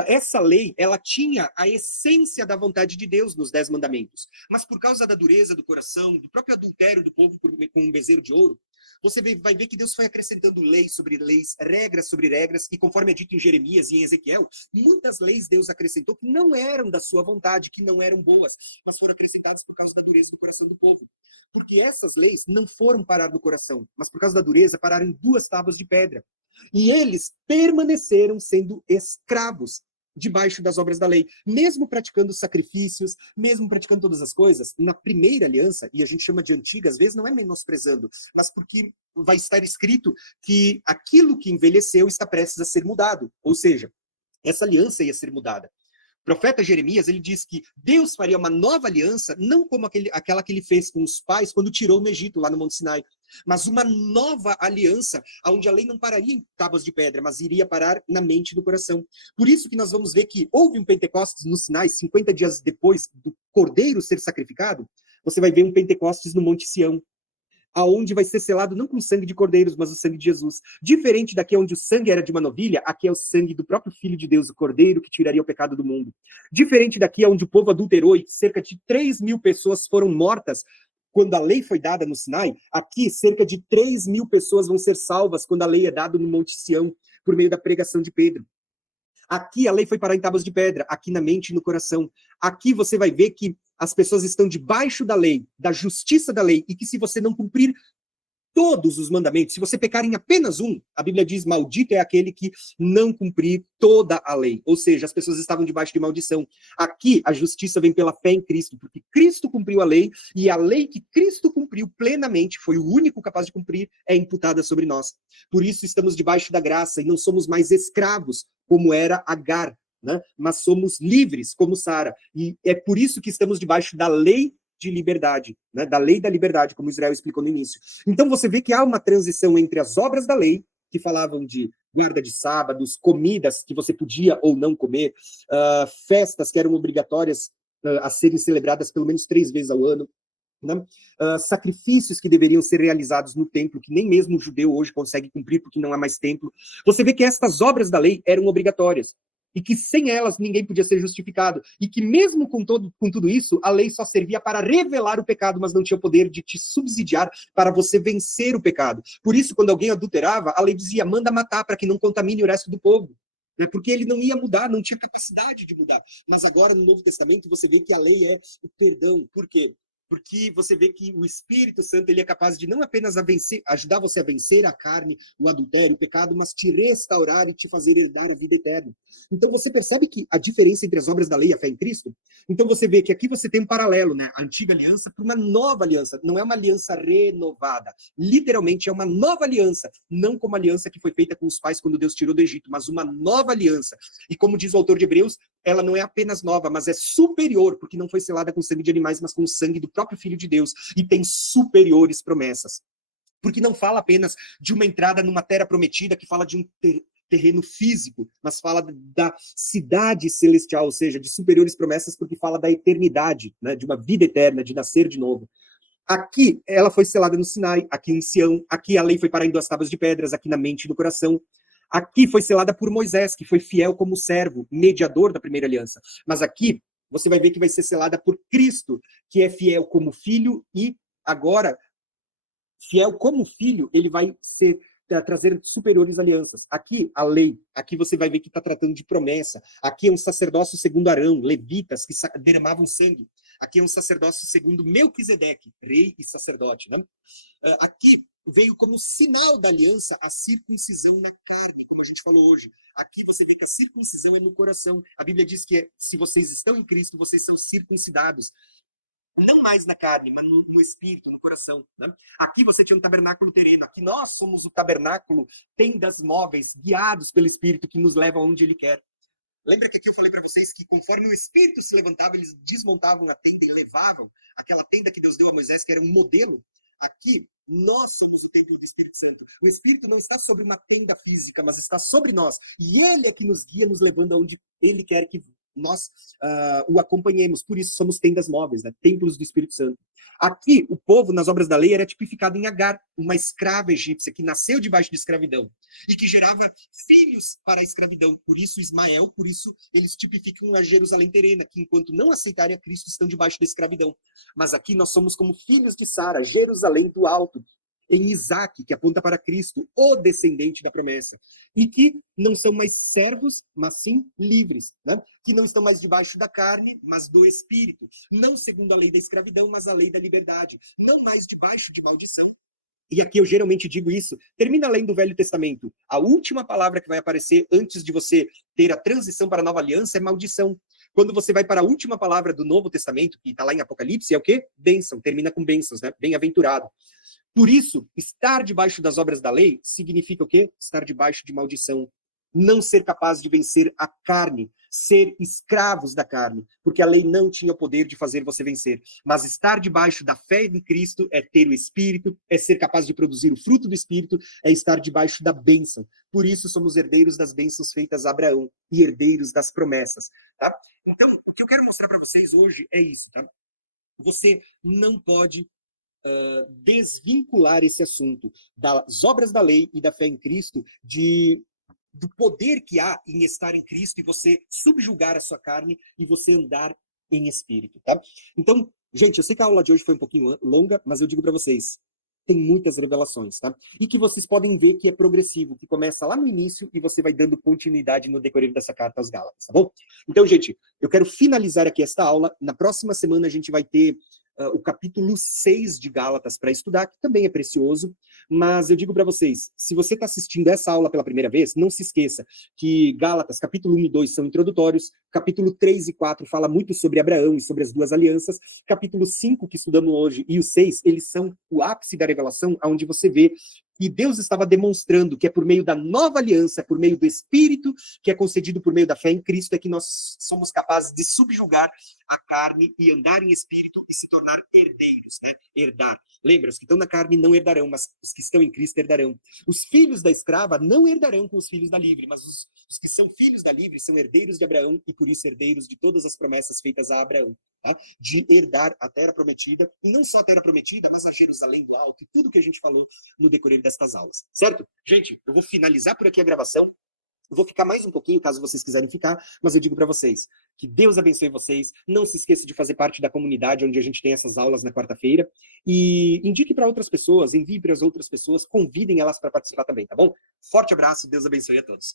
essa lei, ela tinha a essência da vontade de Deus nos 10 mandamentos. Mas por causa da dureza do coração, do próprio adultério do povo com um bezerro de ouro, você vai ver que Deus foi acrescentando leis sobre leis, regras sobre regras, e conforme é dito em Jeremias e em Ezequiel, muitas leis Deus acrescentou que não eram da sua vontade, que não eram boas, mas foram acrescentadas por causa da dureza do coração do povo. Porque essas leis não foram parar no coração, mas por causa da dureza pararam em 2 tábuas de pedra. E eles permaneceram sendo escravos debaixo das obras da lei, mesmo praticando sacrifícios, mesmo praticando todas as coisas, na primeira aliança, e a gente chama de antiga, às vezes não é menosprezando, mas porque vai estar escrito que aquilo que envelheceu está prestes a ser mudado, ou seja, essa aliança ia ser mudada. O profeta Jeremias, ele diz que Deus faria uma nova aliança, não como aquela que ele fez com os pais quando tirou no Egito, lá no Monte Sinai, mas uma nova aliança, onde a lei não pararia em tábuas de pedra, mas iria parar na mente e no coração. Por isso que nós vamos ver que houve um Pentecostes no Sinai, 50 dias depois do Cordeiro ser sacrificado, você vai ver um Pentecostes no Monte Sião, aonde vai ser selado não com sangue de cordeiros, mas o sangue de Jesus. Diferente daqui onde o sangue era de uma novilha, aqui é o sangue do próprio Filho de Deus, o Cordeiro, que tiraria o pecado do mundo. Diferente daqui onde o povo adulterou e cerca de 3.000 pessoas foram mortas quando a lei foi dada no Sinai, aqui cerca de 3.000 pessoas vão ser salvas quando a lei é dada no Monte Sião, por meio da pregação de Pedro. Aqui a lei foi parar em tábuas de pedra, aqui na mente e no coração. Aqui você vai ver que as pessoas estão debaixo da lei, da justiça da lei, e que se você não cumprir todos os mandamentos, se você pecar em apenas um, a Bíblia diz, maldito é aquele que não cumprir toda a lei. Ou seja, as pessoas estavam debaixo de maldição. Aqui, a justiça vem pela fé em Cristo, porque Cristo cumpriu a lei, e a lei que Cristo cumpriu plenamente, foi o único capaz de cumprir, é imputada sobre nós. Por isso, estamos debaixo da graça, e não somos mais escravos, como era Agar, né? Mas somos livres, como Sara. E é por isso que estamos debaixo da lei de liberdade, né? Da lei da liberdade, como Israel explicou no início. Então você vê que há uma transição entre as obras da lei que falavam de guarda de sábados, comidas que você podia ou não comer, festas que eram obrigatórias a serem celebradas pelo menos 3 vezes ao ano, né? Sacrifícios que deveriam ser realizados no templo, que nem mesmo o judeu hoje consegue cumprir porque não há mais templo. Você vê que estas obras da lei eram obrigatórias e que sem elas ninguém podia ser justificado, e que mesmo com tudo isso, a lei só servia para revelar o pecado, mas não tinha o poder de te subsidiar para você vencer o pecado. Por isso, quando alguém adulterava, a lei dizia, manda matar para que não contamine o resto do povo. Porque ele não ia mudar, não tinha capacidade de mudar. Mas agora, no Novo Testamento, você vê que a lei é o perdão. Por quê? Porque você vê que o Espírito Santo ele é capaz de não apenas ajudar você a vencer a carne, o adultério, o pecado, mas te restaurar e te fazer herdar a vida eterna. Então você percebe que a diferença entre as obras da lei e a fé em Cristo? Então você vê que aqui você tem um paralelo, né? A antiga aliança para uma nova aliança. Não é uma aliança renovada. Literalmente é uma nova aliança. Não como a aliança que foi feita com os pais quando Deus tirou do Egito, mas uma nova aliança. E como diz o autor de Hebreus, ela não é apenas nova, mas é superior, porque não foi selada com sangue de animais, mas com o sangue do próprio Filho de Deus, e tem superiores promessas. Porque não fala apenas de uma entrada numa terra prometida, que fala de um terreno físico, mas fala da cidade celestial, ou seja, de superiores promessas, porque fala da eternidade, né, de uma vida eterna, de nascer de novo. Aqui, ela foi selada no Sinai, aqui em Sião, aqui a lei foi parar em 2 tábuas de pedras, aqui na mente e no coração. Aqui foi selada por Moisés, que foi fiel como servo, mediador da primeira aliança. Mas aqui, você vai ver que vai ser selada por Cristo, que é fiel como filho, e agora, fiel como filho, ele vai trazer superiores alianças. Aqui, a lei. Aqui você vai ver que está tratando de promessa. Aqui é um sacerdócio segundo Arão, levitas, que derramavam sangue. Aqui é um sacerdócio segundo Melquisedeque, rei e sacerdote. Né? Aqui veio como sinal da aliança a circuncisão na carne, como a gente falou hoje. Aqui você vê que a circuncisão é no coração. A Bíblia diz que se vocês estão em Cristo, vocês são circuncidados. Não mais na carne, mas no espírito, no coração. Né? Aqui você tinha um tabernáculo terreno. Aqui nós somos o tabernáculo, tendas móveis, guiados pelo Espírito que nos leva onde Ele quer. Lembra que aqui eu falei para vocês que conforme o Espírito se levantava, eles desmontavam a tenda e levavam aquela tenda que Deus deu a Moisés, que era um modelo? Aqui, nós somos o templo do Espírito Santo. O Espírito não está sobre uma tenda física, mas está sobre nós. E Ele é que nos guia, nos levando aonde Ele quer que nós o acompanhemos. Por isso somos tendas móveis, né? Templos do Espírito Santo. Aqui, o povo, nas obras da lei, era tipificado em Agar, uma escrava egípcia que nasceu debaixo de escravidão e que gerava filhos para a escravidão. Por isso Ismael, por isso eles tipificam a Jerusalém terrena, que enquanto não aceitarem a Cristo, estão debaixo da escravidão. Mas aqui nós somos como filhos de Sara, Jerusalém do alto, em Isaac, que aponta para Cristo, o descendente da promessa, e que não são mais servos, mas sim livres, né? Que não estão mais debaixo da carne, mas do Espírito, não segundo a lei da escravidão, mas a lei da liberdade, não mais debaixo de maldição. E aqui eu geralmente digo isso, termina além do Velho Testamento. A última palavra que vai aparecer antes de você ter a transição para a nova aliança é maldição. Quando você vai para a última palavra do Novo Testamento, que está lá em Apocalipse, é o quê? Bênção, termina com bênçãos, né? Bem-aventurado. Por isso, estar debaixo das obras da lei significa o quê? Estar debaixo de maldição. Não ser capaz de vencer a carne, ser escravos da carne, porque a lei não tinha o poder de fazer você vencer. Mas estar debaixo da fé em Cristo é ter o Espírito, é ser capaz de produzir o fruto do Espírito, é estar debaixo da bênção. Por isso somos herdeiros das bênçãos feitas a Abraão e herdeiros das promessas. Tá? Então, o que eu quero mostrar para vocês hoje é isso. Tá? Você não pode desvincular esse assunto das obras da lei e da fé em Cristo do poder que há em estar em Cristo e você subjugar a sua carne e você andar em espírito, tá? Então, gente, eu sei que a aula de hoje foi um pouquinho longa, mas eu digo para vocês, tem muitas revelações, tá? E que vocês podem ver que é progressivo, que começa lá no início e você vai dando continuidade no decorrer dessa carta aos Gálatas, tá bom? Então, gente, eu quero finalizar aqui esta aula. Na próxima semana a gente vai ter o capítulo 6 de Gálatas para estudar, que também é precioso, mas eu digo para vocês, se você está assistindo essa aula pela primeira vez, não se esqueça que Gálatas, capítulo 1 e 2 são introdutórios, capítulo 3 e 4 fala muito sobre Abraão e sobre as duas alianças, capítulo 5 que estudamos hoje e o 6, eles são o ápice da revelação, onde você vê E Deus estava demonstrando que é por meio da nova aliança, é por meio do Espírito, que é concedido por meio da fé em Cristo, é que nós somos capazes de subjugar a carne e andar em Espírito e se tornar herdeiros, né? Herdar. Lembra, os que estão na carne não herdarão, mas os que estão em Cristo herdarão. Os filhos da escrava não herdarão com os filhos da livre, mas os que são filhos da livre são herdeiros de Abraão e por isso herdeiros de todas as promessas feitas a Abraão. Tá? De herdar a terra prometida, e não só a terra prometida, mas a Jerusalém do alto, e tudo que a gente falou no decorrer destas aulas, certo? Gente, eu vou finalizar por aqui a gravação, eu vou ficar mais um pouquinho, caso vocês quiserem ficar, mas eu digo para vocês, que Deus abençoe vocês, não se esqueça de fazer parte da comunidade onde a gente tem essas aulas na quarta-feira, e indique para outras pessoas, envie para as outras pessoas, convidem elas para participar também, tá bom? Forte abraço, Deus abençoe a todos.